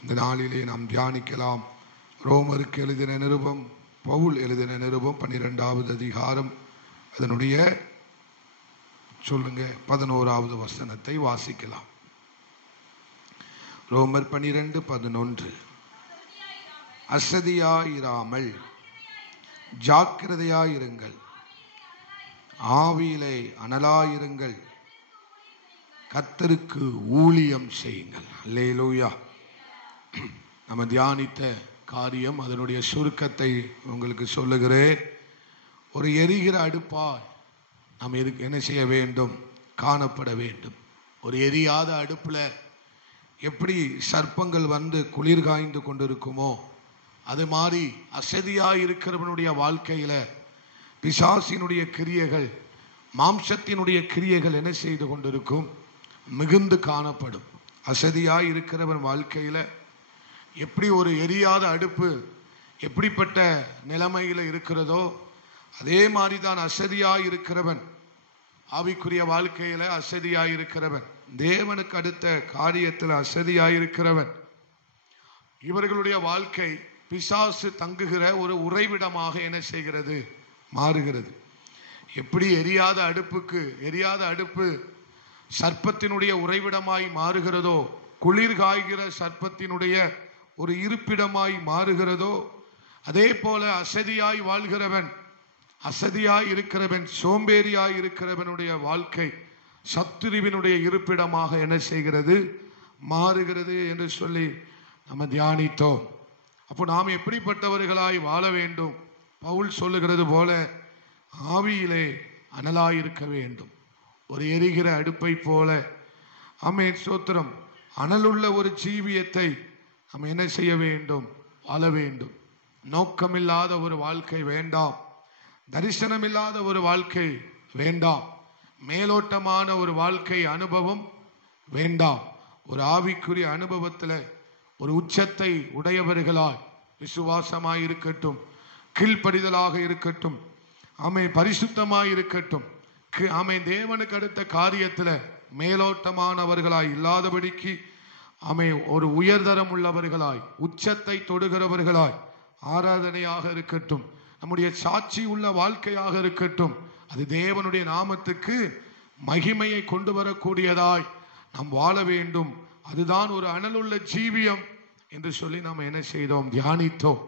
இந்த நாளிலே நாம் தியானிக்கலாம். ரோமருக்கு எழுதின நிருபம், பவுல் எழுதின நிருபம் 12வது அதிகாரம், அதனுடைய 11வது வசனத்தை வாசிக்கலாம். ரோமர் 12:11. அசதியாயிராமல் ஜாக்கிரதையாயிருங்கள், ஆவியிலே அனலாயிருங்கள், கர்த்தருக்கு ஊழியம் செய்யுங்கள். அல்லேலூயா. நம்ம தியானித்த காரியம், அதனுடைய சுருக்கத்தை உங்களுக்கு சொல்லுகிறேன். ஒரு எரிகிற அடுப்பாய் நாம் என்ன செய்ய வேண்டும்? காணப்பட வேண்டும். ஒரு எரியாத அடுப்பில் எப்படி சர்ப்பங்கள் வந்து குளிர் காய்ந்து கொண்டிருக்குமோ, அது மாதிரி அசதியாய் இருக்கிறவனுடைய வாழ்க்கையில பிசாசினுடைய கிரியைகள், மாம்சத்தினுடைய கிரியைகள் என்ன செய்து கொண்டிருக்கும்? மிகுந்து காணப்படும். அசதியாய் இருக்கிறவன் வாழ்க்கையில எப்படி ஒரு எரியாத அடுப்பு எப்படிப்பட்ட நிலைமையில இருக்கிறதோ, அதே மாதிரி தான் அசதியாய் இருக்கிறவன் ஆவிக்குரிய வாழ்க்கையில அசதியாய் இருக்கிறவன், தேவனுக்கு அடுத்த காரியத்தில் அசதியாய் இருக்கிறவன், இவர்களுடைய வாழ்க்கை பிசாசு தங்குகிற ஒரு உறைவிடமாக என்ன செய்கிறது? மாறுகிறது. எப்படி எரியாத அடுப்பு சர்ப்பத்தினுடைய உறைவிடமாய் மாறுகிறதோ, குளிர் காய்கிற சர்ப்பத்தினுடைய ஒரு இருப்பிடமாய் மாறுகிறதோ, அதே போல அசதியாய் வாழ்கிறவன், அசதியாய் இருக்கிறவன், சோம்பேறியாய் இருக்கிறவனுடைய வாழ்க்கை சத்துருவினுடைய இருப்பிடமாக என்ன செய்கிறது? மாறுகிறது என்று சொல்லி நம்ம தியானித்தோம். அப்போ நாம் எப்படிப்பட்டவர்களாய் வாழ வேண்டும்? பவுல் சொல்லுகிறது போல ஆவியிலே அனலாயிருக்க வேண்டும். ஒரு எரிகிற அடுப்பை போல, ஆமென், ஸ்தோத்திரம், அனலுள்ள ஒரு ஜீவியத்தை நாம் என்ன செய்ய வேண்டும்? வாழ வேண்டும். நோக்கமில்லாத ஒரு வாழ்க்கை வேண்டாம். தரிசனமில்லாத ஒரு வாழ்க்கை வேண்டாம். மேலோட்டமான ஒரு வாழ்க்கை அனுபவம் வேண்டாம். ஒரு ஆவிக்குரிய அனுபவத்தில் ஒரு உச்சத்தை உடையவர்களாய், விசுவாசமாய் இருக்கட்டும், கீழ்ப்படிதலாக இருக்கட்டும், ஆமென், பரிசுத்தமாய் இருக்கட்டும், ஆமென், தேவனுக்கு அடுத்த காரியத்தில் மேலோட்டமானவர்களாய் இல்லாதபடிக்கு, ஆமென், ஒரு உயர்தரம் உள்ளவர்களாய், உச்சத்தை தொடுகிறவர்களாய், ஆராதனையாக இருக்கட்டும், நம்முடைய சாட்சி உள்ள வாழ்க்கையாக இருக்கட்டும், அது தேவனுடைய நாமத்துக்கு மகிமையை கொண்டு வரக்கூடியதாய் நாம் வாழ வேண்டும். அதுதான் ஒரு அனலுள்ள ஜீவியம் என்று சொல்லி நாம் என்ன செய்தோம்? தியானித்தோம்.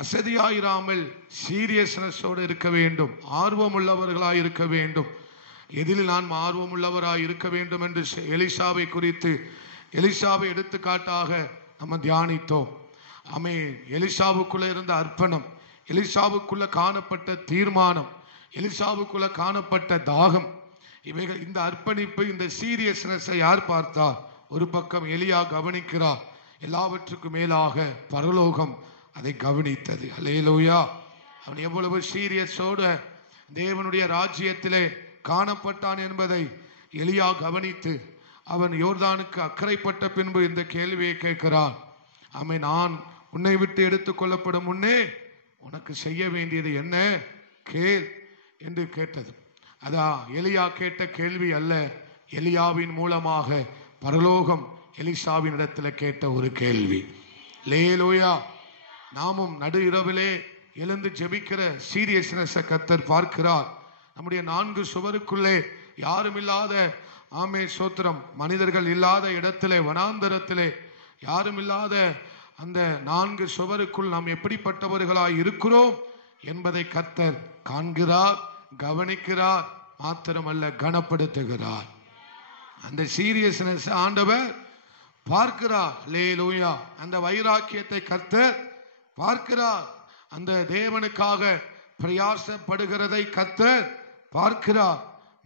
அசதியாயிராமல் சீரியஸ்னஸோடு இருக்க வேண்டும். ஆர்வம் உள்ளவர்களாய் இருக்க வேண்டும். எதில் நான் ஆர்வம் உள்ளவராய் இருக்க வேண்டும் என்று எலிசாவை குறித்து, எலிசாவை எடுத்துக்காட்டாக நம்ம தியானித்தோம். ஆமென். எலிசாவுக்குள்ள இருந்த அர்ப்பணம், எலிசாவுக்குள்ள காணப்பட்ட தீர்மானம், எலிசாவுக்குள்ள காணப்பட்ட தாகம், இவைகள், இந்த அர்ப்பணிப்பு, இந்த சீரியஸ்னஸை யார் பார்த்தார்? ஒரு பக்கம் எலியா கவனிக்கிறார். எல்லாவற்றுக்கும் மேலாக பரலோகம் அதை கவனித்தது. அல்லேலூயா. அவன் எவ்வளவு சீரியஸோடு தேவனுடைய ராஜ்யத்திலே காணப்பட்டான் என்பதை எலியா கவனித்து, அவன் யோர்தானுக்கு அக்கறைப்பட்ட பின்பு இந்த கேள்வியை கேட்கிறான். ஆமென், நான் உன்னை விட்டு எடுத்துக் கொள்ளப்படும் முன்னே உனக்கு செய்ய வேண்டியது என்ன? கேள் என்று கேட்டது. அதான் எலியா கேட்ட கேள்வி அல்ல, எலியாவின் மூலமாக பரலோகம் எலிசாவின் இடத்துல கேட்ட ஒரு கேள்வி. அல்லேலூயா. நாமும் நடு இரவிலே எழுந்து ஜெபிக்கிற சீரியஸ்னஸை கர்த்தர் பார்க்கிறார். நம்முடைய 4 சுவருக்குள்ளே யாரும் இல்லாத, ஆமே சோத்திரம், மனிதர்கள் இல்லாத இடத்திலே, வனாந்தரத்திலே, யாரும் இல்லாத அந்த 4 சுவருக்குள் நாம் எப்படிப்பட்டவர்களாய் இருக்கிறோம் என்பதை கர்த்தர் காண்கிறார், கவனிக்கிறார், மாத்திரமல்ல கனப்படுத்துகிறார். அந்த சீரியஸ்னஸ் ஆண்டவர் பார்க்கிறார். அல்லேலூயா. அந்த வைராக்கியத்தை கர்த்தர் பார்க்கிறார். அந்த தேவனுக்காக பிரயாசப்படுகிறதை கர்த்தர் பார்க்கிறார்.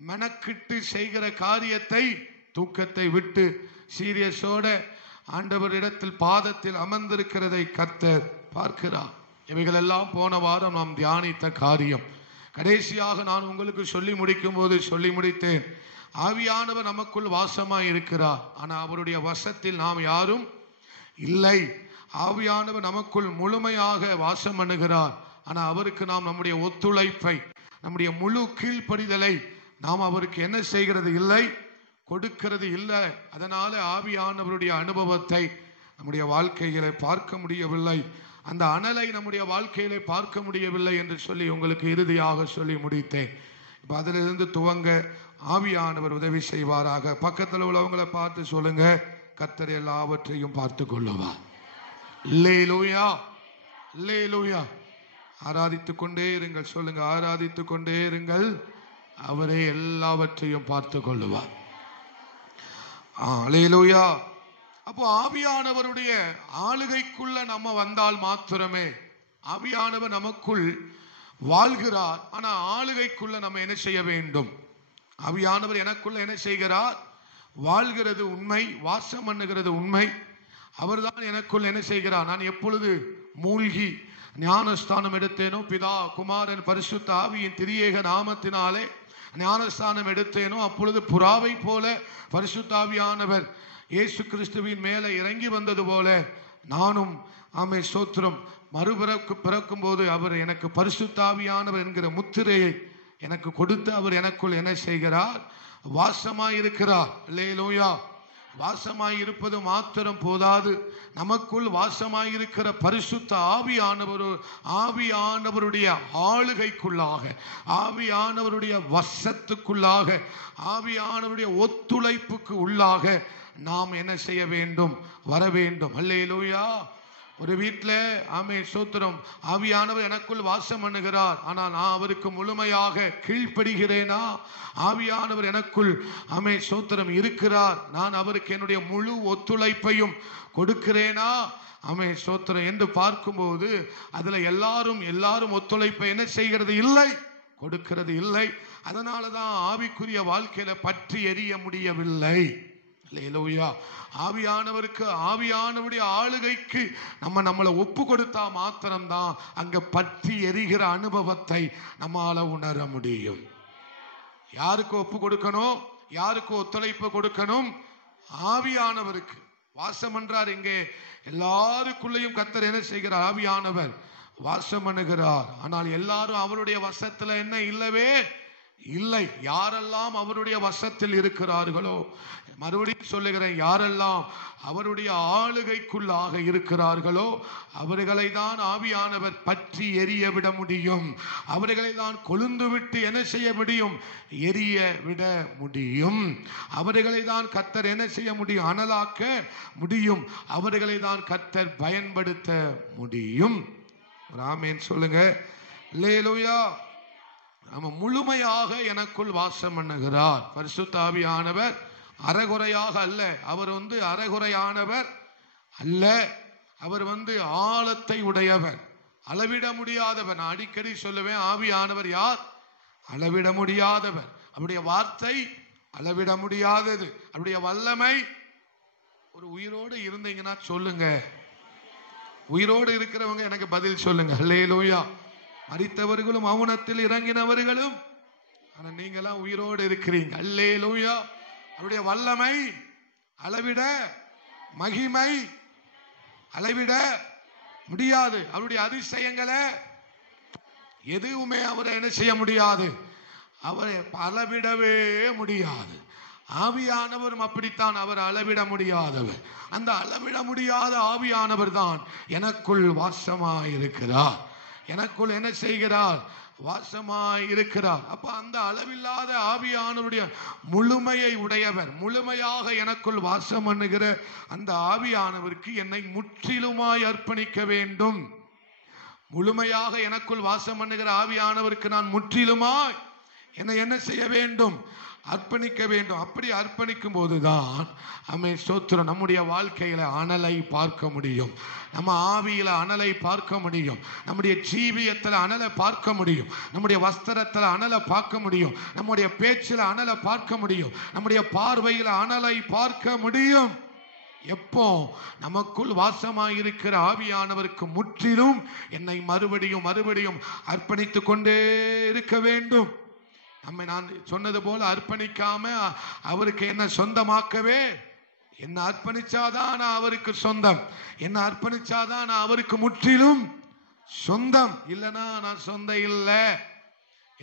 மெனக்கிட்டு செய்கிற காரியத்தை, தூக்கத்தை விட்டு சீரியஸோட ஆண்டவரிடத்தில் பாதத்தில் அமர்ந்திருக்கிறதை கர்த்தர் பார்க்கிறார். இவைகளெல்லாம் போன வாரம் நாம் தியானித்த காரியம். கடைசியாக நான் உங்களுக்கு சொல்லி முடிக்கும் போது சொல்லி முடித்தேன், ஆவியானவர் நமக்குள் வாசமாய் இருக்கிறார், ஆனால் அவருடைய வசத்தில் நாம் யாரும் இல்லை. ஆவியானவர் நமக்குள் முழுமையாக வாசம் பண்ணுகிறார், ஆனால் அவருக்கு நாம் நம்முடைய ஒத்துழைப்பை, நம்முடைய முழு கீழ்ப்படிதலை நாம் அவருக்கு என்ன செய்கிறது இல்லை, கொடுக்கிறது இல்லை. அதனால ஆவியானவருடைய அனுபவத்தை நம்முடைய வாழ்க்கையிலே பார்க்க முடியவில்லை, அந்த அனலை நம்முடைய வாழ்க்கையிலே பார்க்க முடியவில்லை என்று சொல்லி உங்களுக்கு இறுதியாக சொல்லி முடித்தேன். இப்போ அதிலிருந்து துவங்க ஆவியானவர் உதவி செய்வாராக. பக்கத்தில் உள்ளவங்களை பார்த்து சொல்லுங்க, கர்த்தர் எல்லாவற்றையும் பார்த்து கொள்ளுவார். அல்லேலூயா, அல்லேலூயா. ஆராதித்துக் கொண்டே இருங்கள். சொல்லுங்க, ஆராதித்துக் கொண்டே இருங்கள், அவரே எல்லாவற்றையும் பார்த்து கொள்ளுவார். அல்லேலூயா. அப்போ ஆவியானவருடைய ஆளுகைக்குள்ள நம்ம வந்தால் மாத்திரமே, ஆவியானவர் நமக்குள் வாழ்கிறார். ஆனா ஆளுகைக்குள்ள நம்ம என்ன செய்ய வேண்டும்? ஆவியானவர் எனக்குள்ள என்ன செய்கிறார்? வாழ்கிறது உண்மை, வாசம் பண்ணுகிறது உண்மை. அவர்தான் எனக்குள் என்ன செய்கிறார்? நான் எப்பொழுது மூழ்கி ஞானஸ்தானம் எடுத்தேனோ, பிதா குமாரன் பரிசுத்த ஆவியின் திரியேக நாமத்தினாலே ஞானஸ்தானம் எடுத்தேனோ, அப்பொழுது புறாவை போல பரிசுத்த ஆவியானவர் இயேசு கிறிஸ்துவின் மேலே இறங்கி வந்தது போல நானும் ஆமே ஸ்தோத்திரம் பிறக்கும் போது அவர் எனக்கு பரிசுத்த ஆவியானவர் என்கிற முத்திரையை எனக்கு கொடுத்து அவர் எனக்குள் என்ன செய்கிறார்? வாசமாய் இருக்கிறார். அல்லேலூயா. வாசமாய் இருப்பது மாத்திரம் போதாது, நமக்குள் வாசமாய் இருக்கிற பரிசுத்த ஆவியானவருடைய ஆளுகைக்குள்ளாக, ஆவியானவருடைய வசத்துக்குள்ளாக, ஆவியானவருடைய ஒத்துழைப்புக்கு உள்ளாக நாம் என்ன செய்ய வேண்டும்? வர வேண்டும். அல்லேலூயா. ஒரு வீட்டில் ஆமே ஸ்தோத்திரம் ஆவியானவர் எனக்குள் வாசம் பண்ணுகிறார், ஆனால் நான் அவருக்கு முழுமையாக கீழ்ப்படுகிறேனா? ஆவியானவர் எனக்குள் ஆமே ஸ்தோத்திரம் இருக்கிறார், நான் அவருக்கு என்னுடைய முழு ஒத்துழைப்பையும் கொடுக்கிறேனா? ஆமே ஸ்தோத்திரம் என்று பார்க்கும்போது அதுல எல்லாரும் ஒத்துழைப்பை என்ன செய்கிறது? இல்லை, கொடுக்கிறது இல்லை. அதனாலதான் ஆவிக்குரிய வாழ்க்கையில பற்றி எரிய முடியவில்லை. அல்லேலூயா. ஆவியானவருக்கு, ஆவியானவருடைய ஆளுகைக்கு நம்மளை ஒப்பு கொடுத்தா மாத்திரம்தான் அங்க பற்றி எரிகிற அனுபவத்தை நம்மால உணர முடியும். யாருக்கு ஒப்பு கொடுக்கணும்? யாருக்கு ஒத்துழைப்பு கொடுக்கணும்? ஆவியானவருக்கு. வாசம் என்றார் இங்கே எல்லாருக்குள்ளேயும் கர்த்தர் என்ன செய்கிறார்? ஆவியானவர் வாசம் பண்ணுகிறார். ஆனால் எல்லாரும் அவருடைய வசத்துல என்ன இல்லவே இல்லை. யாரெல்லாம் அவருடைய வசத்தில் இருக்கிறார்களோ, மறுபடியும் சொல்லுகிறேன், யாரெல்லாம் அவருடைய ஆளுகைக்குள்ளாக இருக்கிறார்களோ அவர்களை தான் ஆவியானவர் பற்றி எரிய விட முடியும். அவர்களை தான் கொழுந்து விட்டு என்ன செய்ய முடியும்? எரிய விட முடியும். அவர்களை தான் கர்த்தர் என்ன செய்ய முடியும்? அனலாக்க முடியும். அவர்களை தான் கர்த்தர் பயன்படுத்த முடியும். ஆமென் சொல்லுங்க. அல்லேலூயா. நம்ம முழுமையாக எனக்குள் வாசம் பண்ணுகிறார் பரிசுத்த ஆவியானவர். அரைகுறையாக அல்ல, அவர் அரைகுறையானவர் அல்ல, அவர் ஆழத்தை உடையவர், அளவிட முடியாதவர். நான் அடிக்கடி சொல்லுவேன், ஆவியானவர் யார்? அளவிட முடியாதவர். அவருடைய வார்த்தை அளவிட முடியாதது. அவருடைய வல்லமை. ஒரு உயிரோடு இருந்தீங்கன்னா சொல்லுங்க, உயிரோடு இருக்கிறவங்க எனக்கு பதில் சொல்லுங்க. அல்லேலூயா. மரித்தவர்களும் மௌனத்தில் இறங்கினவர்களும், ஆனா நீங்களாம் உயிரோடு இருக்கிறீங்க. அல்லேலூயா. அவருடைய வல்லமை அளவிட, மகிமை அளவிட முடியாது. அவருடைய அதிசயங்களை எதுவுமே அவரை என்ன செய்ய முடியாது, அவரை அளவிடவே முடியாது. ஆவியானவரும் அப்படித்தான், அவர் அளவிட முடியாதவர். அந்த அளவிட முடியாத ஆவியானவர் தான் எனக்குள் வாசமாயிருக்கிறார். எனக்குள் என்ன செய்கிறார்? வாசமாய் இருக்கிறார். அப்ப அந்த அளவில்லாத ஆவியானவருடைய முழுமையை உடையவர், முழுமையாக எனக்குள் வாசம் பண்ணுகிற அந்த ஆவியானவருக்கு என்னை முற்றிலுமாய் அர்ப்பணிக்க வேண்டும். முழுமையாக எனக்குள் வாசம் பண்ணுகிற ஆவியானவருக்கு நான் முற்றிலுமாய் என்னை என்ன செய்ய வேண்டும்? அர்ப்பணிக்க வேண்டும். அப்படி அர்ப்பணிக்கும் போதுதான் ஸ்தோத்திரம் நம்முடைய வாழ்க்கையில அனலை பார்க்க முடியும். நம்ம ஆவியில அனலை பார்க்க முடியும். நம்முடைய ஜீவியத்தில் அனலை பார்க்க முடியும். நம்முடைய வஸ்திரத்தில் அனலை பார்க்க முடியும். நம்முடைய பேச்சில் அனலை பார்க்க முடியும். நம்முடைய பார்வையில் அனலை பார்க்க முடியும். எப்போ? நமக்குள் வாசமாயிருக்கிற ஆவியானவருக்கு முற்றிலும் என்னை மறுபடியும் மறுபடியும் அர்ப்பணித்துக் கொண்டே இருக்க வேண்டும். நான் சொன்னது போல அர்ப்பணிக்காம அவருக்கு என்ன சொந்தமாக்கவே, என்ன அர்ப்பணிச்சாதான் அவருக்கு சொந்தம், என்ன அர்ப்பணிச்சாதான் அவருக்கு முற்றிலும் சொந்தம். இல்லைன்னா நான் சொந்தம் இல்லை.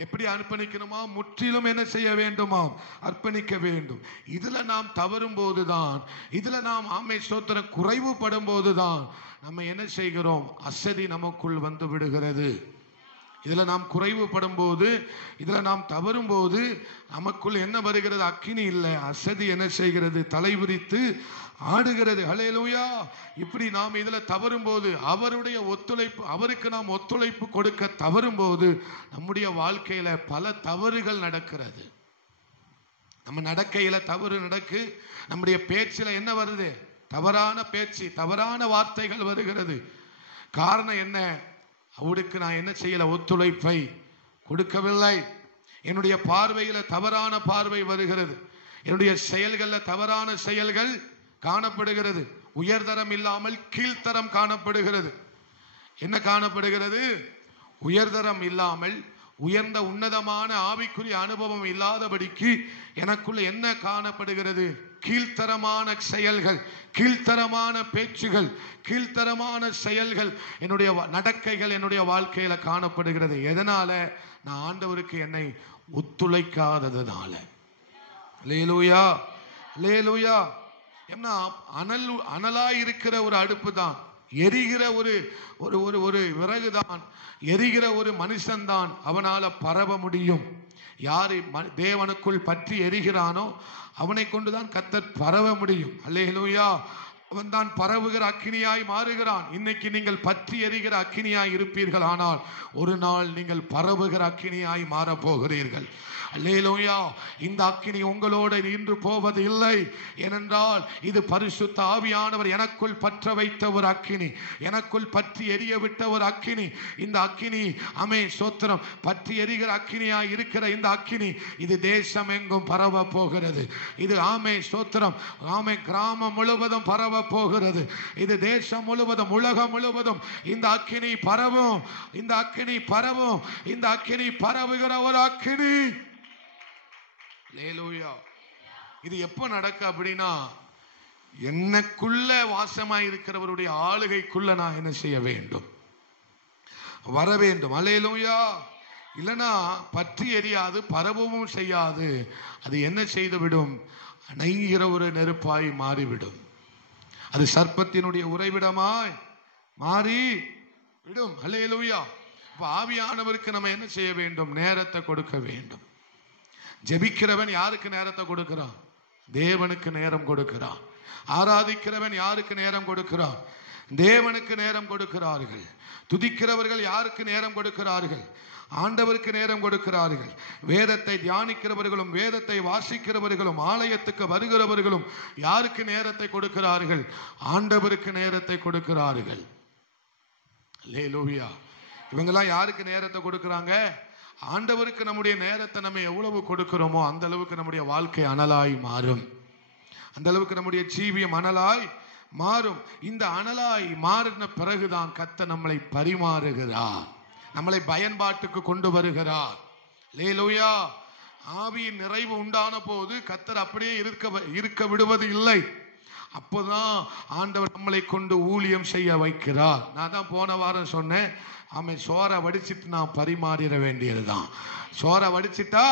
எப்படி அர்ப்பணிக்கணுமா? முற்றிலும் என்ன செய்ய வேண்டுமாம்? அர்ப்பணிக்க வேண்டும். இதுல நாம் தவறும் போதுதான், இதுல நாம் ஆமை ஸ்தோத்திரம் குறைவுபடும் போதுதான் நம்ம என்ன செய்கிறோம்? அசதி நமக்குள் வந்து விடுகிறது. இதுல நாம் குறைவுபடும் போது, இதுல நாம் தவறும் போது நமக்குள் என்ன வருகிறது? அக்கினி இல்லை, அசதி என்ன செய்கிறது? தலைவிரித்து ஆடுகிறது. ஹல்லேலூயா. இப்படி நாம் இதுல தவறும் போது, அவருடைய ஒத்துழைப்பு, அவருக்கு நாம் ஒத்துழைப்பு கொடுக்க தவறும் போது நம்முடைய வாழ்க்கையில பல தவறுகள் நடக்கிறது. நம்ம நடக்கையில தவறு நடக்கு. நம்முடைய பேச்சில என்ன வருது? தவறான பேச்சு, தவறான வார்த்தைகள் வருகிறது. காரணம் என்ன? அவருக்கு நான் என்ன செய்யல? ஒத்துழைப்பை கொடுக்கவில்லை. என்னுடைய பார்வையில தவறான பார்வை வருகிறது. என்னுடைய செயல்கள்ல தவறான செயல்கள் காணப்படுகிறது. உயர்தரம் இல்லாமல் கீழ்த்தரம் காணப்படுகிறது. என்ன காணப்படுகிறது? உயர்தரம் இல்லாமல் உயர்ந்த உன்னதமான ஆவிக்குரிய அனுபவம் இல்லாதபடிக்கு எனக்குள்ள என்ன காணப்படுகிறது? கீழ்த்தரமான செயல்கள், கீழ்த்தரமான பேச்சுகள், கீழ்த்தரமான செயல்கள், என்னுடைய நடக்கைகள் என்னுடைய வாழ்க்கையில காணப்படுகிறது. எதனால? நான் ஆண்டவருக்கு என்னை ஒத்துழைக்காததுனால. அல்லேலூயா, அல்லேலூயா. ஏன்னா அனலாய் இருக்கிற ஒரு அடுப்பு தான், எரிகிற ஒரு ஒரு ஒரு விறகுதான், எரிகிற ஒரு மனுஷன்தான் அவனால பரவ முடியும். யாரு தேவனுக்குள் பற்றி எரிகிறானோ அவனை கொண்டுதான் கர்த்தர் பரவ முடியும். அல்லேலூயா. அவன் தான் பரவுகிற அக்கினியாய் மாறுகிறான். இன்னைக்கு நீங்கள் பற்றி எரிகிற அக்கினியாய் இருப்பீர்கள், ஆனால் ஒரு நாள் நீங்கள் பரவுகிற அக்கினியாய் மாற போகிறீர்கள். அல்லேலூயா. இந்த அக்கினி உங்களோடு நின்று போவது இல்லை. ஏனென்றால் இது பரிசுத்த ஆவியானவர் எனக்குள் பற்ற வைத்த ஒரு அக்கினி, எனக்குள் பற்றி எரிய விட்ட ஒரு அக்கினி. இந்த அக்கினி ஆமே ஸ்தோத்திரம் பற்றி எரிகிற அக்கினியாய் இருக்கிற இந்த அக்கினி இது தேசம் எங்கும் பரவ போகிறது. இது ஆமே ஸ்தோத்திரம் ஆமே கிராமம் முழுவதும் பரவ போகிறது. இது தேசம் முழுவதும், உலகம் முழுவதும் இந்த அக்கினி பரவும். இந்த அக்கினி பரவும். இந்த அக்கினி பரவுகிற ஒரு அக்கினி. அல்லேலூயா. இது எப்ப நடக்க அப்படின்னா, என்னக்குள்ள வாசமாய் இருக்கிறவருடைய ஆளுகைக்குள்ள நான் என்ன செய்ய வேண்டும்? வர வேண்டும். அல்லேலூயா. இல்லனா பற்றி எரியாது, பரவவும் செய்யாது. அது என்ன செய்துவிடும்? அணைகிற ஒரு நெருப்பாய் மாறிவிடும். அது சர்ப்பத்தினுடைய உறைவிடமாய் மாறி விடும். அல்லேலூயா. ஆவியானவருக்கு நம்ம என்ன செய்ய வேண்டும்? நேரத்தை கொடுக்க வேண்டும். ஜெபிக்கிறவன் யாருக்கு நேரத்தை கொடுக்கிறான்? தேவனுக்கு நேரம் கொடுக்கிறான். ஆராதிக்கிறவன் யாருக்கு நேரம் கொடுக்கிறான்? தேவனுக்கு நேரம் கொடுக்கிறார்கள். துதிக்கிறவர்கள் யாருக்கு நேரம் கொடுக்கிறார்கள்? ஆண்டவருக்கு நேரம் கொடுக்கிறார்கள். வேதத்தை தியானிக்கிறவர்களும் வேதத்தை வாசிக்கிறவர்களும் ஆலயத்துக்கு வருகிறவர்களும் யாருக்கு நேரத்தை கொடுக்கிறார்கள்? ஆண்டவருக்கு நேரத்தை கொடுக்கிறார்கள். அல்லேலூயா. இவங்கெல்லாம் யாருக்கு நேரத்தை கொடுக்கிறாங்க? ஆண்டவருக்கு. நம்முடைய நேரத்தை நம்ம எவ்வளவு கொடுக்கிறோமோ அந்த அளவுக்கு நம்முடைய வாழ்க்கை அனலாய் மாறும். அந்த அளவுக்கு நம்முடைய ஜீவியம் அனலாய் மாறும். இந்த அனலாய் மாறின பிறகுதான் கர்த்தர் நம்மளை பரிமாறுகிறார், நம்மளை பயன்பாட்டுக்கு கொண்டு வருகிறார். அல்லேலூயா. ஆவியின் நிறைவு உண்டான போது கர்த்தர் அப்படியே இருக்க விடுவது இல்லை. அப்போதான் ஆண்டவர் நம்மளை கொண்டு ஊழியம் செய்ய வைக்கிறார். நான் தான் போன வாரம் சொன்னேன், அவன் சோறை வடிச்சிட்டு நான் பரிமாறிட வேண்டியதுதான். சோறை வடிச்சிட்டா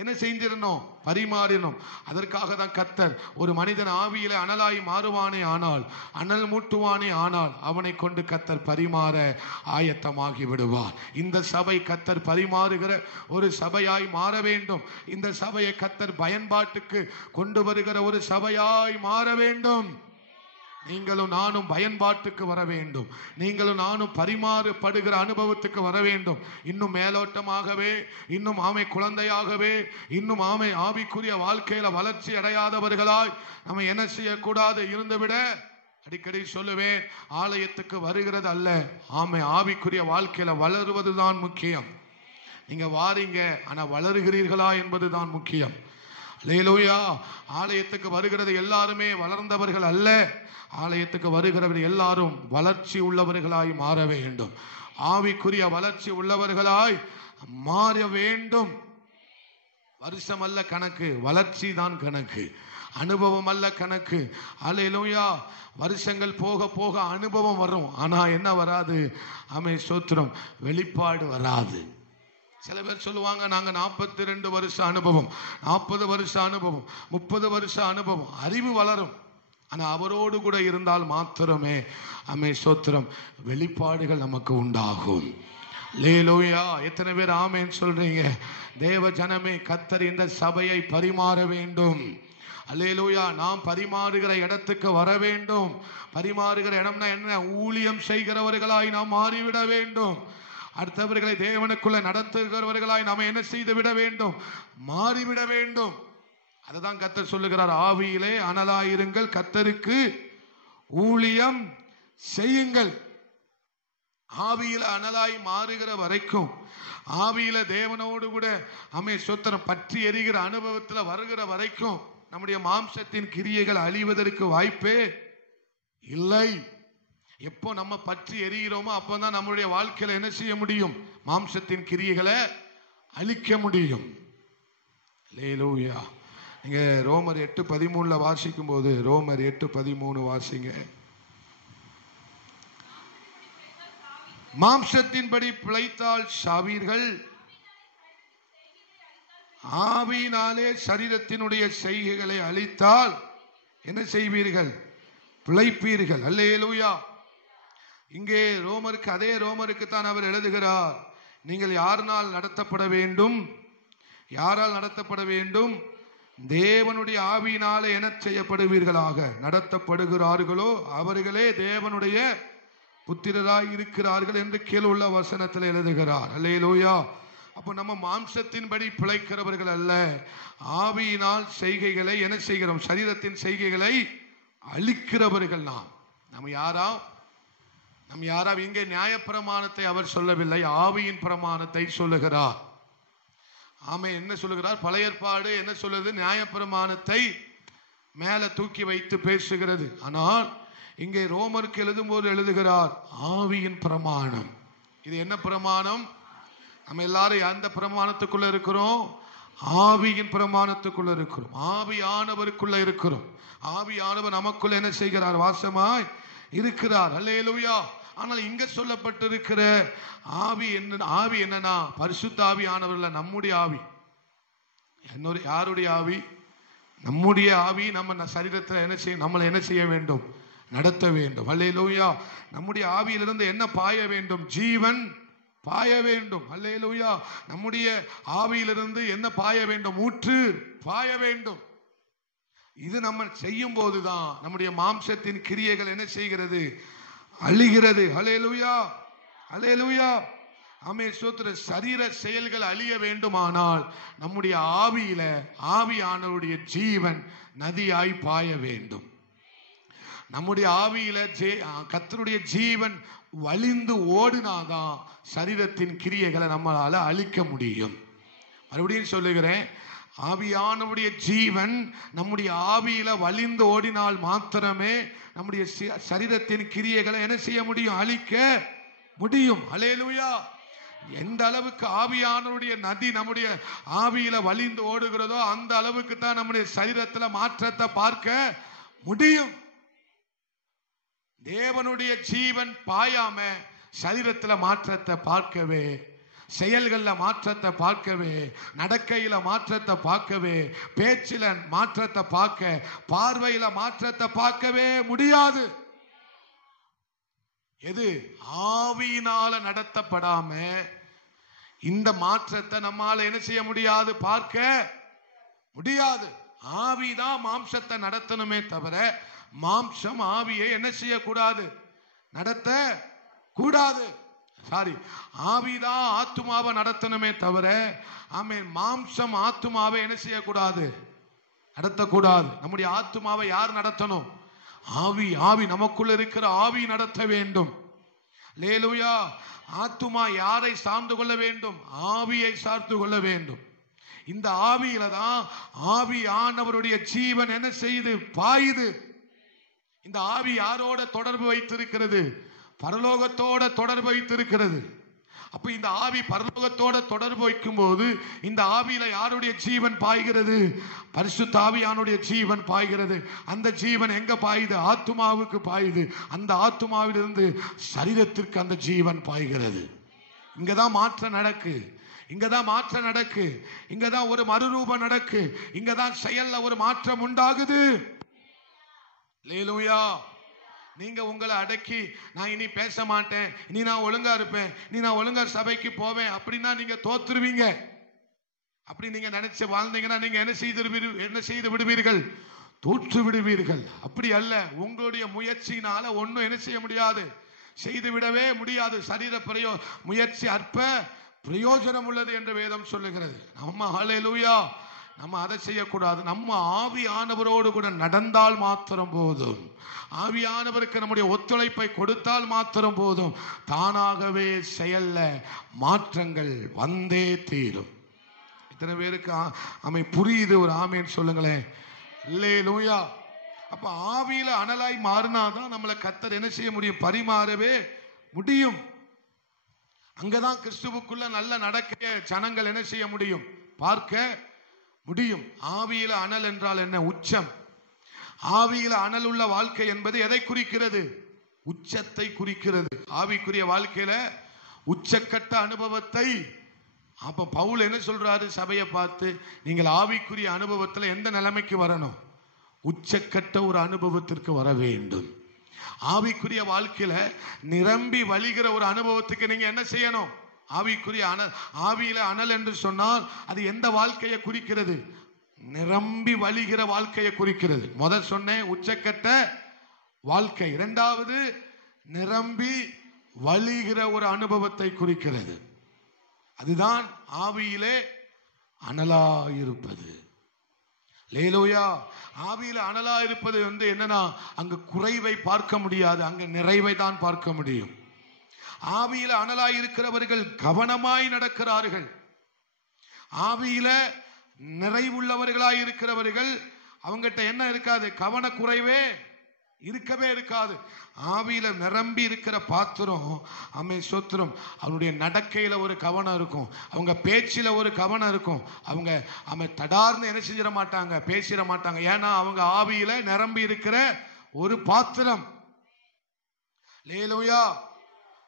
என்ன செஞ்சிடணும்? பரிமாறினோம். அதற்காக தான் கர்த்தர் ஒரு மனிதன் ஆவியில அனலாய் மாறுவானே ஆனால், அனல் மூட்டுவானே ஆனால் அவனை கொண்டு கர்த்தர் பரிமாற ஆயத்தமாகி விடுவார். இந்த சபை கர்த்தர் பரிமாறுகிற ஒரு சபையாய் மாற வேண்டும். இந்த சபையை கர்த்தர் பயன்பாட்டுக்கு கொண்டு வருகிற ஒரு சபையாய் மாற வேண்டும். நீங்களும் நானும் பயன்பாட்டுக்கு வர வேண்டும். நீங்களும் நானும் பரிமாறப்படுகிற அனுபவத்துக்கு வர வேண்டும். இன்னும் மேலோட்டமாகவே, இன்னும் ஆமை குழந்தையாகவே, இன்னும் ஆமை ஆவிக்குரிய வாழ்க்கையில வளர்ச்சி அடையாதவர்களாய் நம்ம என்ன செய்யக்கூடாது? இருந்துவிட அடிக்கடி சொல்லுவேன், ஆலயத்துக்கு வருகிறது அல்ல, ஆமை ஆவிக்குரிய வாழ்க்கையில வளருவதுதான் முக்கியம். நீங்க வாரீங்க, ஆனா வளருகிறீர்களா என்பதுதான் முக்கியம். அல்லேலூயா. ஆலயத்துக்கு வருகிறது எல்லாருமே வளர்ந்தவர்கள் அல்ல. ஆலயத்துக்கு வருகிறவர்கள் எல்லாரும் வளர்ச்சி உள்ளவர்களாய் மாற வேண்டும். ஆவிக்குரிய வளர்ச்சி உள்ளவர்களாய் மாற வேண்டும். வருஷம் அல்ல கணக்கு, வளர்ச்சி தான் கணக்கு, அனுபவம் அல்ல கணக்கு. அல்லேலூயா. வருஷங்கள் போக போக அனுபவம் வரும், ஆனா என்ன வராது? ஆமென் ஸ்தோத்திரம், வெளிப்பாடு வராது. சில பேர் சொல்லுவாங்க நாங்க 42 வருஷ அனுபவம், 40 வருஷ அனுபவம், 30 வருஷ அனுபவம். அறிவு வளரும், ஆனா அவரோடு கூட இருந்தால் மாத்திரமே அமே சோத்திரம் வெளிப்பாடுகள் நமக்கு உண்டாகும். லேலூயா. எத்தனை பேர் ஆமேன்னு சொல்றீங்க? தேவ ஜனமே, கர்த்தர் இந்த சபையை பரிமாற வேண்டும். அல்லேலூயா. நாம் பரிமாறுகிற இடத்துக்கு வர வேண்டும். பரிமாறுகிற இடம்னா என்ன? ஊழியம் செய்கிறவர்களாய் நாம் மாறிவிட வேண்டும். அடுத்தவர்களை தேவனுக்குள்ள நடத்துகிறவர்களாய் நாம் என்ன செய்து விட வேண்டும்? மாறிவிட வேண்டும். அதுதான் கர்த்தர் சொல்லுகிறார், ஆவியிலே அனலாயிருங்கள், கர்த்தருக்கு ஊழியம் செய்யுங்கள். ஆவியில அனலாய் மாறுகிற வரைக்கும், ஆவியில தேவனோடு கூட அமே சொத்திரம் பற்றி எரிகிற அனுபவத்தில் வருகிற வரைக்கும் நம்முடைய மாம்சத்தின் கிரியைகள் அழிவதற்கு வாய்ப்பே இல்லை. எப்போ நம்ம பற்றி எரிகிறோமோ அப்போதான் நம்முடைய வாழ்க்கையில என்ன செய்ய முடியும்? மாம்சத்தின் கிரியைகளை அழிக்க முடியும். அல்லேலூயா. நீங்க ரோமர் 8:13 வாசிக்கும் போது, ரோமர் 8:13 வாசிங்க. மாம்சத்தின்படி பிழைத்தால் சாவீர்கள், ஆவியினாலே சரீரத்தினுடைய செய்கைகளை அழித்தால் என்ன செய்வீர்கள்? பிழைப்பீர்கள். அல்லேலூயா. இங்கே ரோமருக்கு, அதே ரோமருக்கு தான் அவர் எழுதுகிறார், நீங்கள் யாரால் நடத்தப்பட வேண்டும்? யாரால் நடத்தப்பட வேண்டும்? தேவனுடைய ஆவியினாலே என்ன செய்யப்படுவீர்களாக நடத்தப்படுகிறார்களோ அவர்களே தேவனுடைய புத்திரராய் இருக்கிறார்கள் என்று கீழ் உள்ள வசனத்தில் எழுதுகிறார். அல்லேலூயா. அப்போ நம்ம மாம்சத்தின்படி பிழைக்கிறவர்கள் அல்ல, ஆவியினால் செய்கைகளை என்ன செய்கிறோம்? சரீரத்தின் செய்கைகளை அழிக்கிறவர்கள் நாம். நம்ம யாரா இங்கே நியாயப்பிரமாணத்தை அவர் சொல்லவில்லை, ஆவியின் பிரமாணத்தை சொல்லுகிறார். ஆமே. என்ன சொல்லுகிறார்? பழைய ஏற்பாடு என்ன சொல்லுது? நியாயப்பிரமாணத்தை மேல தூக்கி வைத்து பேசுகிறது. ஆனால் இங்கே ரோமருக்கு எழுதும்போது எழுதுகிறார், ஆவியின் பிரமாணம். இது என்ன பிரமாணம்? நம்ம எல்லாரும் அந்த பிரமாணத்துக்குள்ள இருக்கிறோம், ஆவியின் பிரமாணத்துக்குள்ள இருக்கிறோம், ஆவியானவருக்குள்ள இருக்கிறோம். ஆவியானவர் நமக்குள்ள என்ன செய்கிறார்? வாசமாய் இருக்கிறார். அல்லேலூயா. ஆனால் இங்க சொல்லப்பட்டிருக்கிற ஆவி என்ன? ஆவி என்னன்னா பரிசுத்த ஆவியானவர்ல நம்முடைய ஆவி. யாருடைய ஆவி? நம்முடைய ஆவி. நம்ம சரீரத்தில் என்ன செய்ய, நம்மளை என்ன செய்ய வேண்டும்? நடத்த வேண்டும். அல்லேலூயா. நம்முடைய ஆவியிலிருந்து என்ன பாய வேண்டும்? ஜீவன் பாய வேண்டும். அல்லேலூயா. நம்முடைய ஆவியிலிருந்து என்ன பாய வேண்டும்? ஊற்று பாய வேண்டும். இது நம்ம செய்யும் போதுதான் நம்முடைய மாம்சத்தின் கிரியைகள் என்ன செய்கிறது? அழிகிறது. அல்லேலூயா. அல்லேலூயா. ஆமே சோத்திர. சரீர செயல்கள் அழிய வேண்டுமானால் நம்முடைய ஆவியில ஆவியானவருடைய ஜீவன் நதியாய் பாய வேண்டும். நம்முடைய ஆவியில கர்த்தருடைய ஜீவன் வழிந்து ஓடினாதான் சரீரத்தின் கிரியைகளை நம்மளால அழிக்க முடியும். மறுபடியும் சொல்லுகிறேன், ஆவியானவருடைய ஜீவன் நம்முடைய ஆவியில வழிந்து ஓடினால் மாத்திரமே நம்முடைய சரீரத்தின் கிரியைகளை என்ன செய்ய முடியும்? அழிக்க முடியும். அல்லேலூயா. எந்த அளவுக்கு ஆவியானவருடைய நதி நம்முடைய ஆவியில வழிந்து ஓடுகிறதோ அந்த அளவுக்கு தான் நம்முடைய சரீரத்துல மாற்றத்தை பார்க்க முடியும். தேவனுடைய ஜீவன் பாயாம சரீரத்துல மாற்றத்தை பார்க்கவே, செயல்கள்ல மாற்றத்தை பார்க்கவே, நடக்கையில மாற்றத்தை பார்க்கவே, பேச்சில மாற்றத்தை பார்க்க, பார்வையில மாற்றத்தை பார்க்கவே முடியாது. எது? ஆவியினால நடத்தப்படாம இந்த மாற்றத்தை நம்மால என்ன செய்ய முடியாது? பார்க்க முடியாது. ஆவிதான் மாம்சத்தை நடத்தணுமே தவிர மாம்சம் ஆவியை என்ன செய்யக்கூடாது? நடத்த கூடாது. சாரி, ஆவிதான் ஆத்துமாவை நடத்தணுமே தவிர ஆமென் மாம்சம் ஆத்துமாவை என்ன செய்யக்கூடாது? நடத்தக்கூடாது. நம்முடைய ஆத்துமாவை யார் நடத்தணும்? ஆவி. ஆவி நமக்குள்ள இருக்கிற ஆவி நடத்த வேண்டும். அல்லேலூயா. ஆத்துமா யாரை சார்ந்து கொள்ள வேண்டும்? ஆவியை சார்ந்து கொள்ள வேண்டும். இந்த ஆவியில தான் ஆவியானவருடைய ஜீவன் என்ன செய்யுது? பாயுது. இந்த ஆவி யாரோட தொடர்பு வைத்திருக்கிறது? பரலோகத்தோட தொடர்பு வைத்திருக்கிறது. அப்ப இந்த ஆவி பரலோகத்தோட தொடர்பு வைக்கும் போது இந்த ஆவியில யாருடைய ஜீவன் பாய்கிறது? பரிசுத்த ஆவியானுடைய ஜீவன் பாய்கிறது. அந்த ஜீவன் எங்க பாயுது? ஆத்துமாவுக்கு பாயுது. அந்த ஆத்துமாவிலிருந்து சரீரத்திற்கு அந்த ஜீவன் பாய்கிறது. இங்கதான் மாற்றம் நடக்கு. இங்கதான் மாற்றம் நடக்கு, இங்கதான் ஒரு மறுரூபம் நடக்கு, இங்கதான் செயல்ல ஒரு மாற்றம் உண்டாகுது. அல்லேலூயா. நீங்க உங்களை அடக்கி நான் இனி பேச மாட்டேன், இனி நான் ஒழுங்கா இருப்பேன், இனி நான் ஒழுங்கா சபைக்கு போவேன் அப்படின்னா நீங்க தோத்துருவீங்க. அப்படி நீங்க நினைச்சு வாழ்ந்தீங்கன்னா நீங்க என்ன செய்து விடுவீர்கள்? தோற்று விடுவீர்கள். அப்படி அல்ல. உங்களுடைய முயற்சியினால ஒன்னும் என்ன செய்ய முடியாது, செய்து விடவே முடியாது. சரீர முயற்சி அற்ப பிரயோஜனம் உள்ளது என்று வேதம் சொல்லுகிறது. நம்ம ஹல்லேலூயா, நம்ம அதை செய்யக்கூடாது. நம்ம ஆவியானவரோடு கூட நடந்தால் மாத்திரம் போதும், ஆவியானவருக்கு நம்முடைய ஒத்துழைப்பை கொடுத்தால் மாத்திரம் போதும், தானாகவே செயல்ல மாற்றங்கள் வந்தே தீரும். இத்தனை பேருக்கு புரியுது? ஒரு ஆமேன் சொல்லுங்களேன். அல்லேலூயா. அப்ப ஆவியில அனலாய் மாறினாதான் நம்மளை கர்த்தர் என்ன செய்ய முடியும்? பரிமாறவே முடியும். அங்கதான் கிறிஸ்துவுக்குள்ள நல்ல நடக்க ஜனங்கள் என்ன செய்ய முடியும்? பார்க்க முடியும். ஆவியில அனல் என்றால் என்ன? உச்சம். ஆவியில அனல் உள்ள வாழ்க்கை என்பது எதை குறிக்கிறது? உச்சத்தை குறிக்கிறது. ஆவிக்குரிய வாழ்க்கையில உச்சக்கட்ட அனுபவத்தை. அப்ப பவுல் என்ன சொல்றாரு சபையை பார்த்து? நீங்கள் ஆவிக்குரிய அனுபவத்தில் எந்த நிலைமைக்கு வரணும்? உச்சக்கட்ட ஒரு அனுபவத்திற்கு வர வேண்டும். ஆவிக்குரிய வாழ்க்கையில நிரம்பி வழிகிற ஒரு அனுபவத்துக்கு நீங்க என்ன செய்யணும்? ஆவிக்குரிய ஆவியில அனல் என்று சொன்னால் அது எந்த வாழ்க்கையை குறிக்கிறது? நிரம்பி வழிகிற வாழ்க்கையை குறிக்கிறது. முதல் சொன்னேன் உச்சக்கட்ட வாழ்க்கை, இரண்டாவது நிரம்பி வழிகிற ஒரு அனுபவத்தை குறிக்கிறது. அதுதான் ஆவியிலே அனலாயிருப்பது. அல்லேலூயா. ஆவியில அனலா இருப்பது என்னன்னா, அங்க குறைவை பார்க்க முடியாது, அங்க நிறைவை தான் பார்க்க முடியும். ஆவியில அனலாய் இருக்கிறவர்கள் கவனமாய் நடக்கிறார்கள். ஆவியில நிறைவுள்ளவர்களாய் இருக்கிறவர்கள் அவங்ககிட்ட என்ன இருக்காது? கவன குறைவே இருக்கவே இருக்காது. ஆவியில நிரம்பி இருக்கிற பாத்திரம் சோத்திரம். அவனுடைய நடக்கையில ஒரு கவனம் இருக்கும், அவங்க பேச்சில ஒரு கவனம் இருக்கும். அவங்க தடார்னு என்ன செஞ்சிட மாட்டாங்க, பேசிட மாட்டாங்க. ஏன்னா அவங்க ஆவியில நிரம்பி இருக்கிற ஒரு பாத்திரம். அல்லேலூயா.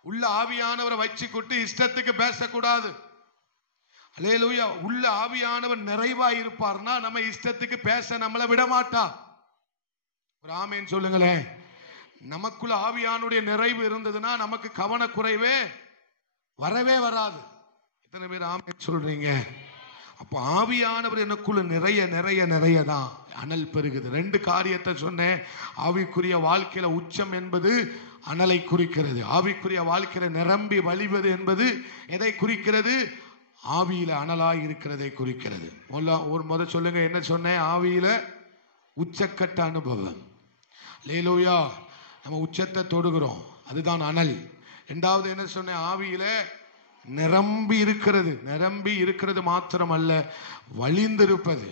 உள்ள ஆவியானவரை வச்சுக்கிட்டு இஷ்டத்துக்கு பேசக்கூடாது. அல்லேலூயா. உள்ள ஆவியானவர் நிறைவா இருப்பார்னா நம்ம இஷ்டத்துக்கு பேச நம்மளை விட மாட்டார். ஒரு ஆமேன் சொல்லுங்களேன். நமக்குள்ள ஆவியானுடைய நிறைவு இருந்ததுன்னா நமக்கு கவன குறைவே வரவே வராது. இத்தனை பேர் ஆமேன் சொல்றீங்க? அப்ப ஆவியானவர் எனக்குள்ள நிறைய நிறைய நிறைய தான் அனல் பெருகுது. ரெண்டு காரியத்தை சொன்னேன். ஆவிக்குரிய வாழ்க்கையில உச்சம் என்பது அனலை குறிக்கிறது. ஆவிக்குரிய வாழ்க்கையில நிரம்பி வழிவது என்பது எதை குறிக்கிறது? ஆவியில அனலாய் இருக்கிறதை குறிக்கிறது. முதல் சொல்லுங்க, என்ன சொன்னேன்? ஆவியில உச்சக்கட்ட அனுபவம். அல்லேலூயா. நம்ம உச்சத்தை தொடுகிறோம், அதுதான் அனல். இரண்டாவது என்ன சொன்னேன்? ஆவியில நிரம்பி இருக்கிறது. நிரம்பி இருக்கிறது மாத்திரமல்ல, வழிந்திருப்பது,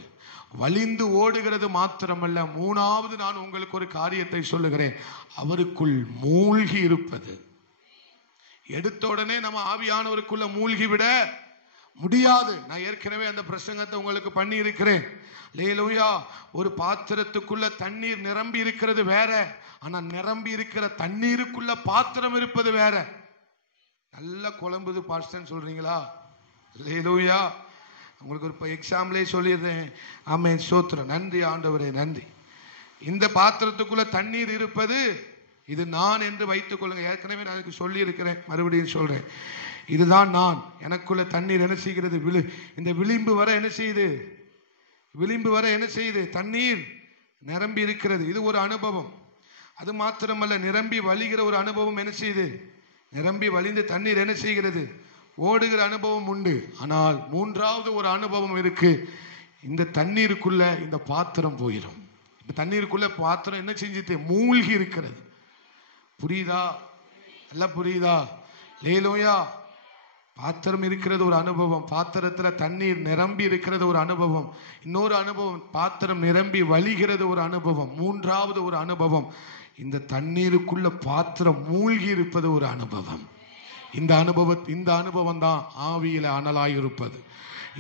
வழிந்து ஓடுகிறது மாத்திரமல்ல. மூணாவது நான் உங்களுக்கு ஒரு காரியத்தை சொல்லுகிறேன், அவருக்குள் மூழ்கி இருப்பது. எடுத்த உடனே நம்ம ஆவியானவருக்குள்ள மூழ்கி விட முடியாது. நான் ஏற்கனவே அந்த பிரசங்கத்தை உங்களுக்கு பண்ணி இருக்கிறேன். அல்லேலூயா. ஒரு பாத்திரத்துக்குள்ள தண்ணீர் நிரம்பி இருக்கிறது வேற, ஆனா நிரம்பி இருக்கிற தண்ணீருக்குள்ள பாத்திரம் இருப்பது வேற. நல்ல குழம்புது பாஸ்டர் சொல்றீங்களா? அல்லேலூயா. உங்களுக்கு ஒரு எக்ஸாம்பிளே சொல்லிடுறேன். ஆமென், ஸ்தோத்திரம். நன்றி ஆண்டவரே, நன்றி. இந்த பாத்திரத்துக்குள்ள தண்ணீர் இருப்பது இது நான் என்று வைத்துக் கொள்ளுங்க. ஏற்கனவே நான் அதுக்கு சொல்லி இருக்கிறேன், மறுபடியும் சொல்றேன். இதுதான் நான். எனக்குள்ள தண்ணீர் என்ன செய்கிறது? இந்த விளிம்பு வர என்ன செய்யுது? விளிம்பு வர என்ன செய்யுது? தண்ணீர் நிரம்பி இருக்கிறது. இது ஒரு அனுபவம். அது மாத்திரமல்ல, நிரம்பி வழிகிற ஒரு அனுபவம் என்ன செய்யுது? நிரம்பி வழிந்து தண்ணீர் என்ன செய்கிறது? ஓடுகிற அனுபவம் உண்டு. ஆனால் மூன்றாவது ஒரு அனுபவம் இருக்கு. இந்த தண்ணீருக்குள்ள இந்த பாத்திரம் போயிடும். இந்த தண்ணீருக்குள்ள பாத்திரம் என்ன செஞ்சுட்டு? மூழ்கி இருக்கிறது. புரியுதா? நல்லா புரியுதா? அல்லேலூயா. பாத்திரம் இருக்கிறது ஒரு அனுபவம், பாத்திரத்துல தண்ணீர் நிரம்பி இருக்கிறது ஒரு அனுபவம். இன்னொரு அனுபவம், பாத்திரம் நிரம்பி வழிகிறது ஒரு அனுபவம். மூன்றாவது ஒரு அனுபவம், இந்த தண்ணீருக்குள்ள பாத்திரம் மூழ்கி இருப்பது ஒரு அனுபவம். இந்த அனுபவம் தான் ஆவியில அனலாயிருப்பது.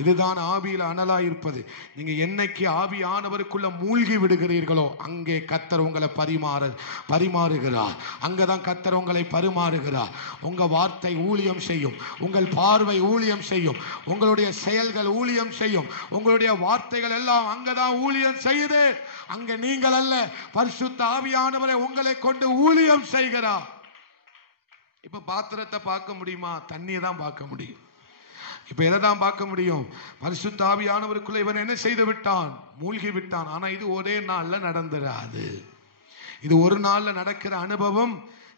இதுதான் ஆவியில் அனலாயிருப்பது. நீங்க என்னைக்கு ஆவியானவருக்குள்ள மூழ்கி விடுகிறீர்களோ அங்கே கர்த்தர் உங்களை பரிமாறுகிறார். அங்கதான் கர்த்தர் உங்களை பரிமாறுகிறார். உங்க வார்த்தை ஊழியம் செய்யும், உங்கள் பார்வை ஊழியம் செய்யும், உங்களுடைய செயல்கள் ஊழியம் செய்யும், உங்களுடைய வார்த்தைகள் எல்லாம் அங்கதான் ஊழியம் செய்யுது. அங்க நீங்கள் அல்ல, பரிசுத்த ஆவியானவரே உங்களை கொண்டு ஊழியம் செய்கிறார். இப்ப பாத்திரத்தை பார்க்க முடியுமா? தண்ணியை தான் பார்க்க முடியும். இப்ப எதை தான் பார்க்க முடியும்? பரிசுத்த ஆவியானவருக்குள்ள இவன் என்ன செய்து விட்டான்? மூழ்கி விட்டான். ஆனா இது ஒரே நாள்ல நடந்துராது. இது ஒரு நாள்ல நடக்கிற அனுபவம்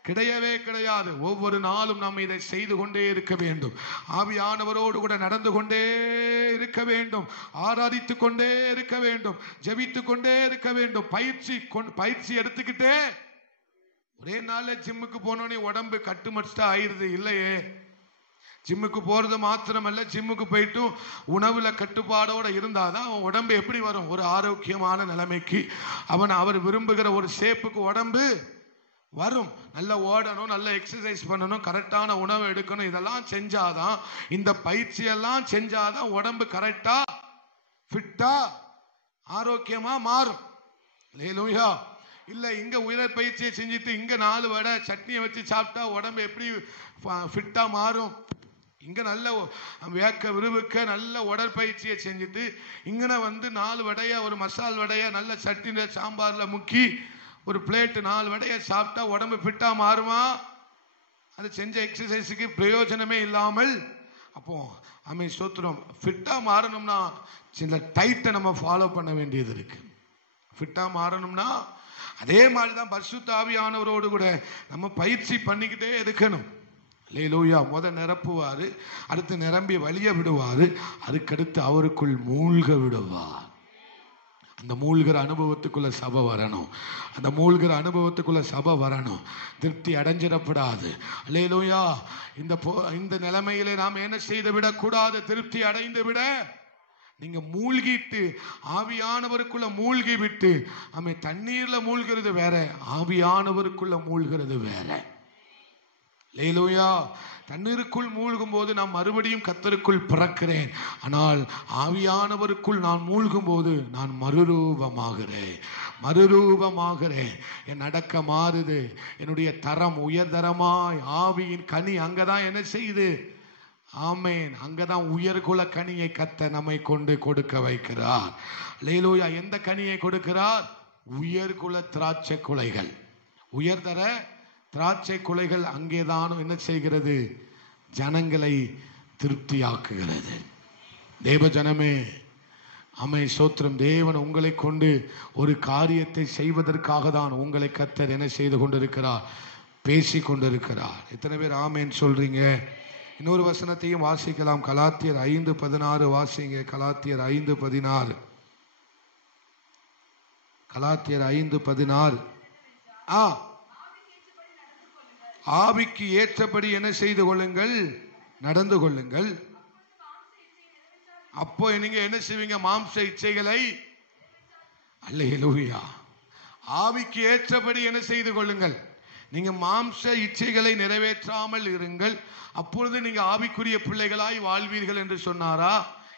கிடையவே கிடையாது. ஒவ்வொரு நாளும் நாம் இதை செய்து கொண்டே இருக்க வேண்டும். ஆவியானவரோடு கூட நடந்து கொண்டே இருக்க வேண்டும், ஆராதித்துக் கொண்டே இருக்க வேண்டும், ஜெபித்துக் கொண்டே இருக்க வேண்டும். பயிற்சி எடுத்துக்கிட்டே ஒரே நாள்ல ஜிம்முக்கு போனோடனே உடம்பு கட்டுமஸ்டா ஆயிருது இல்லையே. ஜிம்முக்கு போறது மாத்திரமல்ல, ஜிம்முக்கு போயிட்டு உணவுல கட்டுப்பாடோட இருந்தாதான் அவன் உடம்பு எப்படி வரும்? ஒரு ஆரோக்கியமான நிலைமைக்கு அவர் விரும்புகிற ஒரு ஷேப்புக்கு உடம்பு வரும். நல்லா ஓடணும், நல்ல எக்ஸசைஸ் பண்ணணும், கரெக்டான உணவு எடுக்கணும். இதெல்லாம் செஞ்சாதான், இந்த பயிற்சியெல்லாம் செஞ்சாதான் உடம்பு கரெக்டா ஃபிட்டா ஆரோக்கியமா மாறும். ஹல்லேலூயா. இல்ல இங்க உடற்பயிற்சியை செஞ்சுட்டு இங்க 4 வடை சட்னியை வச்சு சாப்பிட்டா உடம்பு எப்படி ஃபிட்டா மாறும்? இங்க நல்ல வேக்க விரும்புக்க நல்ல உடற்பயிற்சியை செஞ்சுட்டு இங்கன 4 வடையா ஒரு மசால் வடையா நல்ல சட்னியில சாம்பார்ல முக்கி ஒரு பிளேட் 4 வடையை சாப்பிட்டா உடம்பு ஃபிட்டா மாறுமா? அது செஞ்ச எக்ஸசைஸுக்கு பிரயோஜனமே இல்லாமல். அப்போ ஸ்தோத்திரம், ஃபிட்டா மாறணும்னா சில டைட்டை நம்ம ஃபாலோ பண்ண வேண்டியது இருக்கு. ஃபிட்டா மாறணும்னா அதே மாதிரிதான் பரிசுத்த ஆவியானவரோடு கூட நம்ம பயிற்சி பண்ணிக்கிட்டே இருக்கணும். அல்லேலூயா. நிரப்புவாரு, அடுத்து நிரம்பி வழிய விடுவாரு, அதுக்கடுத்து அவருக்குள் மூழ்க விடுவார். அந்த மூழ்கிற அனுபவத்துக்குள்ள சபை வரணும். அந்த மூழ்கிற அனுபவத்துக்குள்ள சபை வரணும். திருப்தி அடைஞ்சிடப்படாது. அல்லேலூயா. இந்த நிலைமையிலே நாம் என்ன செய்து விடக்கூடாது? திருப்தி அடைந்து விட நீங்க மூழ்கிட்டு ஆவியானவருக்குள்ள மூழ்கி விட்டு தண்ணீர்ல மூழ்கிறது வேற, ஆவியானவருக்குள்ள மூழ்கிறது வேற. அல்லேலூயா. தண்ணீருக்குள் மூழ்கும் போது நான் மறுபடியும் கர்த்தருக்குள் பிறக்கிறேன். ஆனால் ஆவியானவருக்குள் நான் மூழ்கும் போது நான் மறுரூபமாகிறேன். என் நடக்க மாறுது, என்னுடைய தரம் உயர்தரமாய் ஆவியின் கனி அங்கதான் என்ன செய்யுது? ஆமேன். அங்கதான் உயர்குல கனியை கர்த்தர் நம்மை கொண்டு கொடுக்க வைக்கிறார். அல்லேலூயா. எந்த கனியை கொடுக்கிறார்? உயர்குல திராட்சை குலைகள், உயர்தர திராட்சை குலைகள் அங்கேதான் என்ன செய்கிறது? ஜனங்களை திருப்தியாக்குகிறது. தேவ ஜனமே, ஸ்தோத்திரம். தேவன் உங்களை கொண்டு ஒரு காரியத்தை செய்வதற்காக தான் உங்களை கர்த்தர் என்ன செய்து கொண்டிருக்கிறார்? பேசி கொண்டிருக்கிறார். எத்தனை பேர் ஆமேன் சொல்றீங்க? இன்னொரு வசனத்தையும் வாசிக்கலாம். கலாத்தியர் 5:16 வாசிங்க. கலாத்தியர் 5:16. கலாத்தியர் 5:16. ஆவிக்கு ஏற்றபடி என்ன செய்து கொள்ளுங்கள்? நடந்து கொள்ளுங்கள். அப்போ நீங்க என்ன செய்வீங்க? மாம்ச இச்சைகளை. அல்லேலூயா. ஆவிக்கு ஏற்றபடி என்ன செய்து கொள்ளுங்கள்? நீங்க மாம்ச இச்சைகளை நிறைவேற்றாமல் இருங்கள், அப்பொழுது நீங்க ஆவிக்குரிய பிள்ளைகளாய் வாழ்வீர்கள் என்று சொன்னாரா?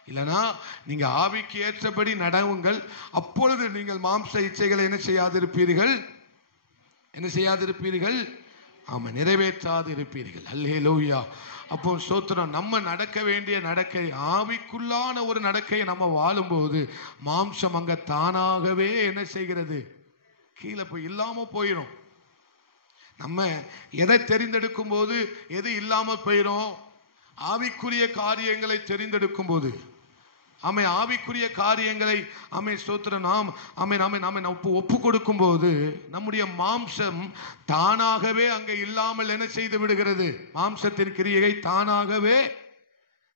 இல்லனா நீங்க ஆவிக்கு ஏற்றபடி நடவுங்கள், அப்பொழுது நீங்கள் மாம்ச இச்சைகளை என்ன செய்யாதிருப்பீர்கள்? ஆமா, நிறைவேற்றாது இருப்பீர்கள். அல்லேலூயா. அப்போ ஸ்தோத்திரம். நம்ம நடக்க வேண்டிய நடக்கை, ஆவிக்குள்ளான ஒரு நடக்கையை நம்ம வாழும்போது மாம்சம் அங்க தானாகவே என்ன செய்கிறது? கீழே போய் இல்லாம போயிடும். நம்ம எதை தெரிந்தெடுக்கும் போது எது இல்லாம போயிடும்? ஆவிக்குரிய காரியங்களை தெரிந்தெடுக்கும் போது. ஆவிக்குரிய காரியங்களை ஸ்தோத்திரம் நாம் ஒப்பு கொடுக்கும் போது நம்முடைய மாம்சம் தானாகவே அங்க இல்லாமல் என்ன செய்து விடுகிறது? மாம்சத்தின் கிரியை தானாகவே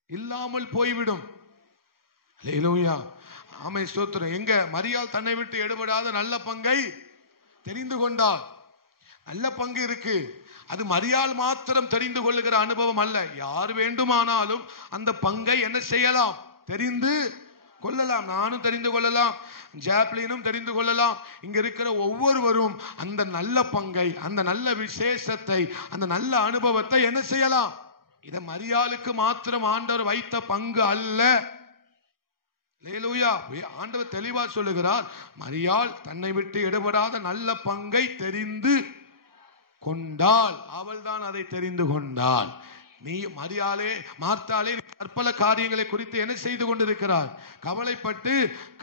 இல்லாமல் போய்விடும். அல்லேலூயா. ஸ்தோத்திரம். எங்க மரியாள் தன்னை விட்டு எடுபடாத நல்ல பங்கை தெரிந்து கொண்டார். நல்ல பங்கு இருக்கு. அது மரியாள் மாத்திரம் தெரிந்து கொள்ளுகிற அனுபவம் அல்ல. யார் வேண்டுமானாலும் அந்த பங்கை என்ன செய்யலாம்? தெரிந்து கொள்ளலாம். நானும் தெரிந்து கொள்ளலாம், ஜாப்லினும் தெரிந்து கொள்ளலாம். இங்க இருக்கிற ஒவ்வொருவரும் அந்த நல்ல பங்கை, அந்த நல்ல விசேஷத்தை, அந்த நல்ல அனுபவத்தை என்ன செய்யலாம்? இதை மரியாளுக்கு மாத்திரம் ஆண்டவர் வைத்த பங்கு அல்ல. அல்லேலூயா. ஆண்டவர் தெளிவா சொல்லுகிறார், மரியாள் தன்னை விட்டு எடுபடாத நல்ல பங்கை தெரிந்து கொண்டாள். அவள் தான் அதை தெரிந்து கொண்டாள். நீ மரியாளே, மார்த்தாளே, பற்பல காரியங்களை குறித்து என்ன செய்து கொண்டிருக்கிறார்? கவலைப்பட்டு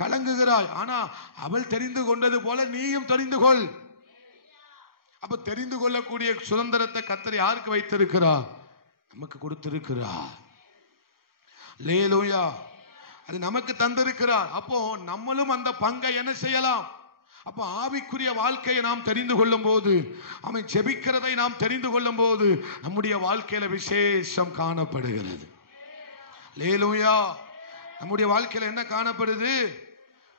கலங்குகிறாய். ஆனா அவள் தெரிந்து கொண்டது போல நீயும் தெரிந்து கொள். அப்ப தெரிந்து கொள்ளக்கூடிய சுதந்திரத்தை கர்த்தர் யாருக்கு வைத்திருக்கிறார்? நமக்கு கொடுத்திருக்கிறார். அல்லேலூயா. அது நமக்கு தந்திருக்கிறார். அப்போ நம்மளும் அந்த பங்கை என்ன செய்யலாம்? அப்ப ஆவிக்குரிய வாழ்க்கையை நாம் தெரிந்து கொள்ளும் போது, அவன் ஜெபிக்கிறதை நாம் தெரிந்து கொள்ளும் போது நம்முடைய வாழ்க்கையில விசேஷம் காணப்படுகிறது. அல்லேலூயா. நம்முடைய வாழ்க்கையில என்ன காணப்படுது?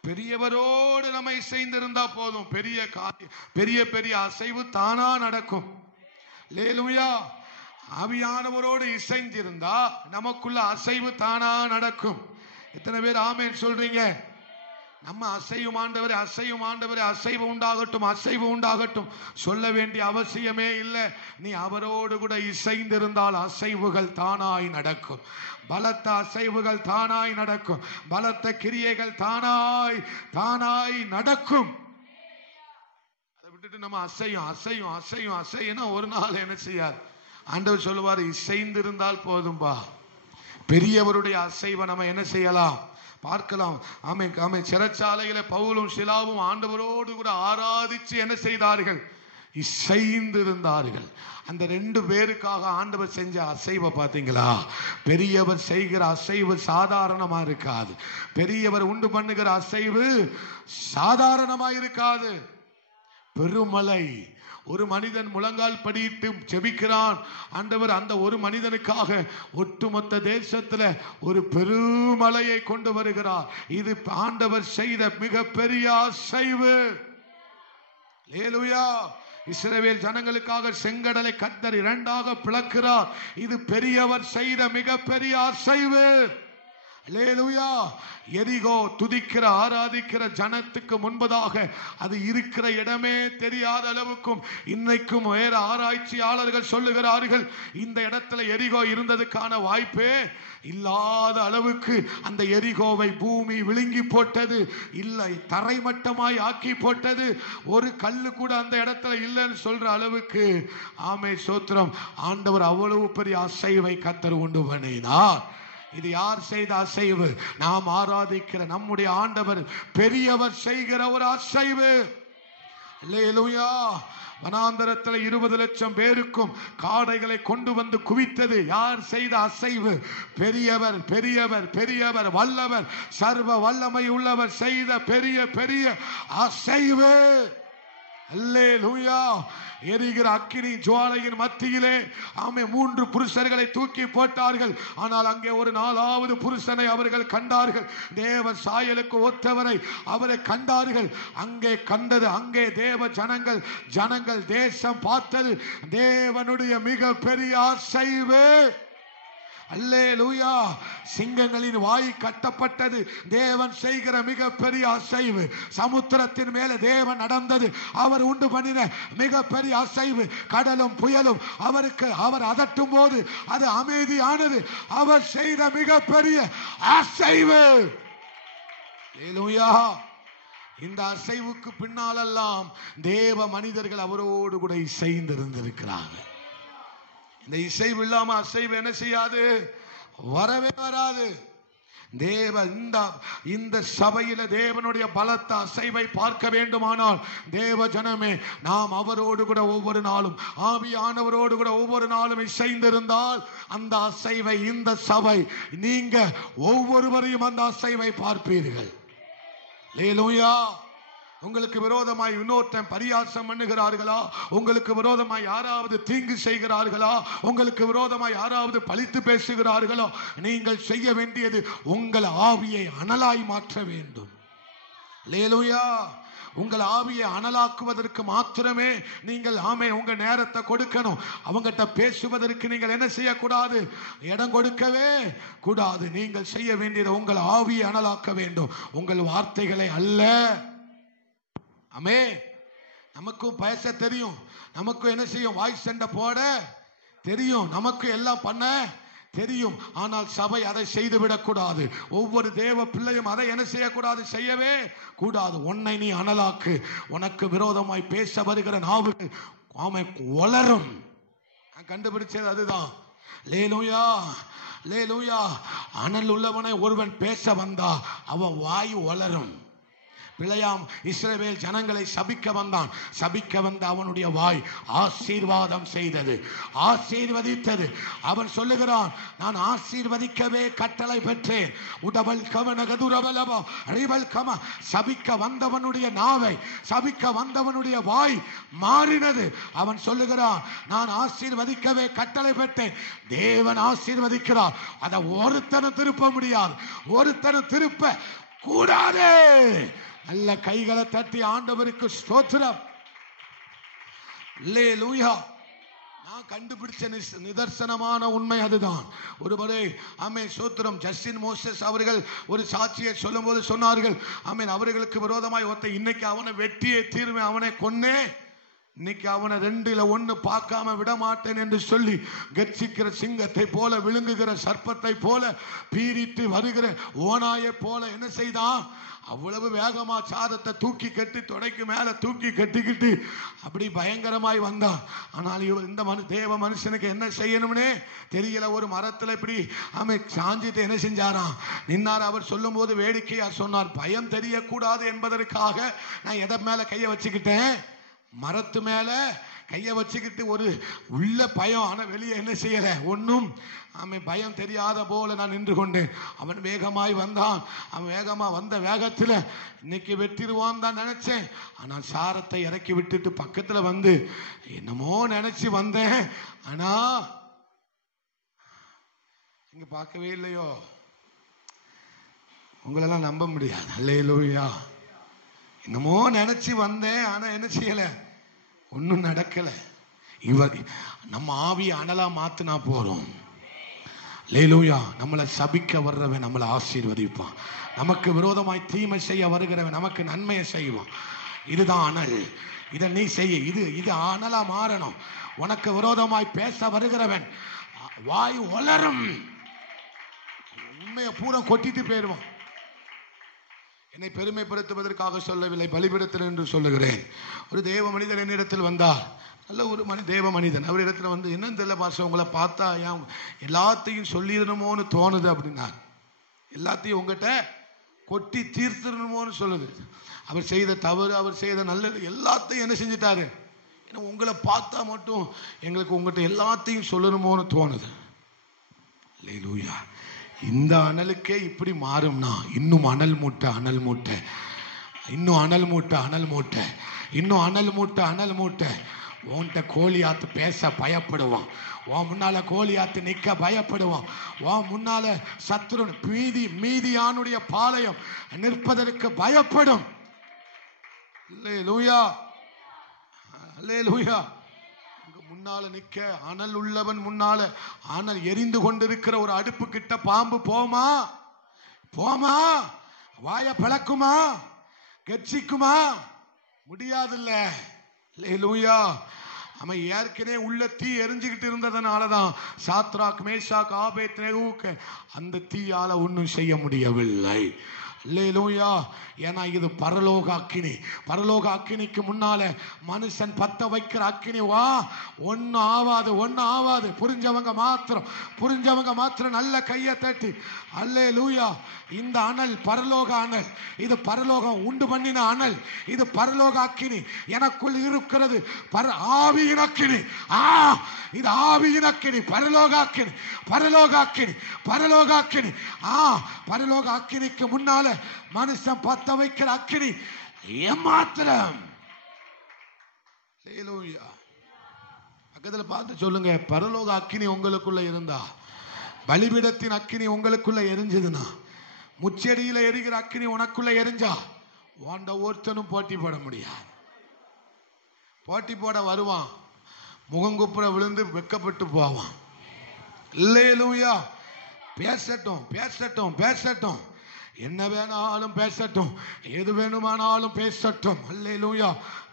பெரியவரோடு நம்ம இசைந்திருந்தா போதும், பெரிய பெரிய அசைவு தானா நடக்கும். அல்லேலூயா. ஆவியானவரோடு இசைந்திருந்தா நமக்குள்ள அசைவு தானா நடக்கும். எத்தனை பேர் ஆமென் சொல்றீங்க? நம்ம அசையும் ஆண்டவரே, அசையும் ஆண்டவரே, அசைவு உண்டாகட்டும், அசைவு உண்டாகட்டும் சொல்ல வேண்டிய அவசியமே இல்லை. நீ அவரோடு கூட இசைந்திருந்தால் அசைவுகள் தானாய் நடக்கும். பலத்த அசைவுகள் தானாய் நடக்கும். பலத்த கிரியைகள் தானாய் நடக்கும். அதை விட்டுட்டு நம்ம அசையும் அசையும் அசையும் அசையினா ஒரு நாள் என்ன செய்யாது? ஆண்டவர் சொல்லுவார், இசைந்திருந்தால் போதும்பா. பெரியவருடைய அசைவை நம்ம என்ன செய்யலாம்? பார்க்கலாம். ஆமென் ஆமென். சிறைச்சாலையில பவுலும் சிலாவும் ஆண்டவரோடு கூட ஆராதிச்சு என்ன செய்தார்கள்? இசைந்திருந்தார்கள். அந்த 2 பேருக்காக ஆண்டவர் செஞ்ச அசைவை பார்த்தீங்களா? பெரியவர் செய்கிற அசைவு சாதாரணமா இருக்காது. பெரியவர் உண்டு பண்ணுகிற அசைவு சாதாரணமா இருக்காது. பெருமலை. ஒரு மனிதன் முழங்கால் படியிட்டு ஜெபிக்கிறான். ஆண்டவர் அந்த ஒரு மனிதனுக்காக ஒட்டுமொத்த தேசத்துல ஒரு பெருமலையை கொண்டு வருகிறார். இது ஆண்டவர் செய்த மிகப்பெரிய அசைவு. அல்லேலூயா. இஸ்ரவேல் ஜனங்களுக்காக செங்கடலை கர்த்தர் 2ஆக பிளக்கிறார். இது பெரியவர் செய்த மிகப்பெரிய அசைவு. அல்லேலூயா. எரிகோ துதிக்கிற ஆராதிக்கிற ஜனத்துக்கு முன்பதாக அது இருக்கிற இடமே தெரியாத அளவுக்கும் இன்னைக்கும் வேற ஆராய்ச்சியாளர்கள் சொல்லுகிறார்கள், இந்த இடத்துல எரிகோ இருந்ததுக்கான வாய்ப்பே இல்லாத அளவுக்கு அந்த எரிகோவை பூமி விழுங்கி போட்டது. இல்லை, தரைமட்டமாய் ஆக்கி போட்டது. ஒரு கல்லு கூட அந்த இடத்துல இல்லைன்னு சொல்ற அளவுக்கு. ஆமே சோத்திரம். ஆண்டவர் அவ்வளவு பெரிய அசைவை கர்த்தர் உண்டு பண்ணினார். இது யார் செய்த அசைவு? நாம் ஆராதிக்கிற நம்முடைய ஆண்டவர் பெரியவர் செய்கிற ஒரு அசைவு. அல்லேலூயா. வனாந்தரத்தில் 20 லட்சம் பேருக்கும் காடைகளை கொண்டு வந்து குவித்தது யார் செய்த அசைவு? பெரியவர் பெரியவர் பெரியவர் வல்லவர் சர்வ வல்லமை உள்ளவர் செய்த பெரிய பெரிய அசைவு. அல்லேலூயா. எரிகிற அக்கினி ஜுவாலையின் மத்தியிலே ஆமே 3 புருஷர்களை தூக்கி போட்டார்கள். ஆனால் அங்கே ஒரு 4வது புருஷனை அவர்கள் கண்டார்கள். தேவ சாயலுக்கு ஒத்தவரை அவரை கண்டார்கள். அங்கே கண்டது, அங்கே தேவ ஜனங்கள் தேசம் பார்த்தது தேவனுடைய மிக பெரிய அசைவு. அல்லேலூயா. சிங்கங்களின் வாய் கட்டப்பட்டது தேவன் செய்கிற மிக பெரிய அசைவு. சமுத்திரத்தின் மேல தேவன் நடந்தது அவர் உண்டு பண்ணின மிக பெரிய அசைவு. கடலும் புயலும் அவர் அதட்டும் போது அது அமைதியானது. அவர் செய்த மிக பெரிய அசைவு. அல்லேலூயா. இந்த அசைவுக்கு பின்னாலெல்லாம் தேவ மனிதர்கள் அவரோடு கூட இசைந்திருந்திருக்கிறார்கள். இந்த இசைவு இல்லாம அசைவு என்ன செய்யாது? வரவே வராது. இந்த சபையில தேவனுடைய பலத்த அசைவை பார்க்க வேண்டுமானால் தேவ ஜனமே நாம் அவரோடு கூட ஒவ்வொரு நாளும் ஆவியானவரோடு கூட ஒவ்வொரு நாளும் இசைந்திருந்தால் அந்த அசைவை இந்த சபை நீங்க ஒவ்வொருவரையும் அந்த அசைவை பார்ப்பீர்கள். அல்லேலூயா. உங்களுக்கு விரோதமாய் இன்னொருத்தன் பரியாசம் பண்ணுகிறார்களா? உங்களுக்கு விரோதமாய் யாராவது தீங்கு செய்கிறார்களா? உங்களுக்கு விரோதமாய் யாராவது பழித்து பேசுகிறார்களோ? நீங்கள் செய்ய வேண்டியது உங்கள் ஆவியை அனலாய் மாற்ற வேண்டும். அல்லேலூயா. உங்கள் ஆவியை அனலாக்குவதற்கு மாத்திரமே நீங்கள் உங்க நேரத்தை கொடுக்கணும். அவங்கிட்ட பேசுவதற்கு நீங்கள் என்ன செய்யக்கூடாது? இடம் கொடுக்கவே கூடாது. நீங்கள் செய்ய வேண்டியது உங்கள் ஆவியை அனலாக்க வேண்டும், உங்கள் வார்த்தைகளை அல்ல. ஆமே. நமக்கும் பேச தெரியும், நமக்கும் என்ன செய்யும்? வாய்ஸ் சென்ட போட தெரியும், நமக்கு எல்லாம் பண்ண தெரியும். ஆனால் சபை அதை செய்துவிடக் கூடாது. ஒவ்வொரு தேவ பிள்ளையும் அதை என்ன செய்யக்கூடாது? செய்யவே கூடாது. உன்னை நீ அனலாக்கு. உனக்கு விரோதமாய் பேச வருகிற நாவுகள் வளரும். நான் கண்டுபிடிச்சது அதுதான். லேலூயா, லேலூயா. அனல் உள்ளவனை ஒருவன் பேச வந்தா அவன் வாய் வளரும். பிழையாம் இஸ்ரவேல் ஜனங்களை சபிக்க வந்தான். சபிக்க வந்த அவனுடைய வாய் ஆசீர்வாதம் செய்தது, ஆசீர்வதித்தது. அவன் சொல்லுகிறான், நான் ஆசீர்வதிக்கவே கட்டளை பெற்றேன். உடபல் கவனகதுரபலப ரிபல் கம. சபிக்க வந்தவனுடைய நாவை, சபிக்க வந்தவனுடைய வாய் மாறினது. அவன் சொல்லுகிறான், நான் ஆசீர்வதிக்கவே கட்டளை பெற்றேன். தேவன் ஆசீர்வதிக்கிறார். அதை ஒருத்தனும் திருப்ப முடியாது, ஒருத்தனும் திருப்ப கூடாது. நல்ல கைகளை தட்டி ஆண்டவருக்கு ஸ்தோத்திரம். அல்லேலூயா. நான் கண்டுபிடிச்ச நிதர்சனமான உண்மை அதுதான். ஒருமுறை ஆமென் ஸ்தோத்திரம், ஜஸ்டின் மோசஸ் அவர்கள் ஒரு சாட்சியை சொல்லும் போது சொன்னார்கள், ஆமென், அவர்களுக்கு விரோதமாய் ஒருத்தன், இன்னைக்கு அவனை வெட்டியே தீர்வேன், அவனை கொன்னே, இன்னைக்கு அவனை 2-1 பார்க்காம விட மாட்டேன் என்று சொல்லி கர்ஜிக்கிற சிங்கத்தை போல, விழுங்குகிற சர்ப்பத்தை போல, பீரிட்டு வருகிற ஓநாயை போல என்ன செய்தான்? அவ்வளவு வேகமா சாதத்தை தூக்கி கட்டி தொடைக்கு மேல தூக்கி கட்டிக்கிட்டு அப்படி பயங்கரமாய் வந்தான். ஆனால் இவர் இந்த தேவ மனுஷனுக்கு என்ன செய்யணும்னே தெரியல. ஒரு மரத்துல இப்படி சாஞ்சிட்டு என்ன செஞ்சாராம்? நின்னார். அவர் சொல்லும் போது வேடிக்கையா சொன்னார், பயம் தெரியக்கூடாது என்பதற்காக நான் எதை மேல கைய வச்சுக்கிட்டேன்? மரத்து மேல கைய வச்சுக்கிட்டு. ஒரு உள்ள பயம், ஆனா வெளியே என்ன செய்யல, ஒன்னும் அவன் பயம் தெரியாத போல நான் நின்று கொண்டேன். அவன் வேகமாய் வந்தான். அவன் வேகமா வந்த வேகத்துல இன்னைக்கு வெட்டிடுவான் தான் நினைச்சேன். ஆனால் சாரத்தை இறக்கி விட்டுட்டு பக்கத்துல வந்து என்னமோ நினைச்சு வந்தேன். ஆனா இங்க பார்க்கவே இல்லையோ. உங்களெல்லாம் நம்ப முடியாது. அல்லேலூயா. என்னமோ நினைச்சு வந்தேன், ஆனா என்ன செய்யல, ஒன்னும் நடக்கல. இவர் நம்ம ஆவியை அனலா மாத்தினா போறோம். அல்லேலூயா. நம்மளை சபிக்க வர்றவன் நம்மளை ஆசீர்வதிப்பான். நமக்கு விரோதமாய் தீமை செய்ய வருகிறவன் நமக்கு நன்மையை செய்வான். இதுதான் அனல். இதை நீ செய்ய. இது அனலா மாறணும். உனக்கு விரோதமாய் பேச வருகிறவன் வாய் வளரும். உண்மையை பூரா கொட்டிட்டு போயிடுவான். என்னை பெருமைப்படுத்துவதற்காக சொல்லவில்லை, பலிபீடத்தில் என்று சொல்லுகிறேன். ஒரு தேவ மனிதன் என்னிடத்தில் வந்தார். நல்ல ஒரு தேவ மனிதன். அவரிடத்தில் வந்து, என்னன்னு தெரியல பாஸ்டர், உங்களை பார்த்தா ஏன் எல்லாத்தையும் சொல்லிடணுமோன்னு தோணுது அப்படின்னார். எல்லாத்தையும் உங்ககிட்ட கொட்டி தீர்த்திடணுமோன்னு சொல்லுது. அவர் செய்த தவறு, அவர் செய்த நல்லது எல்லாத்தையும் என்ன செஞ்சிட்டாரு? ஏன்னா உங்களை பார்த்தா மட்டும் எங்களுக்கு உங்ககிட்ட எல்லாத்தையும் சொல்லணுமோன்னு தோணுது. அல்லேலூயா. இந்த அனலுக்கே இப்படி மாறும்னா இன்னும் அனல் மூட்டை, அனல் மூட்டை, இன்னும் அனல் மூட்டை, அனல் மூட்டை, இன்னும் அனல் மூட்டை, அனல் மூட்டை. உன்கிட்ட கோழியாத்து பேச பயப்படுவான். உன் முன்னால கோழியாத்து நிக்க பயப்படுவான். உன் முன்னால சத்துரு மீதியானுடைய பாளையம் நிற்பதற்கு பயப்படும். அல்லேலூயா, அல்லேலூயா. முன்னால நிக்க அனல் உள்ளவன் முன்னால, அனல் எரிந்து கொண்டிருக்கிற ஒரு அடுப்பு கிட்ட பாம்பு போமா? போமா? வாய பிளக்குமா? கட்சிக்குமா? முடியாதுல்ல. அல்லேலூயா. அவன் ஏற்கனவே உள்ள தீ எரிஞ்சுக்கிட்டு இருந்ததுனாலதான் சாத்ராக் மேஷாக் ஆபேத்நேகோவுக்கு அந்த தீயால ஒன்றும் செய்ய முடியவில்லை. அல்லேலூயா. ஏன்னா இது பரலோக அக்கினி. பரலோக அக்கினிக்கு முன்னால மனுஷன் பத்த வைக்கிற அக்கினி வா ஒன்னும் ஆவாது, ஒன்னும் ஆவாது. புரிஞ்சவங்க மாத்திரம் நல்ல கையை தட்டி அல்லேலூயா. இந்த அனல் பரலோக அனல். இது பரலோகம் உண்டு பண்ணின அனல். இது பரலோக அக்கினி. எனக்குள் இருக்கிறது ஆவியின் அக்கினி. இது ஆவியின் அக்கினி. பரலோக அக்கினி, பரலோக அக்கினி, பரலோக அக்கினி. பரலோக அக்கினிக்கு முன்னால மனுஷன் பத்த வைக்கிற அக்கினி ஏமாத்திரம். பக்கத்துல பார்த்து சொல்லுங்க, பரலோக அக்கினி உங்களுக்குள்ள இருந்தா, பலிபீடத்தின் அக்கினி உங்களுக்குள்ள எரிஞ்சதுன்னா, முச்செடியில எரிகிற அக்கினி உனக்குள்ள எரிஞ்சா வாண்ட ஒருத்தனும் போட்டி போட முடியாது. போட்டி போட வருவான், முகங்குப்புற விழுந்து வெக்கப்பட்டு போவான். அல்லேலூயா. பேசட்டும், பேசட்டும், பேசட்டும். என்ன வேணாலும் பேசட்டும், எது வேணுமானாலும் பேசட்டும். அல்லேலூயா.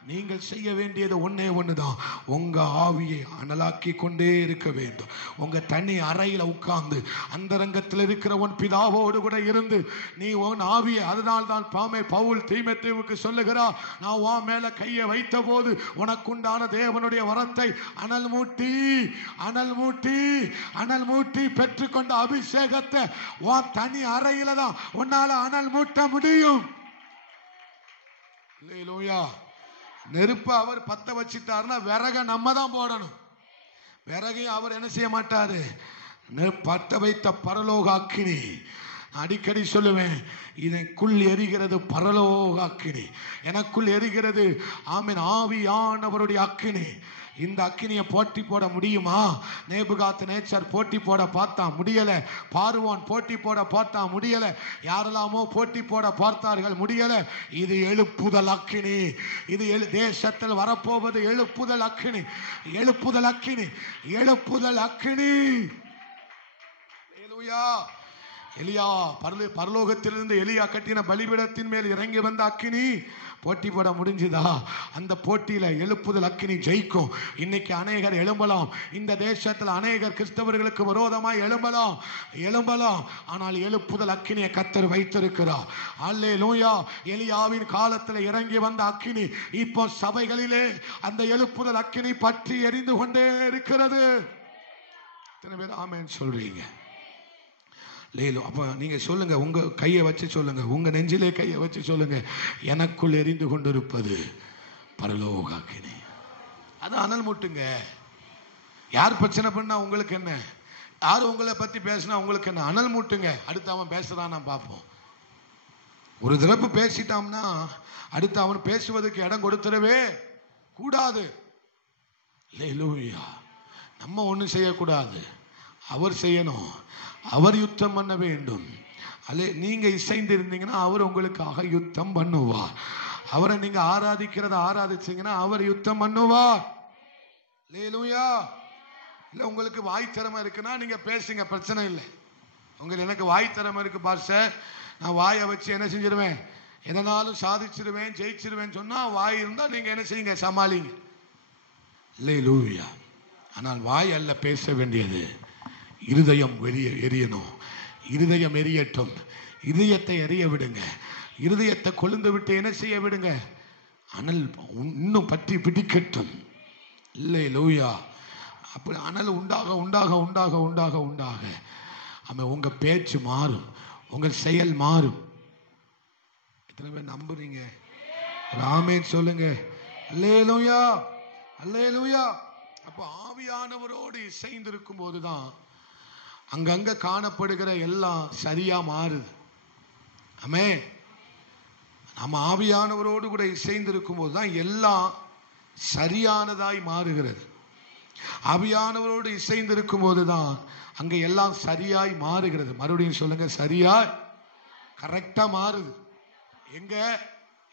நீங்கள் செய்ய வேண்டியது ஒன்னே ஒண்ணுதான். உங்க ஆவியை அனலாக்கி கொண்டே இருக்க வேண்டும். உங்க தனி அறையில உட்கார்ந்து அந்தரங்கத்தில் இருக்கிற உன் பிதாவோடு கூட இருந்து நீ உன் ஆவியை, அதனால் தான் பவுல் தீமோத்தேயுவுக்கு சொல்லுகிறார், நான் உன் மேல கையை வைத்த போது உனக்குண்டான தேவனுடைய வரத்தை அனல் மூட்டி அனல் மூட்டி அனல் மூட்டி பெற்றுக்கொண்ட அபிஷேகத்தை உன் தனி அறையில தான் உன்னால அனல் மூட்ட முடியும். அல்லேலூயா. நெருப்ப அவர் பத்த வச்சிட்டாருன்னா விறக நம்ம தான் போடணும். விறகையும் அவர் என்ன செய்ய மாட்டாரு. பத்த வைத்த பரலோக அக்கினி, அடிக்கடி சொல்லுவேன், எனக்குள் எரிகிறது பரலோக அக்கினி, எனக்குள் எரிகிறது ஆமென் ஆவியானவருடைய அக்கினி. இந்த அக்கினியை போட்டி போட முடியுமா? நேபுகாத்நேச்சர் போட்டி போட பார்த்தா முடியல. பார்வோன் போட்டி போட பார்த்தா முடியல. யாரெல்லாமோ போட்டி போட பார்த்தார்கள், முடியல. இது எழுப்புதல் அக்கினி. இது தேசத்தில் வரப்போவது எழுப்புதல் அக்கினி. எழுப்புதல் அக்கினி. எழுப்புதல் அக்கினி. எலியா பரலோகத்திலிருந்து எலியா கட்டின பலிபீடத்தின் மேல் இறங்கி வந்த அக்கினி போட்டி போட முடிஞ்சுதா? அந்த போட்டியில எழுப்புதல் அக்கினி ஜெயிக்கும். இன்னைக்கு அநேகர் எழும்பலாம். இந்த தேசத்தில் அநேகர் கிறிஸ்தவர்களுக்கு விரோதமாய் எழும்பலாம். ஆனால் எழுப்புதல் அக்கினியை கர்த்தர் வைத்திருக்கிறார். அல்லேலூயா. எலியாவின் காலத்தில் இறங்கி வந்த அக்கினி இப்போ சபைகளிலே அந்த எழுப்புதல் அக்கினி பற்றி எரிந்து கொண்டே இருக்கிறது. எத்தனை பேர் ஆமென் சொல்றீங்க? லேலோ. அப்ப நீங்க சொல்லுங்க, உங்க கையை வச்சு சொல்லுங்க, உங்க நெஞ்சிலே கையை வச்சு சொல்லுங்க, எனக்குள் எரிந்து கொண்டிருப்பது பரலோக அக்கினி. அது அனல் மூட்டுங்க. யார் பிரச்சனை பண்ணா உங்களுக்கு என்ன? யார் உங்களை பத்தி பேசினா உங்களுக்கு என்ன? அனல் மூட்டுங்க. அடுத்து அவன் பேசுறான் நான் பார்ப்போம். ஒரு தடவை பேசிட்டான்னா அடுத்து அவன் பேசுவதற்கு இடம் கொடுத்துடவே கூடாது. லேலூயா. நம்ம ஒன்றும் செய்யக்கூடாது, அவர் செய்யணும். அவர் யுத்தம் பண்ண வேண்டும். அல்ல, நீங்க இசைந்து இருந்தீங்கன்னா அவர் உங்களுக்காக யுத்தம் பண்ணுவார். அவரை நீங்க ஆராதிக்கிறத ஆராதிச்சீங்கன்னா அவர் யுத்தம் பண்ணுவார். அல்லேலூயா. இல்ல உங்களுக்கு வாய் திறமை இருக்குன்னா நீங்க பேசுங்க, பிரச்சனை இல்லை. உங்களுக்கு எனக்கு வாய் திறமை இருக்கு பாஸ்டர், நான் வாயை வச்சு என்ன செஞ்சிருவேன், எதனாலும் சாதிச்சிருவேன், ஜெயிச்சிருவேன் சொன்னா வாய் இருந்தா நீங்க என்ன செய்யுங்க, சமாளிங்க. அல்லேலூயா. ஆனால் வாய் அல்ல பேச வேண்டியது, இருதயம் எரியணும். இருதயம் எரியட்டும். இதயத்தை எரிய விடுங்க. இருதயத்தை கொழுந்து விட்டு என்ன செய்ய விடுங்க, அனல் இன்னும் பற்றி பிடிக்கட்டும். அல்லேலூயா. அப்படி அனல் உண்டாக உண்டாக உண்டாக உண்டாக உண்டாக ஆமென் உங்க பேச்சு மாறும், உங்கள் செயல் மாறும். எத்தனை பேர் நம்புறீங்க? ஆமென் சொல்லுங்க. அல்லேலூயா. அல்லேலூயா. அப்போ ஆவியானவரோடு இசைந்திருக்கும் போதுதான் அங்கங்க காணப்படுகிற எல்லாம் சரியா மாறுது. ஆமென். நம்ம ஆவியானவரோடு கூட இசைந்திருக்கும் போதுதான் எல்லாம் சரியானதாய் மாறுகிறது. ஆவியானவரோடு இசைந்திருக்கும் போதுதான் அங்க எல்லாம் சரியாய் மாறுகிறது. மறுபடியும் சொல்லுங்க, சரியாய் கரெக்டா மாறுது. எங்க?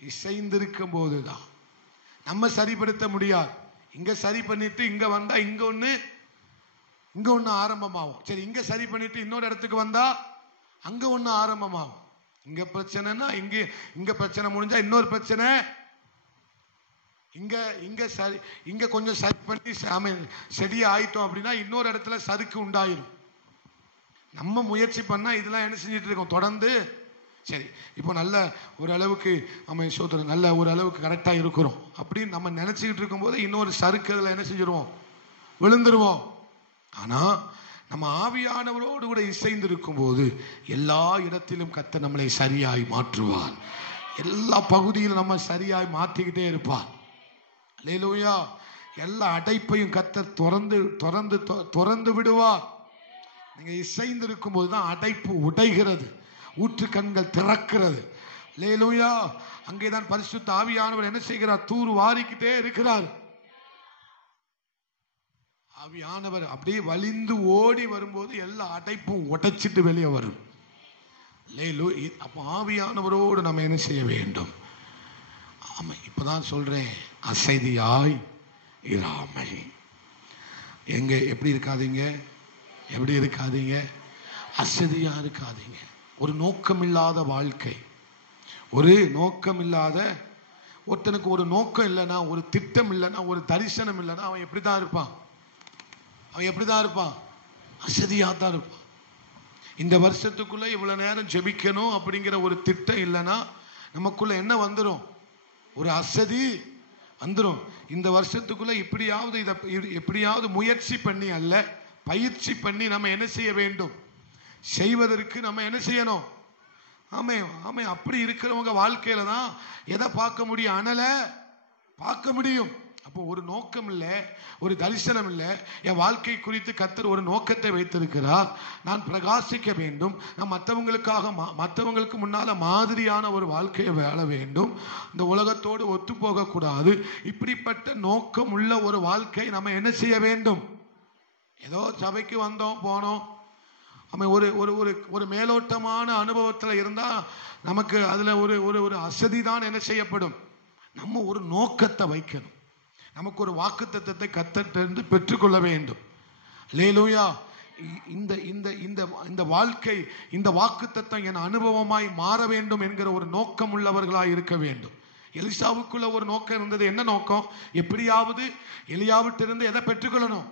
இசைந்திருக்கும் போதுதான். நம்ம சரிப்படுத்த முடியாது. இங்க சரி பண்ணிட்டு இங்க வந்தா இங்க ஒண்ணு ஆரம்பமாகும். சரி, இங்க சரி பண்ணிட்டு இன்னொரு இடத்துக்கு வந்தா அங்க ஒண்ணு ஆரம்பமாகும். இங்க பிரச்சனைனா இங்க பிரச்சனை முடிஞ்சா இன்னொரு பிரச்சனை இங்க கொஞ்சம் சரி பண்ணி செடியா ஆயிட்டோம் அப்படின்னா இன்னொரு இடத்துல சறுக்கு உண்டாயிரும். நம்ம முயற்சி பண்ணா இதெல்லாம் என்ன செஞ்சுட்டு இருக்கோம் தொடர்ந்து. சரி, இப்போ நல்ல ஒரு அளவுக்கு நம்ம சோதனை நல்ல ஒரு அளவுக்கு கரெக்டா இருக்கிறோம் அப்படின்னு நம்ம நினைச்சுக்கிட்டு இருக்கும் போது இன்னொரு சறுக்கு அதுல என்ன செஞ்சிருவோம், விழுந்துருவோம். ஆனா நம்ம ஆவியானவரோடு கூட இசைந்து இருக்கும் போது எல்லா இடத்திலும் கர்த்தர் நம்மளை சரியாய் மாற்றுவார். எல்லா பகுதியிலும் நம்ம சரியாய் மாற்றிக்கிட்டே இருப்பார். அல்லேலூயா. எல்லா அடைப்பையும் கர்த்தர் திறந்து விடுவார். நீங்க இசைந்து இருக்கும் போதுதான் அடைப்பு உடைகிறது, ஊற்று கண்கள் திறக்கிறது. அல்லேலூயா. அங்கேதான் பரிசுத்த ஆவியானவர் என்ன செய்கிறார், தூர் வாரிக்கிட்டே இருக்கிறார். ஆவியானவர் அப்படியே வலிந்து ஓடி வரும்போது எல்லா அடைப்பும் உடைச்சிட்டு வெளியே வரும். அப்போ ஆவியானவரோடு நம்ம என்ன செய்ய வேண்டும்? ஆமா, இப்பதான் சொல்றேன், அசதியாய் இராமை. எங்க எப்படி இருக்காதீங்க, அசதியா இருக்காதீங்க. ஒரு நோக்கமில்லாத வாழ்க்கை, ஒரு நோக்கமில்லாத ஒருத்தனுக்கு ஒரு நோக்கம் இல்லைன்னா, ஒரு திட்டம் இல்லைன்னா, ஒரு தரிசனம் இல்லைன்னா அவன் எப்படிதான் இருப்பான்? அவன் எப்படிதான் இருப்பான்? அசதியா தான் இருப்பான். இந்த வருஷத்துக்குள்ள இவ்வளவு நேரம் ஜெபிக்கணும் அப்படிங்கிற ஒரு திட்டம் இல்லைன்னா நமக்குள்ள என்ன வந்துடும்? ஒரு அசதி வந்துடும். இந்த வருஷத்துக்குள்ள எப்படியாவது முயற்சி பண்ணி அல்ல, பயிற்சி பண்ணி நம்ம என்ன செய்ய வேண்டும்? செய்வதற்கு நம்ம என்ன செய்யணும்? ஆமே ஆமே. அப்படி இருக்கிறவங்க வாழ்க்கையில தான் எதை பார்க்க முடியும்? அனலை பார்க்க முடியும். அப்போ ஒரு நோக்கம் இல்லை, ஒரு தரிசனம் இல்லை. என் வாழ்க்கை குறித்து கர்த்தர் ஒரு நோக்கத்தை வைத்திருக்கிறார். நான் பிரகாசிக்க வேண்டும், நான் மற்றவங்களுக்கு முன்னால மாதிரியான ஒரு வாழ்க்கையை வாழ வேண்டும், இந்த உலகத்தோடு ஒத்து போகக்கூடாது. இப்படிப்பட்ட நோக்கம் உள்ள ஒரு வாழ்க்கை நம்ம என்ன செய்ய வேண்டும்? ஏதோ சபைக்கு வந்தோம் போனோம், நம்ம ஒரு ஒரு ஒரு மேலோட்டமான அனுபவத்தில் இருந்தா நமக்கு அதுல ஒரு ஒரு அசதி தான் என்ன செய்யப்படும். நம்ம ஒரு நோக்கத்தை வைக்கணும். நமக்கு ஒரு வாக்குத்தத்தத்தை கர்த்தரிடமிருந்து பெற்றுக்கொள்ள வேண்டும். அல்லேலூயா. இந்த இந்த இந்த இந்த வாழ்க்கை, இந்த வாக்குத்தத்தம் என் அனுபவமாய் மாற வேண்டும் என்கிற ஒரு நோக்கம் உள்ளவர்களாய் இருக்க வேண்டும். எலிசாவுக்குள்ள ஒரு நோக்கம் இருந்தது. என்ன நோக்கம்? எப்படியாவது எலியாவிட்டிருந்து எதை பெற்றுக்கொள்ளணும்?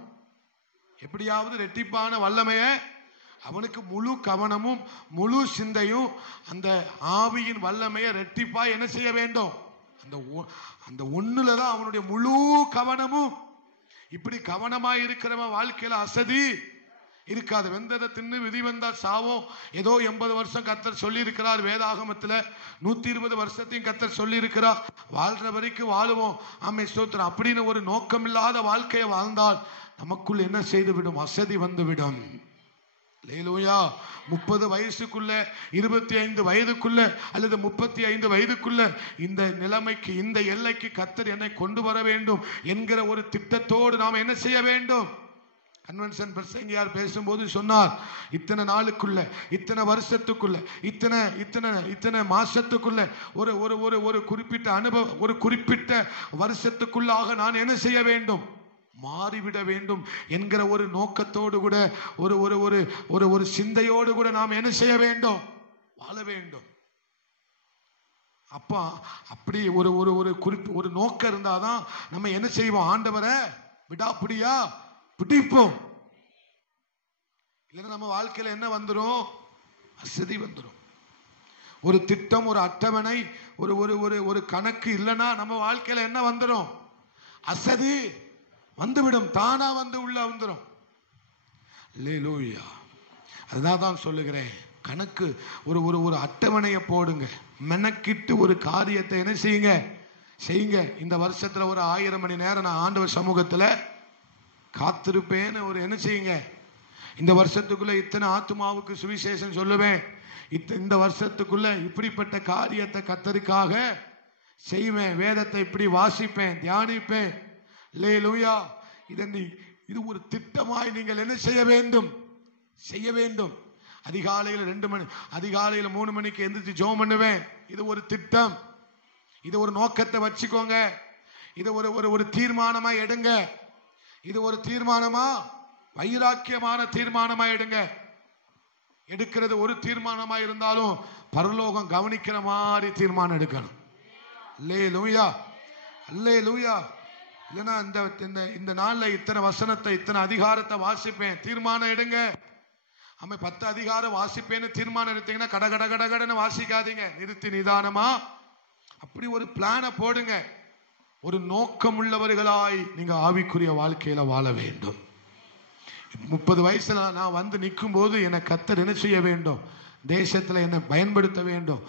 எப்படியாவது ரெட்டிப்பான வல்லமையை, அவனுக்கு முழு கவனமும் முழு சிந்தையும் அந்த ஆவியின் வல்லமையை ரெட்டிப்பா என்ன செய்ய வேண்டும்? அந்த ஒண்ணுலதான் அவனுடைய முழு கவனமும். இப்படி கவனமாய் இருக்கிறவன் வாழ்க்கையில அசதி இருக்காது. வெந்ததை தின்னு விதி வந்தால் சாவோம். ஏதோ 80 வருஷம் கர்த்தர் சொல்லி இருக்கிறார் வேதாகமத்துல. 120 வருஷத்தையும் கர்த்தர் சொல்லி இருக்கிறார். வாழ்ற வரைக்கும் வாழுவோம், ஆமே ஸ்தோத்திரம் அப்படின்னு ஒரு நோக்கம் இல்லாத வாழ்க்கையை வாழ்ந்தால் நமக்குள் என்ன செய்து விடும்? அசதி வந்து விடும். அல்லேலூயா. 30 வயசுக்குள்ள, 25 வயதுக்குள்ள அல்லது 35 வயதுக்குள்ள இந்த நிலைமைக்கு, இந்த எல்லைக்கு கர்த்தர் என்னை கொண்டு வர வேண்டும் என்கிற ஒரு திட்டத்தோடு நாம் என்ன செய்ய வேண்டும்? கன்வென்ஷன் பிரசங்கியார் பேசும்போது சொன்னார், இத்தனை நாளுக்குள்ள, இத்தனை வருஷத்துக்குள்ள, இத்தனை மாசத்துக்குள்ள, ஒரு ஒரு ஒரு குறிப்பிட்ட அனுபவம், ஒரு குறிப்பிட்ட வருஷத்துக்குள்ளாக நான் என்ன செய்ய வேண்டும்? மாறிவிட வேண்டும் என்கிற ஒரு நோக்கத்தோடு கூட, ஒரு ஒரு ஒரு ஒரு சிந்தையோடு கூட நாம் என்ன செய்ய வேண்டும்? வாழ வேண்டும். அப்பா அப்படி ஒரு ஒரு ஒரு நோக்கம் இருந்தாதான் நம்ம என்ன செய்வோம்? ஆண்டவரை விடாப்பிடியா பிடிப்போம். இல்லைன்னா நம்ம வாழ்க்கையில என்ன வந்துடும்? அசதி வந்துடும். ஒரு திட்டம், ஒரு அட்டவணை, ஒரு ஒரு ஒரு கணக்கு இல்லைன்னா நம்ம வாழ்க்கையில என்ன வந்துடும்? அசதி வந்துவிடும். தானா வந்து உள்ள வந்துடும். அல்லேலூயா. அதுதான் சொல்லுகிறேன், கணக்கு ஒரு ஒரு ஒரு அட்டவணையை போடுங்க. மெனக்கிட்டு ஒரு காரியத்தை என்ன செய்யுங்க. இந்த வருஷத்துல ஒரு 1000 மணி நேரம் நான் ஆண்டவர் சமூகத்துல காத்திருப்பேன்னு ஒரு என்ன செய்யுங்க. இந்த வருஷத்துக்குள்ள இத்தனை ஆத்துமாவுக்கு சுவிசேஷம் சொல்லுவேன், இந்த வருஷத்துக்குள்ள இப்படிப்பட்ட காரியத்தை கர்த்தருக்காக செய்வேன், வேதத்தை இப்படி வாசிப்பேன், தியானிப்பேன். அல்லேலூயா. இது ஒரு திட்டமாய் நீங்கள் என்ன செய்ய வேண்டும். அதிகாலையில் 2 மணி, அதிகாலையில் 3 மணிக்கு எந்திரிச்சு ஜெபம் பண்ணுவேன். இது ஒரு திட்டம். இது ஒரு நோக்கத்தை வச்சுக்கோங்க. இது ஒரு ஒரு தீர்மானமா எடுங்க. இது ஒரு தீர்மானமா, வைராக்கியமான தீர்மானமா எடுங்க. எடுக்கிறது ஒரு தீர்மானமா இருந்தாலும் பரலோகம் கவனிக்கிற மாதிரி தீர்மானம் எடுக்கணும். அல்லேலூயா. அல்லேலூயா. இல்லைன்னா இந்த நாள்ல இத்தனை வசனத்தை, இத்தனை அதிகாரத்தை வாசிப்பேன், தீர்மானம் எடுங்க. 10 அதிகாரம் வாசிப்பேன்னு தீர்மானம் எடுத்தீங்கன்னா கட கட கட கடன்னு வாசிக்காதீங்க. நிறுத்தி நிதானமா அப்படி ஒரு பிளான போடுங்க. ஒரு நோக்கம் உள்ளவர்களாய் நீங்க ஆவிக்குரிய வாழ்க்கையில வாழ வேண்டும். 30 வயசுல நான் வந்து நிற்கும் போது என்னை கர்த்தர் என்ன செய்ய வேண்டும்? தேசத்துல என்னை பயன்படுத்த வேண்டும்.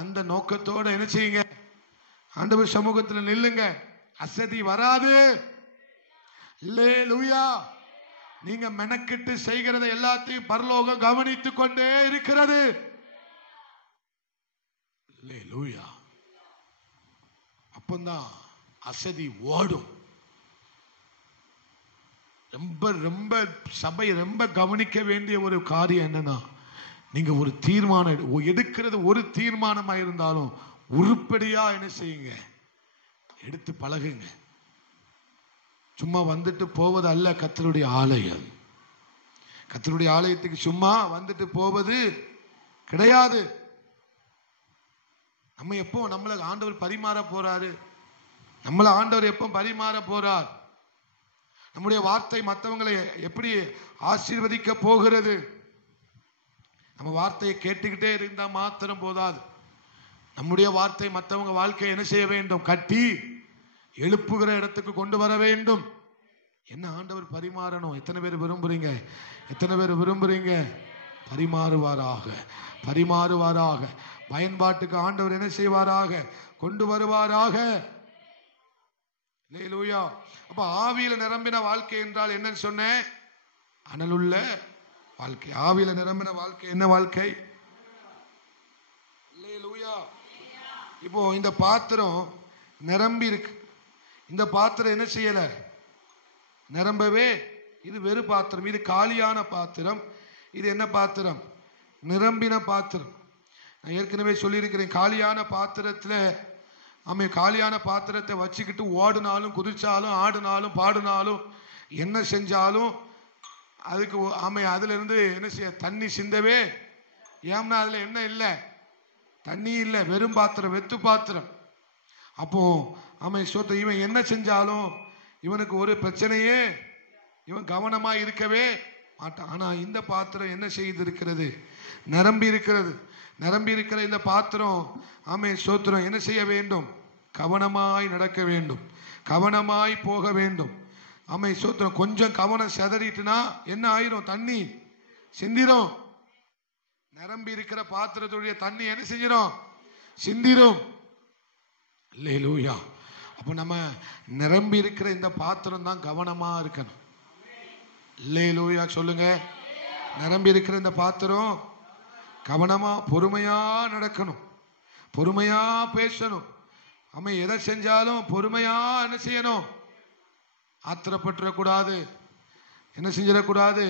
அந்த நோக்கத்தோட என்ன செய்யுங்க? ஆண்டவர் சமூகத்துல நில்லுங்க. அசதி வராது. அல்லேலூயா. நீங்க மெனக்கிட்டு செய்கிறத எல்லாத்தையும் பரலோகம் கவனித்துக் கொண்டே இருக்கிறது. அல்லேலூயா. அப்பந்தான் அசதி ஓடும். ரொம்ப ரொம்ப சபை ரொம்ப கவனிக்க வேண்டிய ஒரு காரியம் என்னன்னா, நீங்க ஒரு தீர்மானம் எடுக்கிறது ஒரு தீர்மானமா இருந்தாலும் உருப்படியா என்ன செய்யுங்க? எடுத்து பழகுங்க. சும்மா வந்துட்டு போவது அல்ல கர்த்தருடைய ஆலயம். கர்த்தருடைய ஆலயத்துக்கு சும்மா வந்துட்டு போவது கிடையாது. நம்ம எப்போ நம்மள ஆண்டவர் பரிமாற போறாரு? நம்மள ஆண்டவர் எப்போ பரிமாற போறார்? நம்முடைய வார்த்தை மற்றவங்களை எப்படி ஆசீர்வதிக்க போகிறது? நம்ம வார்த்தையை கேட்டுக்கிட்டே இருந்தா மாத்திரம் போதாது. நம்முடைய வார்த்தை மற்றவங்க வாழ்க்கையை என்ன செய்ய வேண்டும்? கட்டி எழுப்புகிற இடத்துக்கு கொண்டு வர வேண்டும். என்ன ஆண்டவர் பரிமாறணும். எத்தனை பேர் விரும்புறீங்க? எத்தனை பேர் விரும்புறீங்க? பரிமாறுவாராக, பரிமாறுவாராக. பயன்பாட்டுக்கு ஆண்டவர் என்ன செய்வாராக? கொண்டு வருவாராக. அல்லேலூயா. அப்ப ஆவியில நிரம்பின வாழ்க்கை என்றால் என்னன்னு சொன்னேன்? அனலுள்ள வாழ்க்கை. ஆவியில நிரம்பின வாழ்க்கை என்ன வாழ்க்கை? அல்லேலூயா. இப்போ இந்த பாத்திரம் நிரம்பி இருக்கு. இந்த பாத்திரம் என்ன செய்யல? நிரம்பவே. இது வெறும் பாத்திரம், இது காலியான பாத்திரம். இது என்ன பாத்திரம்? நிரம்பின பாத்திரம். நான் ஏற்கனவே சொல்லியிருக்கிறேன், காலியான பாத்திரத்தில் காலியான பாத்திரத்தை வச்சுக்கிட்டு ஓடுனாலும் குதிச்சாலும் ஆடினாலும் பாடினாலும் என்ன செஞ்சாலும் அதுக்கு அதுல இருந்து என்ன செய்ய? தண்ணி சிந்தவே. ஏன்னா அதுல என்ன இல்லை? தண்ணி இல்லை, வெறும் பாத்திரம், வெத்து பாத்திரம். அப்போ இவன் என்ன செஞ்சாலும் இவனுக்கு ஒரு பிரச்சனையே, இவன் கவனமா இருக்கவே மாட்டான். ஆனா இந்த பாத்திரம் என்ன செய்து இருக்கிறது? நிரம்பி இருக்கிறது. நிரம்பி இருக்கிற இந்த பாத்திரம் சோத்திரம் என்ன செய்ய வேண்டும்? கவனமாய் நடக்க வேண்டும், கவனமாய் போக வேண்டும். சோத்திரம் கொஞ்சம் கவனம் செதறிட்டுனா என்ன ஆயிரும்? தண்ணி சிந்திரும். நிரம்பி இருக்கிற பாத்திரத்துடைய தண்ணி என்ன செஞ்சிடும்? சிந்திரும். அல்லேலூயா. அப்ப நம்ம நிரம்பி இருக்கிற இந்த பாத்திரம் தான் கவனமா இருக்கணும். அல்லேலூயா சொல்லுங்க. நிரம்பி இருக்கிற இந்த பாத்திரம் கவனமா பொறுமையா நடக்கணும், பொறுமையா பேசணும். எதை செஞ்சாலும் பொறுமையா என்ன செய்யணும்? ஆத்திரப்பட்டுறக்கூடாது, என்ன செஞ்சிடக்கூடாது?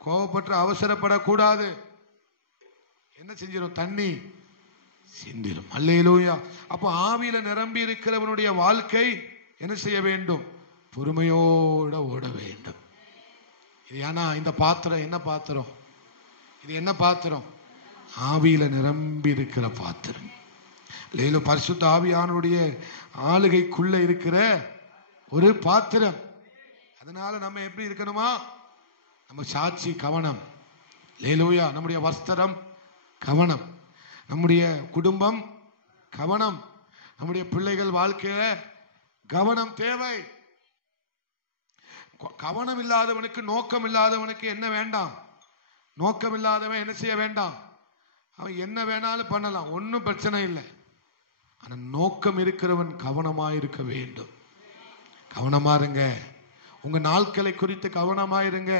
கோபப்பட்டு அவசரப்படக்கூடாது. என்ன செஞ்சிடும்? தண்ணி சிந்திரும். அல்லேலூயா. அப்போ ஆவியில நிரம்பி இருக்கிறவனுடைய வாழ்க்கை என்ன செய்ய வேண்டும்? பொறுமையோட ஓட வேண்டும். இது ஏன்னா இந்த பாத்திரம் என்ன பாத்திரம்? இது என்ன பாத்திரம்? ஆவியில நிரம்பி இருக்கிற பாத்திரம். பரிசுத்த ஆவியானுடைய ஆளுகைக்குள்ள இருக்கிற ஒரு பாத்திரம். அதனால நம்ம எப்படி இருக்கணுமா? நம்ம சாட்சி கவனம். அல்லேலூயா. நம்முடைய வஸ்திரம் கவனம், நம்முடைய குடும்பம் கவனம், நம்முடைய பிள்ளைகள் வாழ்க்கையில கவனம் தேவை. கவனம் இல்லாதவனுக்கு, நோக்கம் இல்லாதவனுக்கு என்ன வேண்டாம்? நோக்கம் இல்லாதவன் என்ன செய்ய வேண்டாம்? அவன் என்ன வேணாலும் பண்ணலாம், ஒன்னும் பிரச்சனை இல்லை. ஆனா நோக்கம் இருக்கிறவன் கவனமா இருக்க வேண்டும். கவனமா இருங்க. உங்க நாட்களை குறித்து கவனமா இருங்க.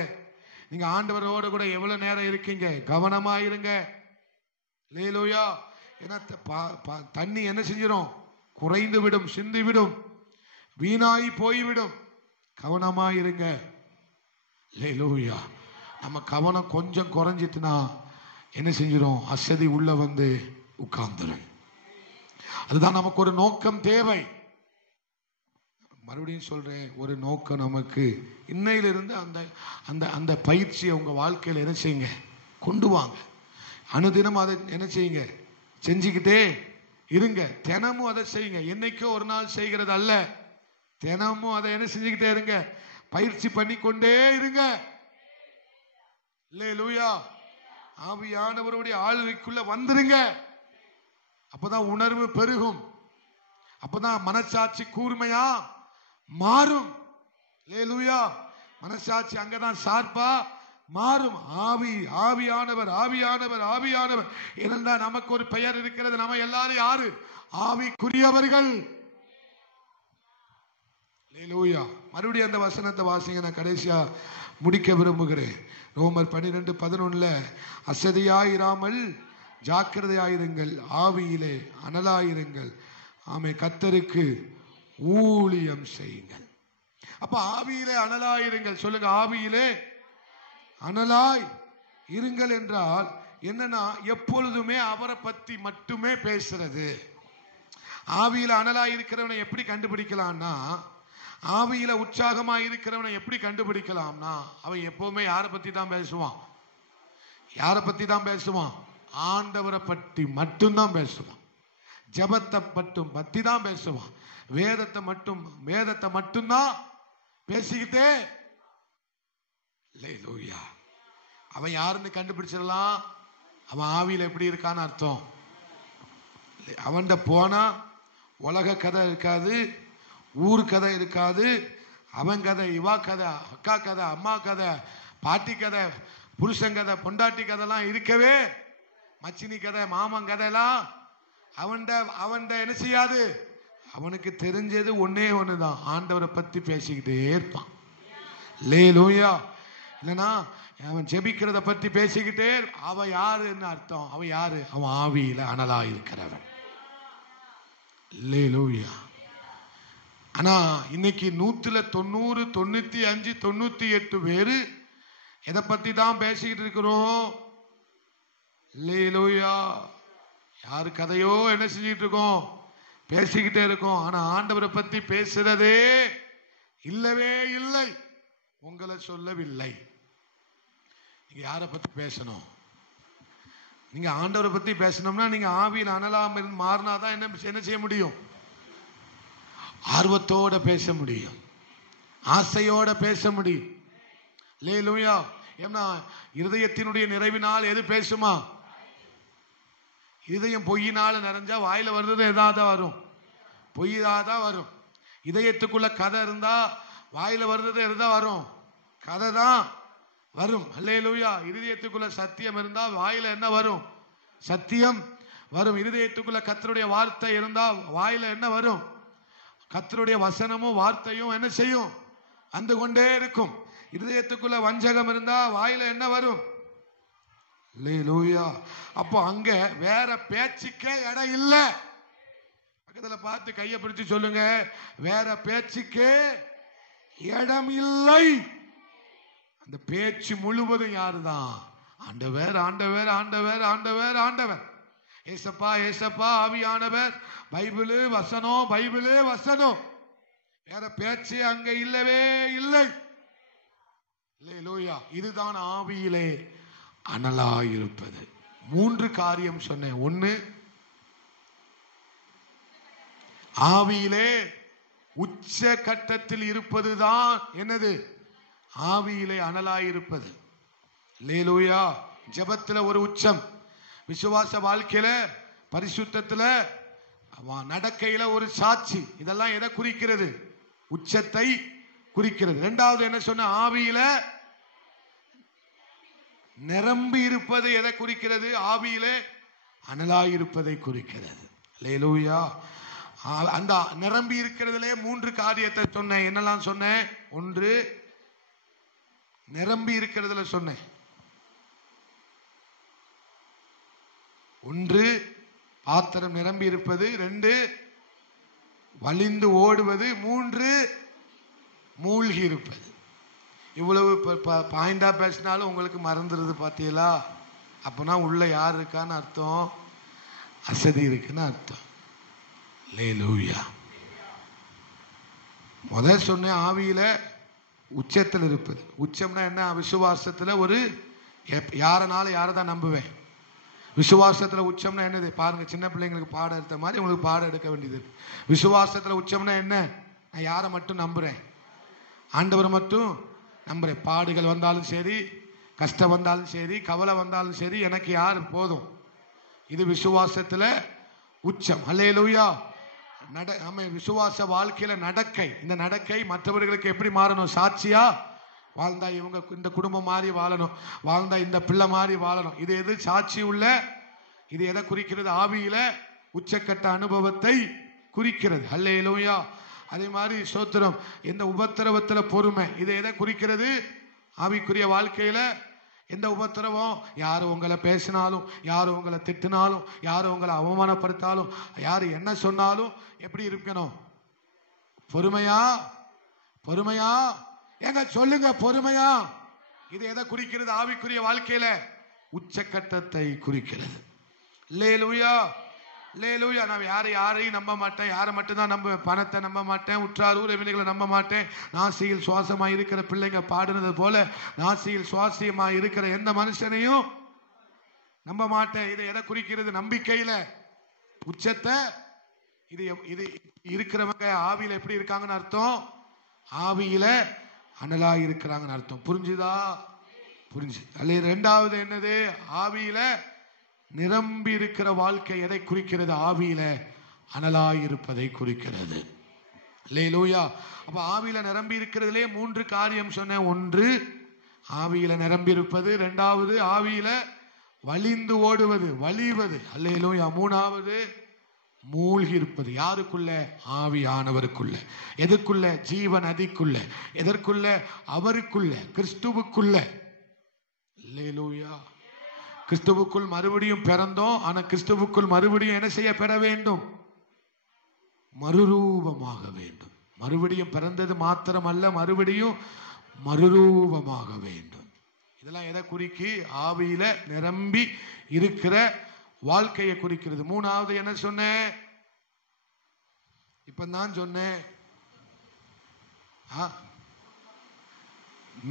நீங்க ஆண்டவரோட கூட எவ்வளவு நேரம் இருக்கீங்க? கவனமா இருங்க. அல்லேலூயா. ஏன்னா தண்ணி என்ன செஞ்சிடும்? குறைந்து விடும், சிந்தி விடும், வீணாய் போய்விடும். கவனமா இருங்க. அல்லேலூயா. நம்ம கவனம் கொஞ்சம் குறைஞ்சிட்டுனா என்ன செஞ்சிடும்? அசதி உள்ள வந்து உட்கார்ந்துடும். அதுதான் நமக்கு ஒரு நோக்கம் தேவை. மறுபடியும் சொல்றேன், ஒரு நோக்கம் நமக்கு. இன்னையிலிருந்து அந்த அந்த அந்த பயிற்சியை உங்க வாழ்க்கையில் என்ன செய்யுங்க? கொண்டு வாங்க. அனுதினம் அதை என்ன செய்யுங்க? செஞ்சுக்கிட்டே இருங்க. தினமும் அதை செய்யுங்க. என்னைக்கோ ஒரு நாள் செய்கிறது அல்ல, தினமும் அதை என்ன செஞ்சுக்கிட்டே இருங்க? பயிற்சி பண்ணிக்கொண்டே இருங்க. அல்லேலூயா. ஆவியானவருடைய ஆளுகைக்குள்ள வந்துருங்க. அப்பதான் உணர்வு பெருகும், அப்பதான் மனசாட்சி கூர்மையா மாறும். அல்லேலூயா. மனசாட்சி அங்கதான் சார்பா மாறும். ஆவியானவர் ஆவியானவர் ஆவியானவர் ஏனென்றா நமக்கு ஒரு பெயர் இருக்கிறது. நம்ம எல்லாரும் யாரு? ஆவிக்குரியவர்கள். அல்லேலூயா. மறுபடியும் அந்த வசனத்தை வாசிங்க. நான் கடைசியா முடிக்க விரும்புகிறேன். ரோமர் 12:11 அசதியாயிராமல் ஜாக்கிரதையாயிருங்கள், ஆவியிலே அனலாயிருங்கள், கர்த்தருக்கு ஊழியம் செய்யுங்கள். அப்ப ஆவியிலே அனலாயிருங்கள். சொல்லுங்க, ஆவியிலே அனலாய் இருங்கள் என்றால் என்னன்னா, எப்பொழுதுமே அவரை பத்தி மட்டுமே பேசுறது. ஆவியில அனலாய் இருக்கிறவனை எப்படி கண்டுபிடிக்கலாம்னா, ஆவியில உற்சாகமா இருக்கிறவனை எப்படி கண்டுபிடிக்கலாம்னா, அவன் எப்பவுமே யாரை பத்தி தான் பேசுவான்? யாரை பத்தி தான் பேசுவான்? ஆண்டவரை பற்றி மட்டும்தான் பேசுவான். ஜபத்தை பத்தி தான் பேசுவான். வேதத்தை மட்டும்தான் பேசிக்கிட்டே. அல்லேலூயா. அவன் யாருன்னு கண்டுபிடிச்சிடலாம். அவன் ஆவியில எப்படி இருக்கான்னு அர்த்தம். அவன்கிட்ட போனா உலக கதை இருக்காது, ஊர் கதை இருக்காது. அவன் கதை, இவா கதை, அக்கா கதை, அம்மா கதை, பாட்டி கதை, புருஷன் கதை, பொண்டாட்டி கதைலாம் இருக்கவே, மச்சினி கதை, மாமன் கதைலாம் அவன்கிட்ட என்ன செய்யாது. அவனுக்கு தெரிஞ்சது ஒன்னே ஒண்ணுதான், ஆண்டவரை பத்தி பேசிக்கிட்டே இருப்பான். அல்லேலூயா. இல்லைன்னா அவன் ஜெபிக்கிறத பத்தி பேசிக்கிட்டே. அவன் யாருன்னு அர்த்தம். அவன் யாரு? அவன் ஆவியில அனலா இருக்கிறவன். அல்லேலூயா. ஆனா இன்னைக்கு 190, 95, 98 பேரு எதை பத்தி தான் பேசிக்கிட்டு இருக்கிறோம்? அல்லேலூயா. யாரு கதையோ என்ன செஞ்சிட்டு இருக்கோம்? பேசிக்கிட்டே இருக்கோம். ஆனா ஆண்டவரை பத்தி பேசுறதே இல்லவே இல்லை. உங்களை சொல்லவில்லை. நீங்க யாரை பத்தி பேசணும்? நீங்க ஆண்டவரை பத்தி பேசணும்னா நீங்க ஆவியில் அனலாம் மாறினாதான் என்ன செய்ய முடியும்? ஆர்வத்தோட பேச முடியும், ஆசையோட பேச முடியும். அல்லேலூயா. ஏன்னா இருதயத்தினுடைய நிறைவினால் எது பேசுமா? இதயம் பொய்யினால நிறைஞ்சா வாயில வருது எதாவது வரும், பொய்யாதான் வரும். இதயத்துக்குள்ள கதை இருந்தா வாயில வருது எதா வரும்? கதை தான் வரும். அல்லேலூயா. இருதயத்துக்குள்ள சத்தியம் இருந்தா வாயில என்ன வரும்? சத்தியம் வரும். இருதயத்துக்குள்ள கர்த்தருடைய வார்த்தை இருந்தா வாயில என்ன வரும்? கர்த்தருடைய வசனமும் வார்த்தையும் என்ன செய்யும்? வந்து கொண்டே இருக்கும். இருதயத்துக்குள்ள வஞ்சகம் இருந்தா வாயில என்ன வரும்? அல்லேலூயா. அப்போ அங்க வேற பேச்சுக்கே இடம் இல்ல. பக்கத்துல பார்த்து கையை பிடிச்சு சொல்லுங்க, வேற பேச்சுக்கே இடம் இல்லை. அந்த பேச்சு முழுவதும் யாருதான்? ஆண்டவர், ஆண்டவர், ஆண்டவர், ஆண்டவர், ஆண்டவர். ஏசப்பா, ஏசப்பா, ஆவியானவர். பைபிளு வசனம், பைபிளு வசனம். வேற பேச்சு அங்க இல்லவே இல்லை. அல்லேலூயா. இதுதான் ஆவியிலே அனலாயிருப்பது. 3 காரியம் சொன்னேன். 1, ஆவியிலே உச்ச கட்டத்தில் இருப்பதுதான் என்னது? ஆவியிலே அனலாயிருப்பது. அல்லேலூயா. ஜெபத்துல ஒரு உச்சம், விசுவாச வாழ்க்கையில, பரிசுத்தத்துல, நடக்கையில ஒரு சாட்சி. இதெல்லாம் எதை குறிக்கிறது? உச்சத்தை குறிக்கிறது. 2வது என்ன சொன்ன? ஆவியில நிரம்பி இருப்பது எதை குறிக்கிறது? ஆவியிலே அனலாயிருப்பதை குறிக்கிறது. அல்லேலூயா. அந்த நிரம்பி இருக்கிறதுலே 3 காரியத்தை சொன்னேன். என்னெல்லாம் சொன்னேன்? 1, நிரம்பி இருக்கிறதுல சொன்னேன். 1, பாத்திரம் நிரம்பி இருப்பது. 2, வலிந்து ஓடுவது. 3, மூழ்கி இருப்பது. இவ்வளவு பாயிண்டா பேசினாலும் உங்களுக்கு மறந்துடுது. பார்த்தீங்களா? அப்பனா உள்ள யார் இருக்கான்னு அர்த்தம்? அசதி இருக்குன்னு அர்த்தம். அல்லேலூயா. முதல் சொன்ன ஆவியில உச்சத்தில் இருப்பது. உச்சம்னா என்ன? விசுவாசத்துல ஒரு யாரனால யாரதான் நம்புவேன்? விசுவாசத்துல உச்சம்னா என்னது? பாருங்க, சின்ன பிள்ளைங்களுக்கு பாடம் எடுத்த மாதிரி உங்களுக்கு பாடம் எடுக்க வேண்டியது. விசுவாசத்துல உச்சம்னா என்ன? நான் யாரை மட்டும் நம்புறேன்? ஆண்டவரை மட்டும் நம்புறேன். பாடுகள் வந்தாலும் சரி, கஷ்டம் வந்தாலும் சரி, கவலை வந்தாலும் சரி, எனக்கு யார் போதும்? இது விசுவாசத்துல உச்சம். அல்லேலூயா. விசுவாச வாழ்க்கையில நடக்கை. இந்த நடக்கை மற்றவர்களுக்கு எப்படி மாறணும்? சாட்சியா வாழ்ந்தா இவங்க இந்த குடும்பம் மாதிரி வாழணும், வாழ்ந்தா இந்த பிள்ளை மாதிரி வாழணும். இது எது? சாட்சி உள்ள. இது எதை குறிக்கிறது? ஆவியில உச்சக்கட்ட அனுபவத்தை குறிக்கிறது. அல்லேலூயா. அதே மாதிரி ஸ்தோத்திரம், இந்த உபத்திரவத்துல பொறுமை. இது எதை குறிக்கிறது? ஆவிக்குரிய வாழ்க்கையில எந்த உபத்திரவம்? யாரு உங்களை பேசினாலும், யாரு உங்களை திட்டினாலும், யாரு உங்களை அவமானப்படுத்தாலும், யாரு என்ன சொன்னாலும் எப்படி இருக்கணும்? பொறுமையா. பொறுமையா. எங்க சொல்லுங்க, பொறுமையா. இது எதை குறிக்கிறது? ஆவிக்குரிய வாழ்க்கையில உச்சக்கட்டத்தை குறிக்கிறது. அல்லேலூயா. அல்லேலூயா. நான் யாரையும் நம்ப மாட்டேன். யாரை மட்டும்தான் நம்புவேன்? பணத்தை நம்ப மாட்டேன், உற்றார் உறவினர்களை நம்ப மாட்டேன். நாசியில் சுவாசமாக இருக்கிற பிள்ளைங்க பாடுனது போல நாசியில் சுவாசியமாக இருக்கிற எந்த மனுஷனையும் நம்ப மாட்டேன். இதை எதை குறிக்கிறது? நம்பிக்கையில உச்சத்தை இது இது இருக்கிறவங்க ஆவியில எப்படி இருக்காங்கன்னு அர்த்தம், ஆவியில அனலா இருக்கிறாங்கன்னு அர்த்தம். புரிஞ்சுதா? புரிஞ்சு. அல்ல இரண்டாவது என்னது? ஆவியில நிரம்பி இருக்கிற வாழ்க்கை எதை குறிக்கிறது? ஆவியில அனலாயிருப்பதை குறிக்கிறது. அல்லேலூயா. அப்ப ஆவியில நிரம்பி இருக்கிறதுலே 3 காரியம் சொன்னேன். ஒன்று ஆவியில நிரம்பி இருப்பது, இரண்டாவது ஆவியில வலிந்து ஓடுவது, வலிவது. அல்லேலூயா. மூணாவது மூழ்கி இருப்பது. யாருக்குள்ள? ஆவியானவருக்குள்ள. எதுக்குள்ள? ஜீவ நதிக்குள்ள. எதற்குள்ள? அவருக்குள்ள, கிறிஸ்துவுக்குள்ள. அல்லேலூயா. கிறிஸ்துவுக்குள் மறுபடியும் பிறந்தோம். ஆனா கிறிஸ்துவுக்குள் மறுபடியும் என்ன செய்ய பெற வேண்டும்? மறுரூபமாக வேண்டும். மறுபடியும் பிறந்தது மாத்திரம் அல்ல, மறுபடியும் மறுரூபமாக வேண்டும். இதெல்லாம் எதை குறிக்கி? ஆவியில நிரம்பி இருக்கிற வாழ்க்கையை குறிக்கிறது. மூணாவது என்ன சொன்னேன்? இப்ப நான் சொன்னேன்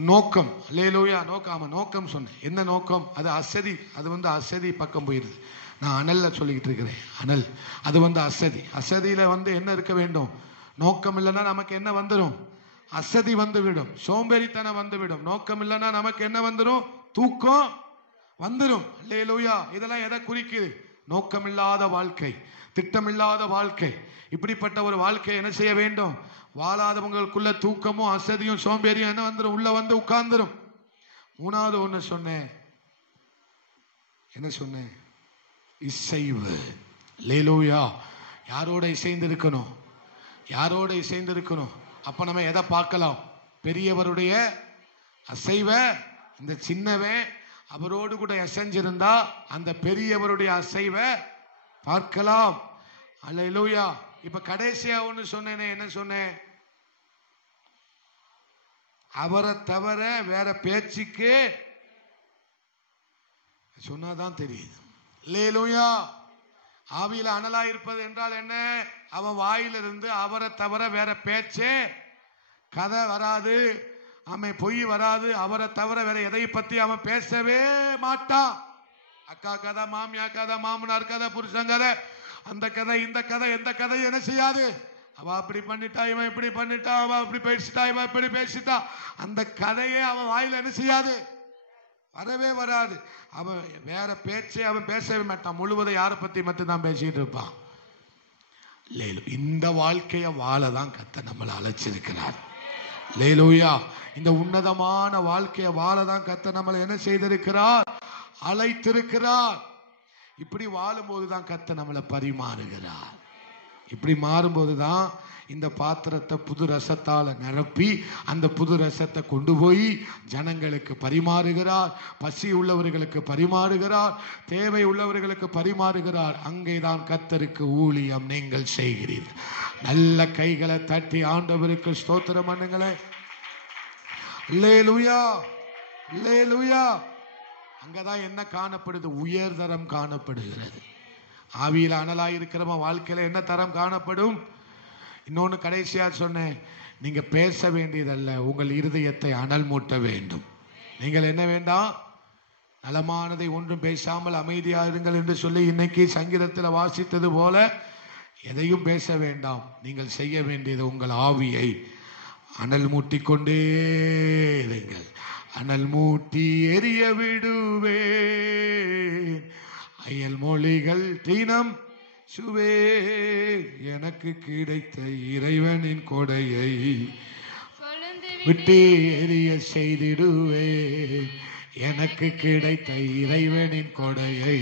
நோக்கம். அல்லேலூயா. நோக்கம். நோக்கம் சொன்னேன். என்ன நோக்கம்? அது அசதி. அது அசதி பக்கம் போயிருது. நான் அனல்ல சொல்லிக்கிட்டு இருக்கிறேன். அனல் அது அசதி. அசதியில என்ன இருக்க வேண்டும்? நோக்கம் இல்லைன்னா நமக்கு என்ன வந்துடும்? அசதி வந்துவிடும், சோம்பேறித்தனம் வந்துவிடும். நோக்கம் இல்லைன்னா நமக்கு என்ன வந்துடும்? தூக்கம் வந்துடும். அல்லேலூயா. இதெல்லாம் எதை குறிக்குது? நோக்கமில்லாத வாழ்க்கை, திட்டமில்லாத வாழ்க்கை. இப்படிப்பட்ட ஒரு வாழ்க்கை என்ன செய்ய வேண்டும்? வாழாதவங்களுக்குள்ள தூக்கமும் அசதியும் சோம்பேறியும் என்ன வந்துடும்? உள்ள உட்கார்ந்துரும். மூணாவது ஒண்ணு சொன்னேன். என்ன சொன்னேன்? இசைவு. அல்லேலூயா. யாரோட இசைந்து இருக்கணும்? யாரோட இசைந்து இருக்கணும்? அப்ப நம்ம எதை பார்க்கலாம்? பெரியவருடைய அசைவ. இந்த சின்னவன் அவரோடு கூட அசைஞ்சிருந்தா அந்த பெரியவருடைய அசைவ பார்க்கலாம். அல்லேலூயா. இப்ப கடைசியா ஒண்ணு சொன்னேனே. என்ன சொன்னேன்? அவரை தவிர வேற பேச்சுக்கு சொன்னாதான் தெரியுது. அல்லேலூயா. ஆவியில அனலா இருப்பது என்றால் என்ன? அவன் வாயிலிருந்து அவரை தவிர வேற பேச்சே, கதை வராது, அவன் பொய் வராது. அவரை தவிர வேற எதை பத்தி அவன் பேசவே மாட்டான். அக்கா கதை, மாமியா கதை, மாமனார் கதை, புருஷன் கதை, அந்த கதை, இந்த கதை, எந்த கதை என்ன செய்யாது. அவ அப்படி பண்ணிட்டா, இவன் இப்படி பண்ணிட்டா, அவ அப்படி பேசிட்டா, இவன் இப்படி பேசிட்டா, அந்த கதையே அவன் வாயில என்ன செய்யாது, வரவே வராது. அவன் வேற பேச்சே அவன் பேசவே மாட்டான். முழுவதும் யாரை பத்தி மட்டும் தான் பேசிட்டு இருப்பான். இந்த வாழ்க்கைய வாழதான் கர்த்தர் நம்மளை அழைச்சிருக்கிறார். அல்லேலூயா. இந்த உன்னதமான வாழ்க்கைய வாழதான் கர்த்தர் நம்மளை என்ன செய்திருக்கிறார்? அழைத்திருக்கிறார். இப்படி வாழும்போதுதான் கர்த்தர் நம்மளை பரிமாறுகிறார். இப்படி மாறும்போதுதான் இந்த பாத்திரத்தை புது ரசத்தால நிரப்பி அந்த புது ரசத்தை கொண்டு போய் ஜனங்களுக்கு பரிமாறுகிறார். பசி உள்ளவர்களுக்கு பரிமாறுகிறார், தேவை உள்ளவர்களுக்கு பரிமாறுகிறார். அங்கேதான் கர்த்தருக்கு ஊழியம் நீங்கள் செய்கிறீர்கள். நல்ல கைகளை தட்டி ஆண்டவருக்கு ஸ்தோத்திரம் பண்ணுங்களேன். அல்லேலூயா. அல்லேலூயா. அங்கதான் என்ன காணப்படுது? உயர்தரம் காணப்படுகிறது. ஆவியில அனலாயிருக்கிறவன் வாழ்க்கையில என்ன தரம் காணப்படும்? இன்னொன்னு கடைசியா சொன்னேன், நீங்க பேச வேண்டியதல்ல, உங்கள் இருதயத்தை அனல் மூட்ட வேண்டும். நீங்கள் என்ன வேண்டாம்? நலமானதை ஒன்றும் பேசாமல் அமைதியா இருங்கள் என்று சொல்லி இன்னைக்கு சங்கீதத்தில் வாசித்தது போல எதையும் பேச வேண்டாம். நீங்கள் செய்ய வேண்டியது உங்கள் ஆவியை அனல் மூட்டிக்கொண்டே இருங்கள். அனல் மூட்டி எரிய விடுவே அயல் மொழிகள் தினம் சுவே எனக்கு கிடைத்த இறைவனின் கொடையை விட்டு எரிய செய்திடுவே. எனக்கு கிடைத்த இறைவனின் கொடையை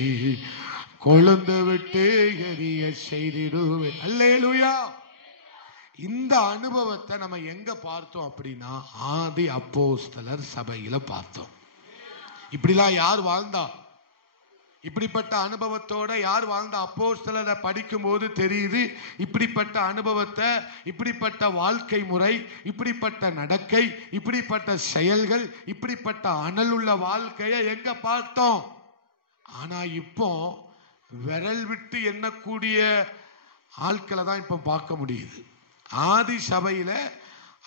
கொழுந்து விட்டு எரிய செய்திடுவே. அல்லேலூயா. இந்த அனுபவத்தை நம்ம எங்க பார்த்தோம் அப்படின்னா ஆதி அப்போஸ்தலர் சபையில பார்த்தோம். இப்படிலாம் யார் வாழ்ந்தா? இப்படிப்பட்ட அனுபவத்தோட யார் வாழ்ந்த? அப்போஸ்தலரை படிக்கும் போது தெரியுது. இப்படிப்பட்ட அனுபவத்தை, இப்படிப்பட்ட வாழ்க்கை முறை, இப்படிப்பட்ட நடக்கை, இப்படிப்பட்ட செயல்கள், இப்படிப்பட்ட அனல் உள்ள வாழ்க்கையை எங்க பார்த்தோம்? ஆனா இப்போ விரல் விட்டு எண்ணக்கூடிய ஆட்களை தான் இப்ப பார்க்க முடியுது. ஆதி சபையில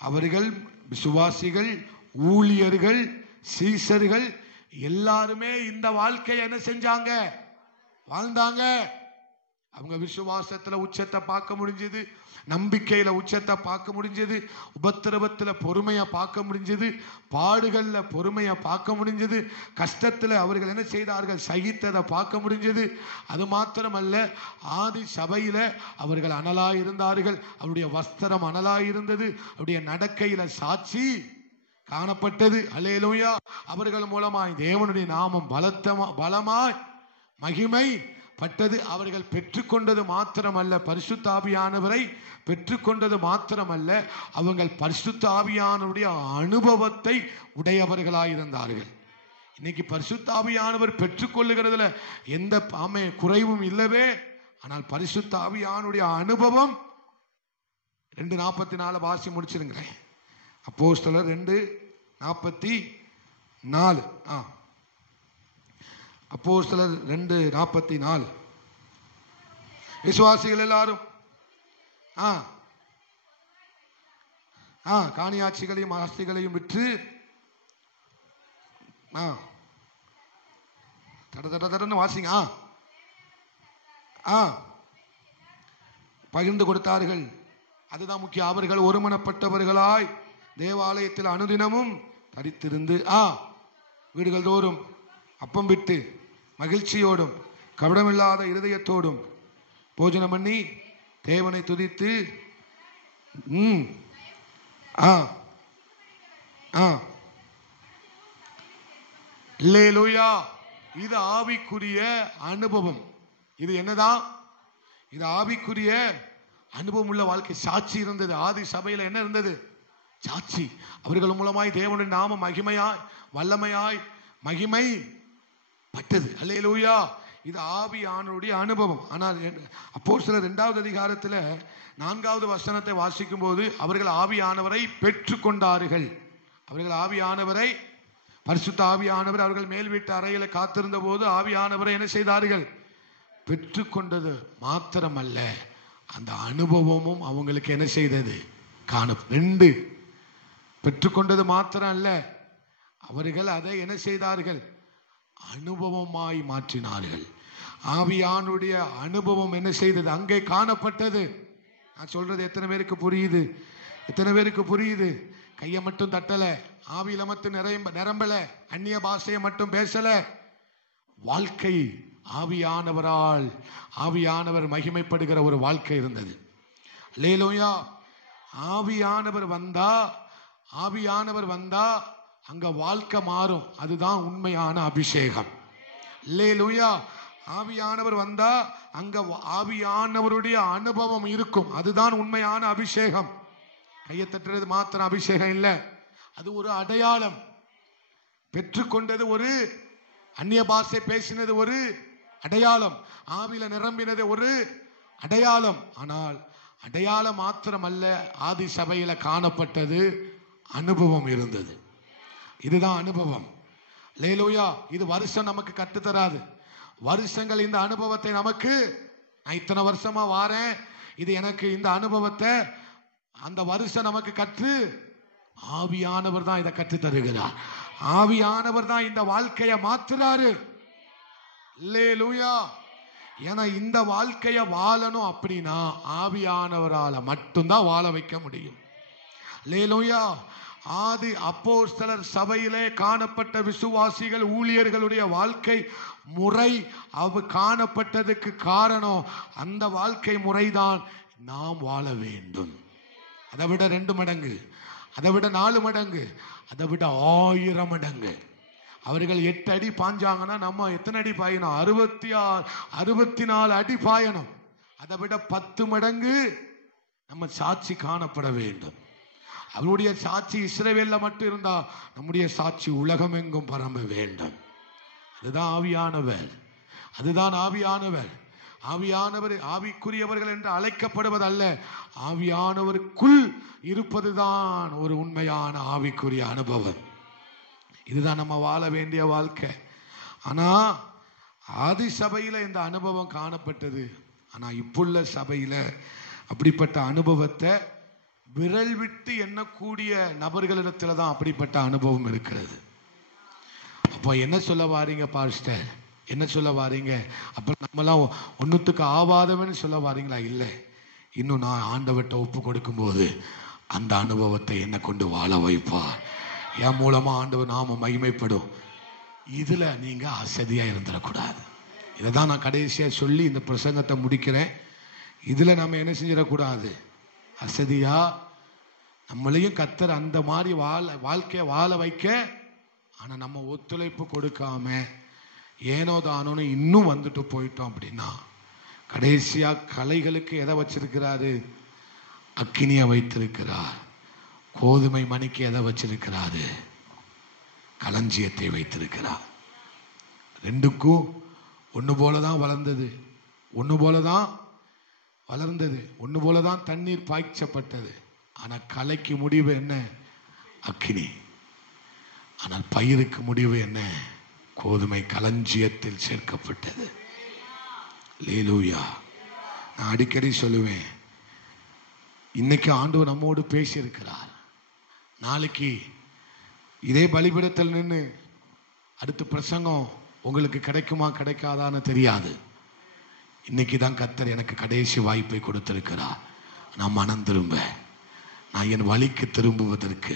அவர்கள் விசுவாசிகள், ஊழியர்கள், சீசர்கள் எல்லாருமே இந்த வாழ்க்கையை என்ன செஞ்சாங்க? வாழ்ந்தாங்க. அவங்க விசுவாசத்துல உச்சத்தை பார்க்க முடிஞ்சது, நம்பிக்கையில உச்சத்தை பார்க்க முடிஞ்சது, உபத்திரவத்துல பொறுமையை பார்க்க முடிஞ்சது, பாடுகள்ல பொறுமையை பார்க்க முடிஞ்சது, கஷ்டத்துல அவர்கள் என்ன செய்தார்கள், சகித்ததை பார்க்க முடிஞ்சது. அது மாத்திரமல்ல, ஆதி சபையில அவர்கள் அனலாய் இருந்தார்கள். அவருடைய வஸ்திரம் அனலாய் இருந்தது. அவருடைய நடக்கையில சாட்சி காணப்பட்டது. அல்லேலூயா. அவர்கள் மூலமாய் தேவனுடைய நாமம் பலமாய் மகிமை பட்டது. அவர்கள் பெற்றுக்கொண்டது மாத்திரமல்ல, பரிசுத்த ஆவியானவரை பெற்றுக்கொண்டது மாத்திரமல்ல, அவங்கள் பரிசுத்த ஆவியானவருடைய அனுபவத்தை உடையவர்களாயிருந்தார்கள். இன்னைக்கு பரிசுத்த ஆவியானவர் பெற்றுக்கொள்ளுகிறதுல எந்த குறைவும் இல்லவே. ஆனால் பரிசுத்த ஆவியானுடைய அனுபவம் 2:44 வாசி முடிச்சிருங்க. அப்போஸ்தலர் 2:44. அப்போஸ்தலர் 2:44. விசுவாசிகள் எல்லாரும் காணியாட்சிகளையும் ஆஸ்திகளையும் விற்று தடன்னு வாசிங்க. பகிர்ந்து கொடுத்தார்கள். அதுதான் முக்கியம். அவர்கள் ஒருமனப்பட்டவர்களாய் தேவாலயத்தில் அனுதினமும் தரித்திருந்து வீடுகள் தோறும் அப்பம் விட்டு மகிழ்ச்சியோடும் கபடமில்லாத இருதயத்தோடும் போஜனம் பண்ணி தேவனை துதித்து அல்லேலூயா. இது ஆவிக்குரிய அனுபவம். இது என்னதான்? இது ஆவிக்குரிய அனுபவம் உள்ள வாழ்க்கை. சாட்சி இருந்தது. ஆதி சபையில என்ன இருந்தது? சாட்சி. அவர்கள் மூலமாய் தேவனுடைய நாம மகிமையாய் வல்லமையாய் மகிமை பட்டது. அல்லேலூயா. இது ஆவியானவருடைய அனுபவம். ஆனால் அப்போஸ்தலர் 2வது அதிகாரத்தில் 4வது வசனத்தை வாசிக்கும் போது அவர்கள் ஆவியானவரை பெற்றுக்கொண்டார்கள். அவர்கள் ஆவியானவரை, பரிசுத்த ஆவியானவர் அவர்கள் மேல் வீட்டு அறையில காத்திருந்த போது ஆவியானவரை என்ன செய்தார்கள்? பெற்றுக்கொண்டது மாத்திரமல்ல, அந்த அனுபவமும் அவங்களுக்கு என்ன செய்தது? ரெண்டு. பெற்றுக்கொண்டது மாத்திரம் அல்ல, அவர்கள் அதை என்ன செய்தார்கள்? அனுபவமாய் மாற்றினார்கள். ஆவியானுடைய அனுபவம் என்ன செய்தது? அங்கே காணப்பட்டது. நான் சொல்றது எத்தனை பேருக்கு புரியுது? எத்தனை பேருக்கு புரியுது? கையை மட்டும் தட்டல, ஆவியில மட்டும் நிரம்பல, அந்நிய பாஷையை மட்டும் பேசல. வாழ்க்கை ஆவியானவரால், ஆவியானவர் மகிமைப்படுகிற ஒரு வாழ்க்கை இருந்தது. அல்லேலூயா. ஆவியானவர் வந்தா அங்க வாழ்க்கை மாறும். அதுதான் உண்மையான அபிஷேகம். அல்லேலூயா. ஆவியானவர் வந்தா அங்க ஆவியானவருடைய அனுபவம் இருக்கும். அதுதான் உண்மையான அபிஷேகம். கையை தட்டுறது மாத்திரம் அபிஷேகம் இல்ல, அது ஒரு அடையாளம். பெற்றுக்கொண்டது ஒரு, அந்நிய பாஷை பேசினது ஒரு அடையாளம், ஆவியில நிரம்பினது ஒரு அடையாளம். ஆனால் அடையாளம் மாத்திரம் அல்ல, ஆதி சபையில காணப்பட்டது அனுபவம் இருந்தது. இதுதான் அனுபவம். அல்லேலூயா. இது வருஷம் நமக்கு கற்றுத்தராது. வருஷங்கள் இந்த அனுபவத்தை நமக்கு, நான் இத்தனை வருஷமா வாரேன், இது எனக்கு இந்த அனுபவத்தை அந்த வருஷம் நமக்கு கற்று, ஆவியானவர் தான் இதை கற்று தருகிறார். ஆவியானவர் தான் இந்த வாழ்க்கையை மாற்றுறாரு. அல்லேலூயா. ஏன்னா இந்த வாழ்க்கையை வாழணும் அப்படின்னா ஆவியானவரால மட்டும்தான் வாழ வைக்க முடியும். அல்லேலூயா. ஆதி அப்போஸ்தலர் சபையிலே காணப்பட்ட விசுவாசிகள், ஊழியர்களுடைய வாழ்க்கை முறை காணப்பட்டதுக்கு காரணம் அந்த வாழ்க்கை முறைதான் நாம் வாழ வேண்டும். அதை விட 2 மடங்கு, அதை விட 4 மடங்கு, அதை விட 1000 மடங்கு. அவர்கள் 8 அடி பாஞ்சாங்கன்னா நம்ம எத்தனை அடி பாயணும்? 64 அடி பாயணும். அதை விட 10 மடங்கு நம்ம சாட்சி காணப்பட வேண்டும். அவருடைய சாட்சி இஸ்ரவேல்ல மட்டும் இருந்தா நம்முடைய சாட்சி உலகம் எங்கும் பரம்ப வேண்டும். அதுதான் ஆவியானவர். அதுதான் ஆவியானவர். ஆவியானவர் ஆவிக்குரியவர்கள் என்று அழைக்கப்படுவதல்ல, ஆவியானவருக்குள் இருப்பதுதான் ஒரு உண்மையான ஆவிக்குரிய அனுபவம். இதுதான் நம்ம வாழ வேண்டிய வாழ்க்கை. ஆனா ஆதி சபையில இந்த அனுபவம் காணப்பட்டது. ஆனா இப்புள்ள சபையில அப்படிப்பட்ட அனுபவத்தை விரல் விட்டு எண்ணக்கூடிய நபர்களிடத்துல தான் அப்படிப்பட்ட அனுபவம் இருக்கிறது. அப்போ என்ன சொல்ல வாரீங்க பாஸ்டர்? என்ன சொல்ல வாரீங்க? அப்ப நம்மலாம் ஒன்னுத்துக்கு ஆவாதவன்னு சொல்ல வாரீங்களா? இல்லை, இன்னும் நான் ஆண்டவர்கிட்ட ஒப்பு கொடுக்கும் போது அந்த அனுபவத்தை என்ன கொண்டு வாழ வைப்பார். என் மூலமா ஆண்டவர் நாம மகிமைப்படும். இதுல நீங்க அசதியா இருந்துடக்கூடாது. இதைதான் நான் கடைசியா சொல்லி இந்த பிரசங்கத்தை முடிக்கிறேன். இதுல நம்ம என்ன செஞ்சிடக்கூடாது, அசதியா. நம்மளையும் கர்த்தர் அந்த மாதிரி வாழ்க்கைய வாழ வைக்க, ஆனா நம்ம ஒத்துழைப்பு கொடுக்காம ஏனோ தானோன்னு இன்னும் வந்துட்டு போயிட்டோம் அப்படின்னா, கடைசியா கலைகளுக்கு எதை வச்சிருக்கிறாரு? அக்கினிய வைத்திருக்கிறார். கோதுமை மணிக்கு எதை வச்சிருக்கிறாரு? களஞ்சியத்தை வைத்திருக்கிறார். ரெண்டுக்கும் ஒண்ணு போலதான் வளர்ந்தது, ஒண்ணு போலதான் வளர்ந்தது, ஒண்ணு போலதான் தண்ணீர் பாய்ச்சப்பட்டது. ஆனா கலைக்கு முடிவு என்ன? அக்கினி. ஆனால் பயிருக்கு முடிவு என்ன? கோதுமை களஞ்சியத்தில் சேர்க்கப்பட்டது. அல்லேலூயா. நான் அடிக்கடி சொல்லுவேன், இன்னைக்கு ஆண்டவர் நம்மோடு பேசி இருக்கிறார். நாளைக்கு இதே பலிபீடத்தில் நின்று அடுத்த பிரசங்கம் உங்களுக்கு கிடைக்குமா கிடைக்காதான்னு தெரியாது. இன்னைக்கு தான் கர்த்தர் எனக்கு கடைசி வாய்ப்பை கொடுத்திருக்கிறார். நான் மனம் திரும்ப, நான் என் வழிக்கு திரும்புவதற்கு,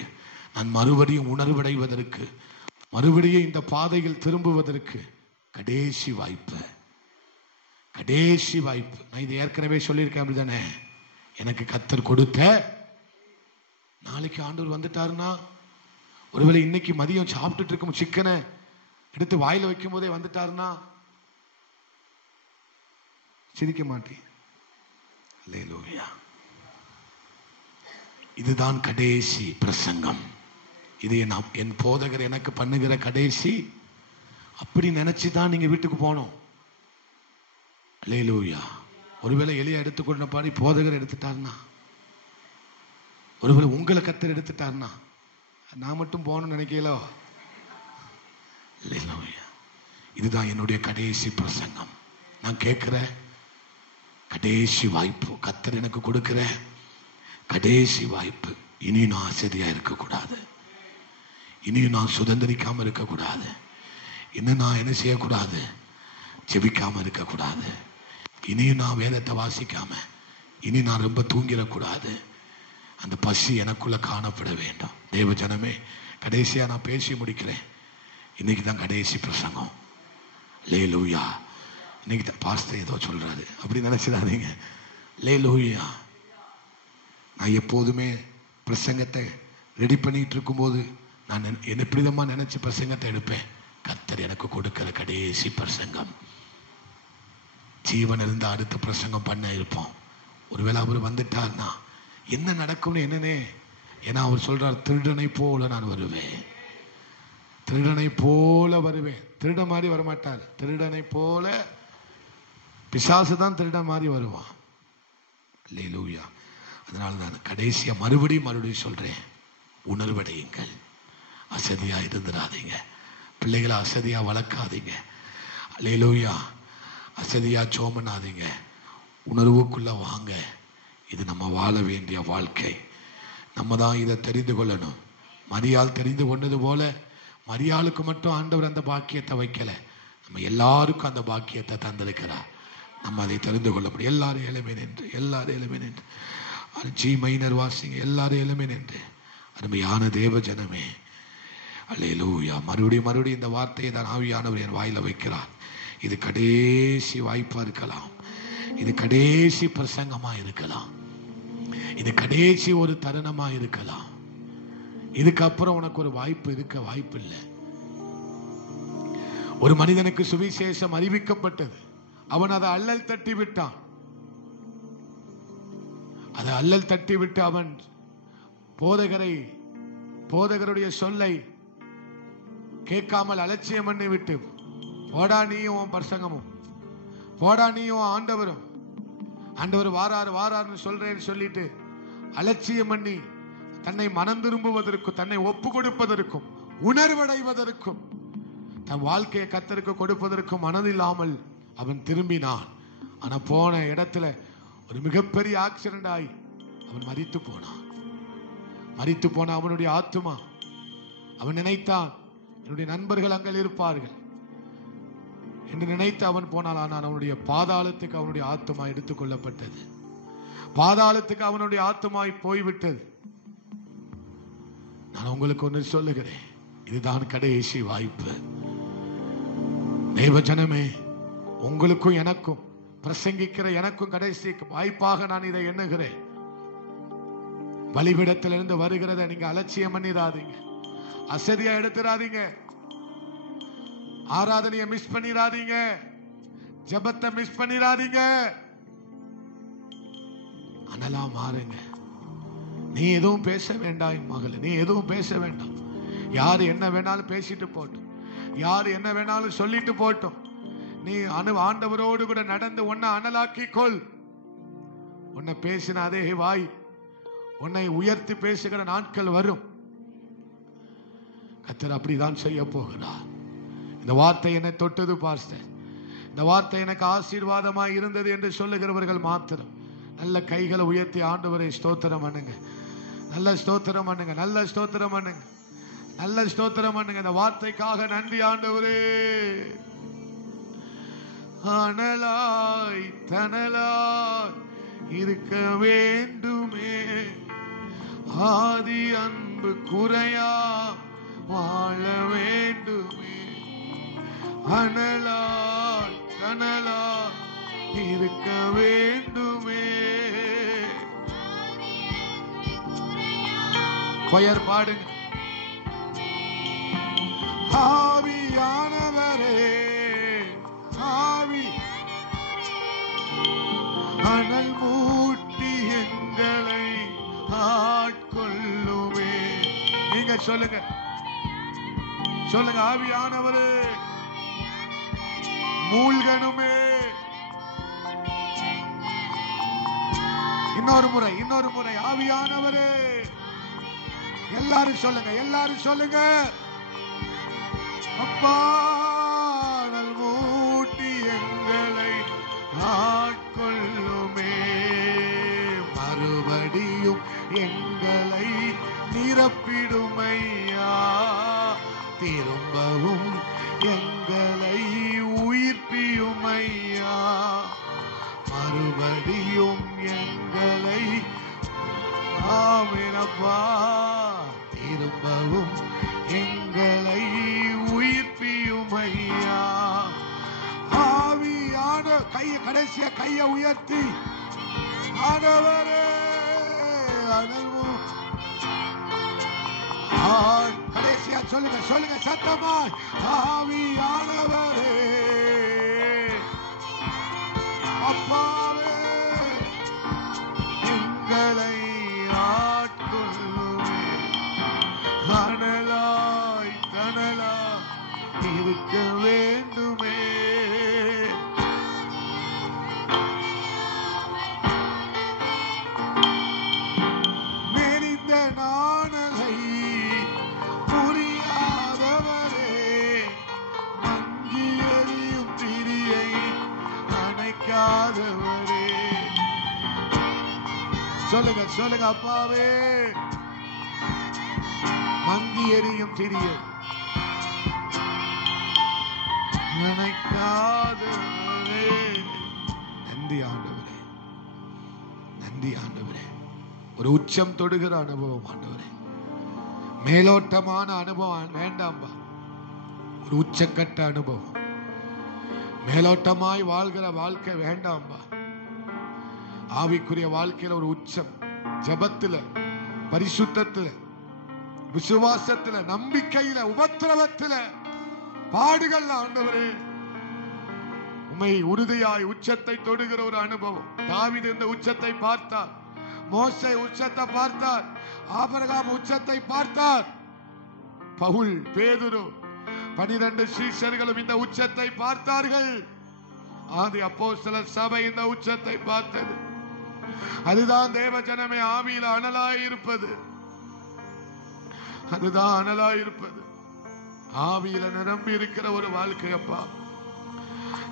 நான் மறுபடியும் உணர்வடைவதற்கு, மறுபடியும் இந்த பாதையில் திரும்புவதற்கு கடைசி வாய்ப்பு, கடைசி வாய்ப்பு. நான் இது ஏற்கனவே சொல்லியிருக்கேன், அப்படிதானே? எனக்கு கர்த்தர் கொடுத்த, நாளைக்கு ஆண்டவர் வந்துட்டாருன்னா, ஒருவேளை இன்னைக்கு மதியம் சாப்பிட்டுட்டு இருக்கும் சிக்கனை எடுத்து வாயில வைக்கும் போதே வந்துட்டாருன்னா சிரிக்க மாட்டேன். அல்லேலூயா. இதுதான் கடைசி பிரசங்கம். இது என் போதகர் எனக்கு பண்ணுகிற கடைசி. அப்படி நினைச்சுதான் நீங்க வீட்டுக்கு போனோம். அல்லேலூயா. ஒருவேளை எலியா எடுத்துக்கொண்ட பாடி போதகர் எடுத்துட்டாருன்னா, ஒருவேளை உங்களை கர்த்தர் எடுத்துட்டாருன்னா, நான் மட்டும் போகணும்னு நினைக்கலோ. அல்லேலூயா. இதுதான் என்னுடைய கடைசி பிரசங்கம். நான் கேட்கிற கடைசி வாய்ப்பு, கர்த்தர் எனக்கு கொடுக்கிற கடைசி வாய்ப்பு. இனியும் நான் அசதியா இருக்கக்கூடாது, இனியும் நான் சுதந்திரிக்காம இருக்கக்கூடாது, இன்னும் நான் என்ன செய்யக்கூடாது, ஜெபிக்காம இருக்கக்கூடாது, இனியும் நான் வேதத்தை வாசிக்காம, இனி நான் ரொம்ப தூங்கிடக்கூடாது. அந்த பசி எனக்குள்ள காணப்பட வேண்டும். தேவ ஜனமே, கடைசியா நான் பேசி முடிக்கிறேன். இன்னைக்கு தான் கடைசி பிரசங்கம். அல்லேலூயா. இன்னைக்கு தான் பாஸ்டர் ஏதோ சொல்றாரு அப்படி நினைச்சிடாதீங்க. அல்லேலூயா. நான் எப்போதுமே பிரசங்கத்தை ரெடி பண்ணிட்டு இருக்கும்போது நான் என்ன எப்படிதமா நினைச்சு பிரசங்கத்தை எடுப்பேன். கர்த்தர் எனக்கு கொடுக்கிற கடைசி பிரசங்கம். ஜீவன் இருந்தா அடுத்த பிரசங்கம் பண்ண இருப்போம். ஒருவேளை அவர் வந்துட்டார்னா என்ன நடக்கும்னு என்னன்னே, ஏன்னா அவர் சொல்றார், திருடனை போல நான் வருவேன், திருடனை போல வருவேன். திருட மாதிரி வரமாட்டார், திருடனை போல. பிசாசு தான் திருடன் மாதிரி வருவான். அல்லேலூயா. அதனால நான் கடைசியா மறுபடியும் சொல்றேன், உணர்வடையுங்கள். அசதியா இருந்துடாதீங்க. பிள்ளைகளை அசதியா வளர்க்காதீங்க. அல்லேலூயா. அசதியா சோமனாதீங்க. உணர்வுக்குள்ள வாங்க. இது நம்ம வாழ வேண்டிய வாழ்க்கை. நம்ம தான் இதை தெரிந்து கொள்ளணும். மரியாள் தெரிந்து கொண்டது போல மரியாளுக்கு மட்டும் ஆண்டவர் அந்த பாக்கியத்தை வைக்கல, நம்ம எல்லாருக்கும் அந்த பாக்கியத்தை தந்திருக்கிறார். நம்ம அதை தெரிந்து கொள்ள முடியும். எல்லாரும் எழுமே நின்று, எல்லாரும் எழுமே நின்று, ஜி மைனர் வாசிங்க, எல்லாரும் எழுமே நின்று. அருமையான தேவ ஜனமே, அல்லேலூயா. மறுபடியும் இந்த வார்த்தையை தான் ஆவியானவர் என் வாயில வைக்கிறார். இது கடைசி வாய்ப்பா இருக்கலாம், இது கடைசி பிரசங்கமா இருக்கலாம், இது கடைசி ஒரு தருணமா இருக்கலாம். இதுக்கப்புறம் உனக்கு ஒரு வாய்ப்பு இருக்க வாய்ப்பு இல்லை. ஒரு மனிதனுக்கு சுவிசேஷம் அறிவிக்கப்பட்டது, அவன் அதை அல்லல் தட்டி விட்டான். அதை அல்லல் தட்டி விட்டு அவன் போதகருடைய சொல்லை கேட்காமல் அலட்சியம் பண்ணி விட்டு, போடா நீயும் பிரசங்கமும், போடா நீயும் ஆண்டவரும், ஆண்டவர் வாராருன்னு சொல்றேன்னு சொல்லிட்டு அலட்சியம் பண்ணி தன்னை மனம் திரும்புவதற்கும், தன்னை ஒப்பு கொடுப்பதற்கும், உணர்வடைவதற்கும், தன் வாழ்க்கையை கர்த்தருக்கு கொடுப்பதற்கும் மனதில்லாமல் அவன் திரும்பினான். ஆனா போன இடத்துல ஒரு மிகப்பெரிய ஆக்சிடென்ட் ஆகி அவன் மரித்து போன அவனுடைய ஆத்துமா. அவன் நினைத்தான், என்னுடைய நண்பர்கள் அங்கே இருப்பார்கள், என்று நினைத்து அவன் போனால், ஆனால் அவனுடைய பாதாளத்துக்கு அவனுடைய ஆத்துமா எடுத்துக் கொள்ளப்பட்டது. பாதாளத்துக்கு அவனுடைய ஆத்துமாய் போய்விட்டது. நான் உங்களுக்கு ஒன்று சொல்லுகிறேன், இதுதான் கடைசி வாய்ப்பு. தேவஜனமே, உங்களுக்கும் எனக்கும், பிரசங்கிக்கிற எனக்கும் கடைசி வாய்ப்பாக நான் இதை எண்ணுகிறேன். பலிபீடத்திலிருந்து வருகிறத நீங்க அலட்சியம் பண்ணிடாதீங்க, அசதியா எடுத்துடாதீங்க, ஆராதனையை மிஸ் பண்ணிடாதீங்க, ஜெபத்தை மிஸ் பண்ணிடாதீங்க. அனலாம் மாறுங்க. நீ எதுவும் பேச வேண்டாம் மகளே, நீ எதுவும் பேச வேண்டாம். யாரு என்ன வேணாலும் பேசிட்டு போட்டும், யாரு என்ன வேணாலும் சொல்லிட்டு போட்டும். நீ ஆண்டவரோடு கூட நடந்து உன்னை அனலாக்கிக்கொள். உன்னை பேசின அதே வாய் உன்னை உயர்த்தி பேசுகிற நாட்கள் வரும். கர்த்தர் அப்படிதான் செய்ய போகிறார். இந்த வார்த்தை என்னை தொட்டது பாஸ்டர், இந்த வார்த்தை எனக்கு ஆசீர்வாதமாய் இருந்தது என்று சொல்லுகிறவர்கள் மாத்திரம் நல்ல கைகளை உயர்த்தி ஆண்டவரை ஸ்தோத்திரம் பண்ணுங்க, நல்ல ஸ்தோத்திரம் பண்ணுங்க, நல்ல ஸ்தோத்திரம் பண்ணுங்க, நல்ல ஸ்தோத்திரம் பண்ணுங்க. இந்த வார்த்தைக்காக நன்றி ஆண்டவரே. அனலாய் தனலாய் இருக்க வேண்டுமே, ஆதி அன்பு குறையா வாழ வேண்டுமே. அனலாய் தனலாய் இருக்க வேண்டுமே. கொயர் பாடுங்க. ஆவியானவரே, ஆவி அனல் மூட்டி எங்களை ஆட்கொள்ளுமே. நீங்க சொல்லுங்க, சொல்லுங்க. ஆவியானவரே மூழ்கணுமே. இன்னொரு முறை, இன்னொரு முறை. ஆவியானவரே, எல்லாரும் சொல்லுங்க, எல்லாரும் சொல்லுங்க. அப்பா அனல் மூட்டி எங்களை ஆட்கொள்ளுமே, மறுபடியும் எங்களை நிரப்பிடுமையா, திரும்பவும் எங்களை உயிர்ப்பியுமையா, மறுபடியும் எங்களை ஆமெனப்பா, திரும்பவும் எங்களை உயிர்ப்பியுமையா. ஆவியான கையை, கடைசிய கையை உயர்த்தி ஆண்டவரே கடைசியா சொல்லுங்க, சொல்லுங்க சத்தமாய். ஆவியானவரே, அப்பாவே எங்களை ஆட்கொள்ளுமே, அனலாய் கனலாய் இருக்க வேண்டுமே. நெறிந்த நாணலை புரியாதவரே, மங்கி எரியும் திரியை அணைக்காதவரே. சொல்லுங்க, சொல்லுங்க. அப்பாவே மங்கி எரியும் திரியை அணைக்காதவரே. நன்றி ஆண்டவரே, நன்றி ஆண்டவரே. ஒரு உச்சம் தொடுகிற அனுபவம் ஆண்டவரே, மேலோட்டமான அனுபவம் வேண்டாம்பா. ஒரு உச்சக்கட்ட அனுபவம், மேலோட்டமாய் வாழ்கிற வாழ்க்கை வேண்டாம்பா. ஆவிக்குரிய வாழ்க்கையில ஒரு உச்சம், ஜபத்துல, பரிசுத்தத்துல, விசுவாசத்துல, நம்பிக்கையில, உபத்திரவத்துல, பாடுகள் ஆண்டவரே உம்மை உறுதியாய் உச்சத்தை தொடுகிற ஒரு அனுபவம். தாவீது இந்த உச்சத்தை பார்த்தார், மோசே உச்சத்தை பார்த்தார், ஆபிரகாம் உச்சத்தை பார்த்தார், பவுல், பேதுரு, 12 சீஷர்களும் இந்த உச்சத்தை பார்த்தார்கள். ஆதி அப்போஸ்தலர் சபை இந்த உச்சத்தை பார்த்தது. அதுதான் தேவ ஜனமே ஆவியில அனலாய் இருப்பது, அதுதான் அனலாய் இருப்பது. ஆவியில நிரம்பி இருக்கிற ஒரு வாழ்க்கை அப்பா.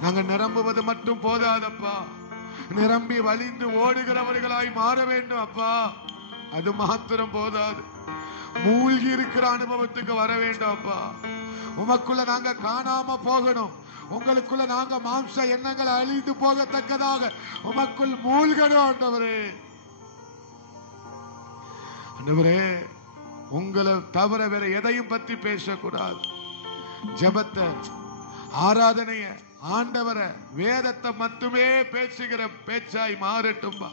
நாங்க நிரம்புவது மட்டும் போதாதப்பா, நிரம்பி வலிந்து ஓடுகிறவர்களாய் மாற வேண்டும் அப்பா. அது மாத்திரம் போதாது, மூழ்கி இருக்கிற அனுபவத்துக்கு வர வேண்டும் அப்பா. உமக்குள்ள நாங்க காணாம போகணும். உங்களுக்குள்ள நாங்க மாம்ச எண்ணங்கள் அழிந்து போகத்தக்கதாக உமக்குள் மூழ்கணும் ஆண்டவரே. ஆண்டவரே, உங்களை தவிர வேற எதையும் பத்தி பேசக்கூடாது. ஜெபத்தை, ஆராதனைய, ஆண்டவரை, வேதத்தை மட்டுமே பேசுகிற பேச்சாய் மாறட்டும்பா.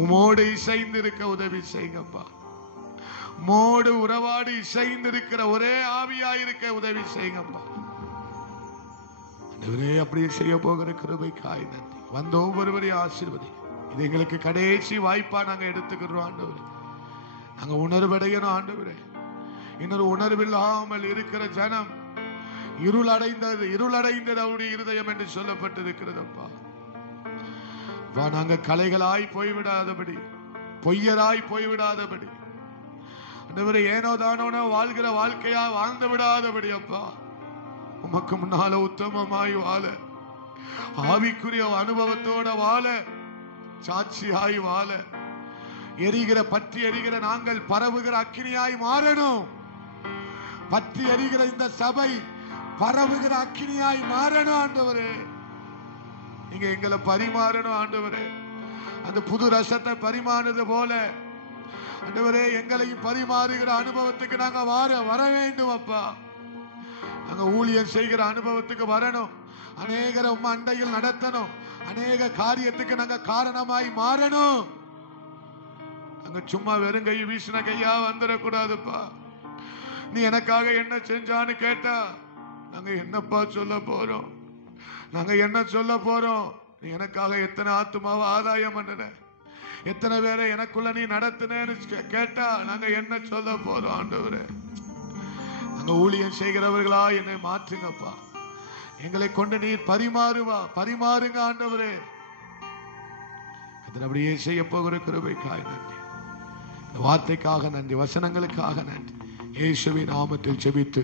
உமோடு இசைந்து இருக்க உதவி செய்யுங்கப்பா. மோடு உறவாடு இசைந்து இருக்கிற ஒரே ஆவியாயிருக்க உதவி செய்யுங்கப்பா. ஆண்டவரே, அப்படியே செய்ய போகிற கிருபைக்காய் நன்றி. வந்த ஒவ்வொருவரையும் ஆசீர்வதி. இது எங்களுக்கு கடைசி வாய்ப்பா நாங்க எடுத்துக்கிறோம் ஆண்டவரே. நாங்க உணர்வடையணும் ஆண்டவரே. இன்னொரு உணர்வில்லாமல் இருக்கிற ஜனம் இருளடைந்தது அவருடைய இருதயம் என்று சொல்லப்பட்டிருக்கிறதப்பா. நாங்க கலைகளாய் போய்விடாதபடி, பொய்யராய் போய்விடாதபடி, ஆண்டவரே, ஏனோ தானோனோ வாழ்கிற வாழ்க்கையா வாழ்ந்து விடாதபடி அப்பா, உமக்கு முன்னால உத்தமமாய் வாழ, ஆவிக்குரிய அனுபவத்தோட வாழ, சாட்சியாய் வாழ, எரிகிற பற்றி எரிகிற நாங்கள் பரவுகிற அக்கினியாய் மாறணும். பற்றி எரிகிற இந்த சபை பரவுகிற அக்கினியாய் மாறணும் ஆண்டவரே. நீங்க எங்களை பரிமாறணும் ஆண்டவரே. அந்த புது ரசத்தை பரிமாறுவது போல ஆண்டவரே, எங்களையும் பரிமாறுகிற அனுபவத்துக்கு நாங்க வர வேண்டும் அப்பா. நாங்க ஊழியம் செய்கிற அனுபவத்துக்கு வரணும். அநேகரை உம்ம அண்டையில் நடத்தணும். அநேக காரியத்துக்கு நாங்க காரணமாய் மாறணும். அங்க சும்மா வெறும் கை வீசின கையா வந்துடக்கூடாதுப்பா. நீ எனக்காக என்ன செஞ்சான்னு கேட்டா நாங்க என்னப்பா சொல்ல போறோம்? நாங்க என்ன சொல்ல போறோம்? நீ எனக்காக எத்தனை ஆத்துமாவை ஆதாயம் பண்ணுன, எத்தனை பேரை எனக்குள்ள நீ நடத்தினேன்னு கேட்டா நாங்க என்ன சொல்ல போறோம்? ஆண்டவரே, நாங்க ஊழியம் செய்கிறவர்களா என்னை மாற்றுங்கப்பா. எங்களை கொண்டு நீர் பரிமாறுங்க ஆண்டவரே. அதன் அப்படியே செய்ய போகிற கிருபைக்காய் நன்றி. இந்த வார்த்தைக்காக நன்றி, வசனங்களுக்காக நன்றி. இயேசுவின் நாமத்தில் ஜெபித்து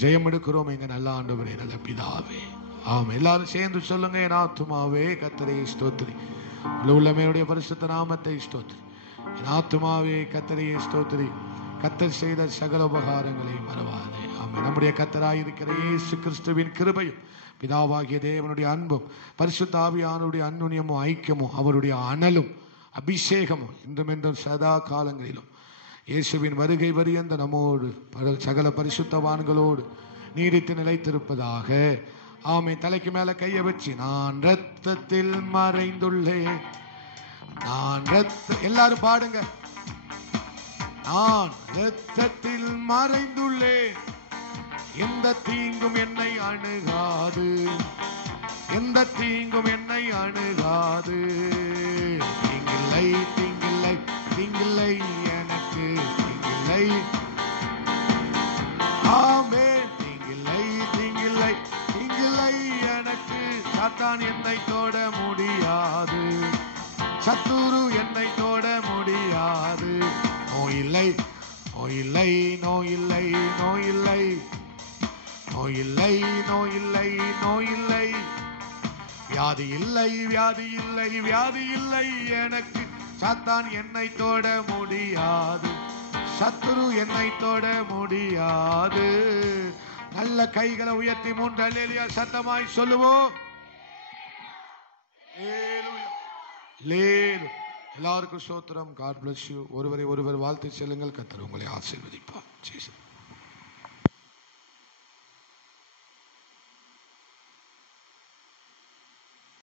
ஜெயம் எடுக்கிறோம் எங்க நல்ல ஆண்டவரே, நல்ல பிதாவே. ஆம், எல்லாரும் சேர்ந்து சொல்லுங்க. என் ஆத்துமாவே கர்த்தரை ஸ்தோத்திரி, உள்ளமையுடைய பரிசுத்த நாமத்தை ஸ்தோத்திரி. என் ஆத்துமாவே கர்த்தரை ஸ்தோத்திரி, கர்த்தர் செய்த சகல உபகாரங்களை மறவாதே. ஆமென். நம்முடைய கர்த்தராய் இருக்கிற இயேசு கிறிஸ்துவின் கிருபையும், பிதாவாகிய தேவனுடைய அன்பும், பரிசுத்த ஆவியானவருடைய அன்னுன்யமும் ஐக்கியமும், அவருடைய அனலும் அபிஷேகமும் இன்றும் என்றும் சதா காலங்களிலும் இயேசுவின் வருகை வரியந்த நம்மோடு சகல பரிசுத்தவான்களோடு நீடித்து நிலைத்திருப்பதாக. ஆமை. தலைக்கு மேல கையை வச்சு, நான் இரத்தத்தில் மறைந்துள்ளேன், எல்லாரும் பாடுங்க. நான் இரத்தத்தில் மறைந்துள்ளேன், எந்த தீங்கும் என்னை அணுகாது, எந்த தீங்கும் என்னை அணுகாது. தீங்கில்லை தீங்கில்லை தீங்கில்லை எனக்கு, தீங்கில்லை. ஆமே. தீங்கில்லை தீங்கில்லை தீங்கில்லை எனக்கு. சாத்தான் என்னை தொட முடியாது, சத்துரு என்னை தொட முடியாது. நோயில்லை நோயில்லை நோயில்லை நோயில்லை நோயில்லை நோயில்லை நோயில்லை. வியாதி இல்லை வியாதி இல்லை வியாதி இல்லை எனக்கு. சாத்தான் என்னை தொட முடியாது, சத்துரு என்னை தொட முடியாது. நல்ல கைகளை உயர்த்தி 3 அல்லேலூயா சத்தமாய் சொல்லுவோம். எல்லாருக்கும் ஸ்தோத்திரம். God bless you. ஒருவர் வாழ்த்து செல்லுங்கள். கர்த்தர் உங்களை ஆசீர்வதிப்பார்.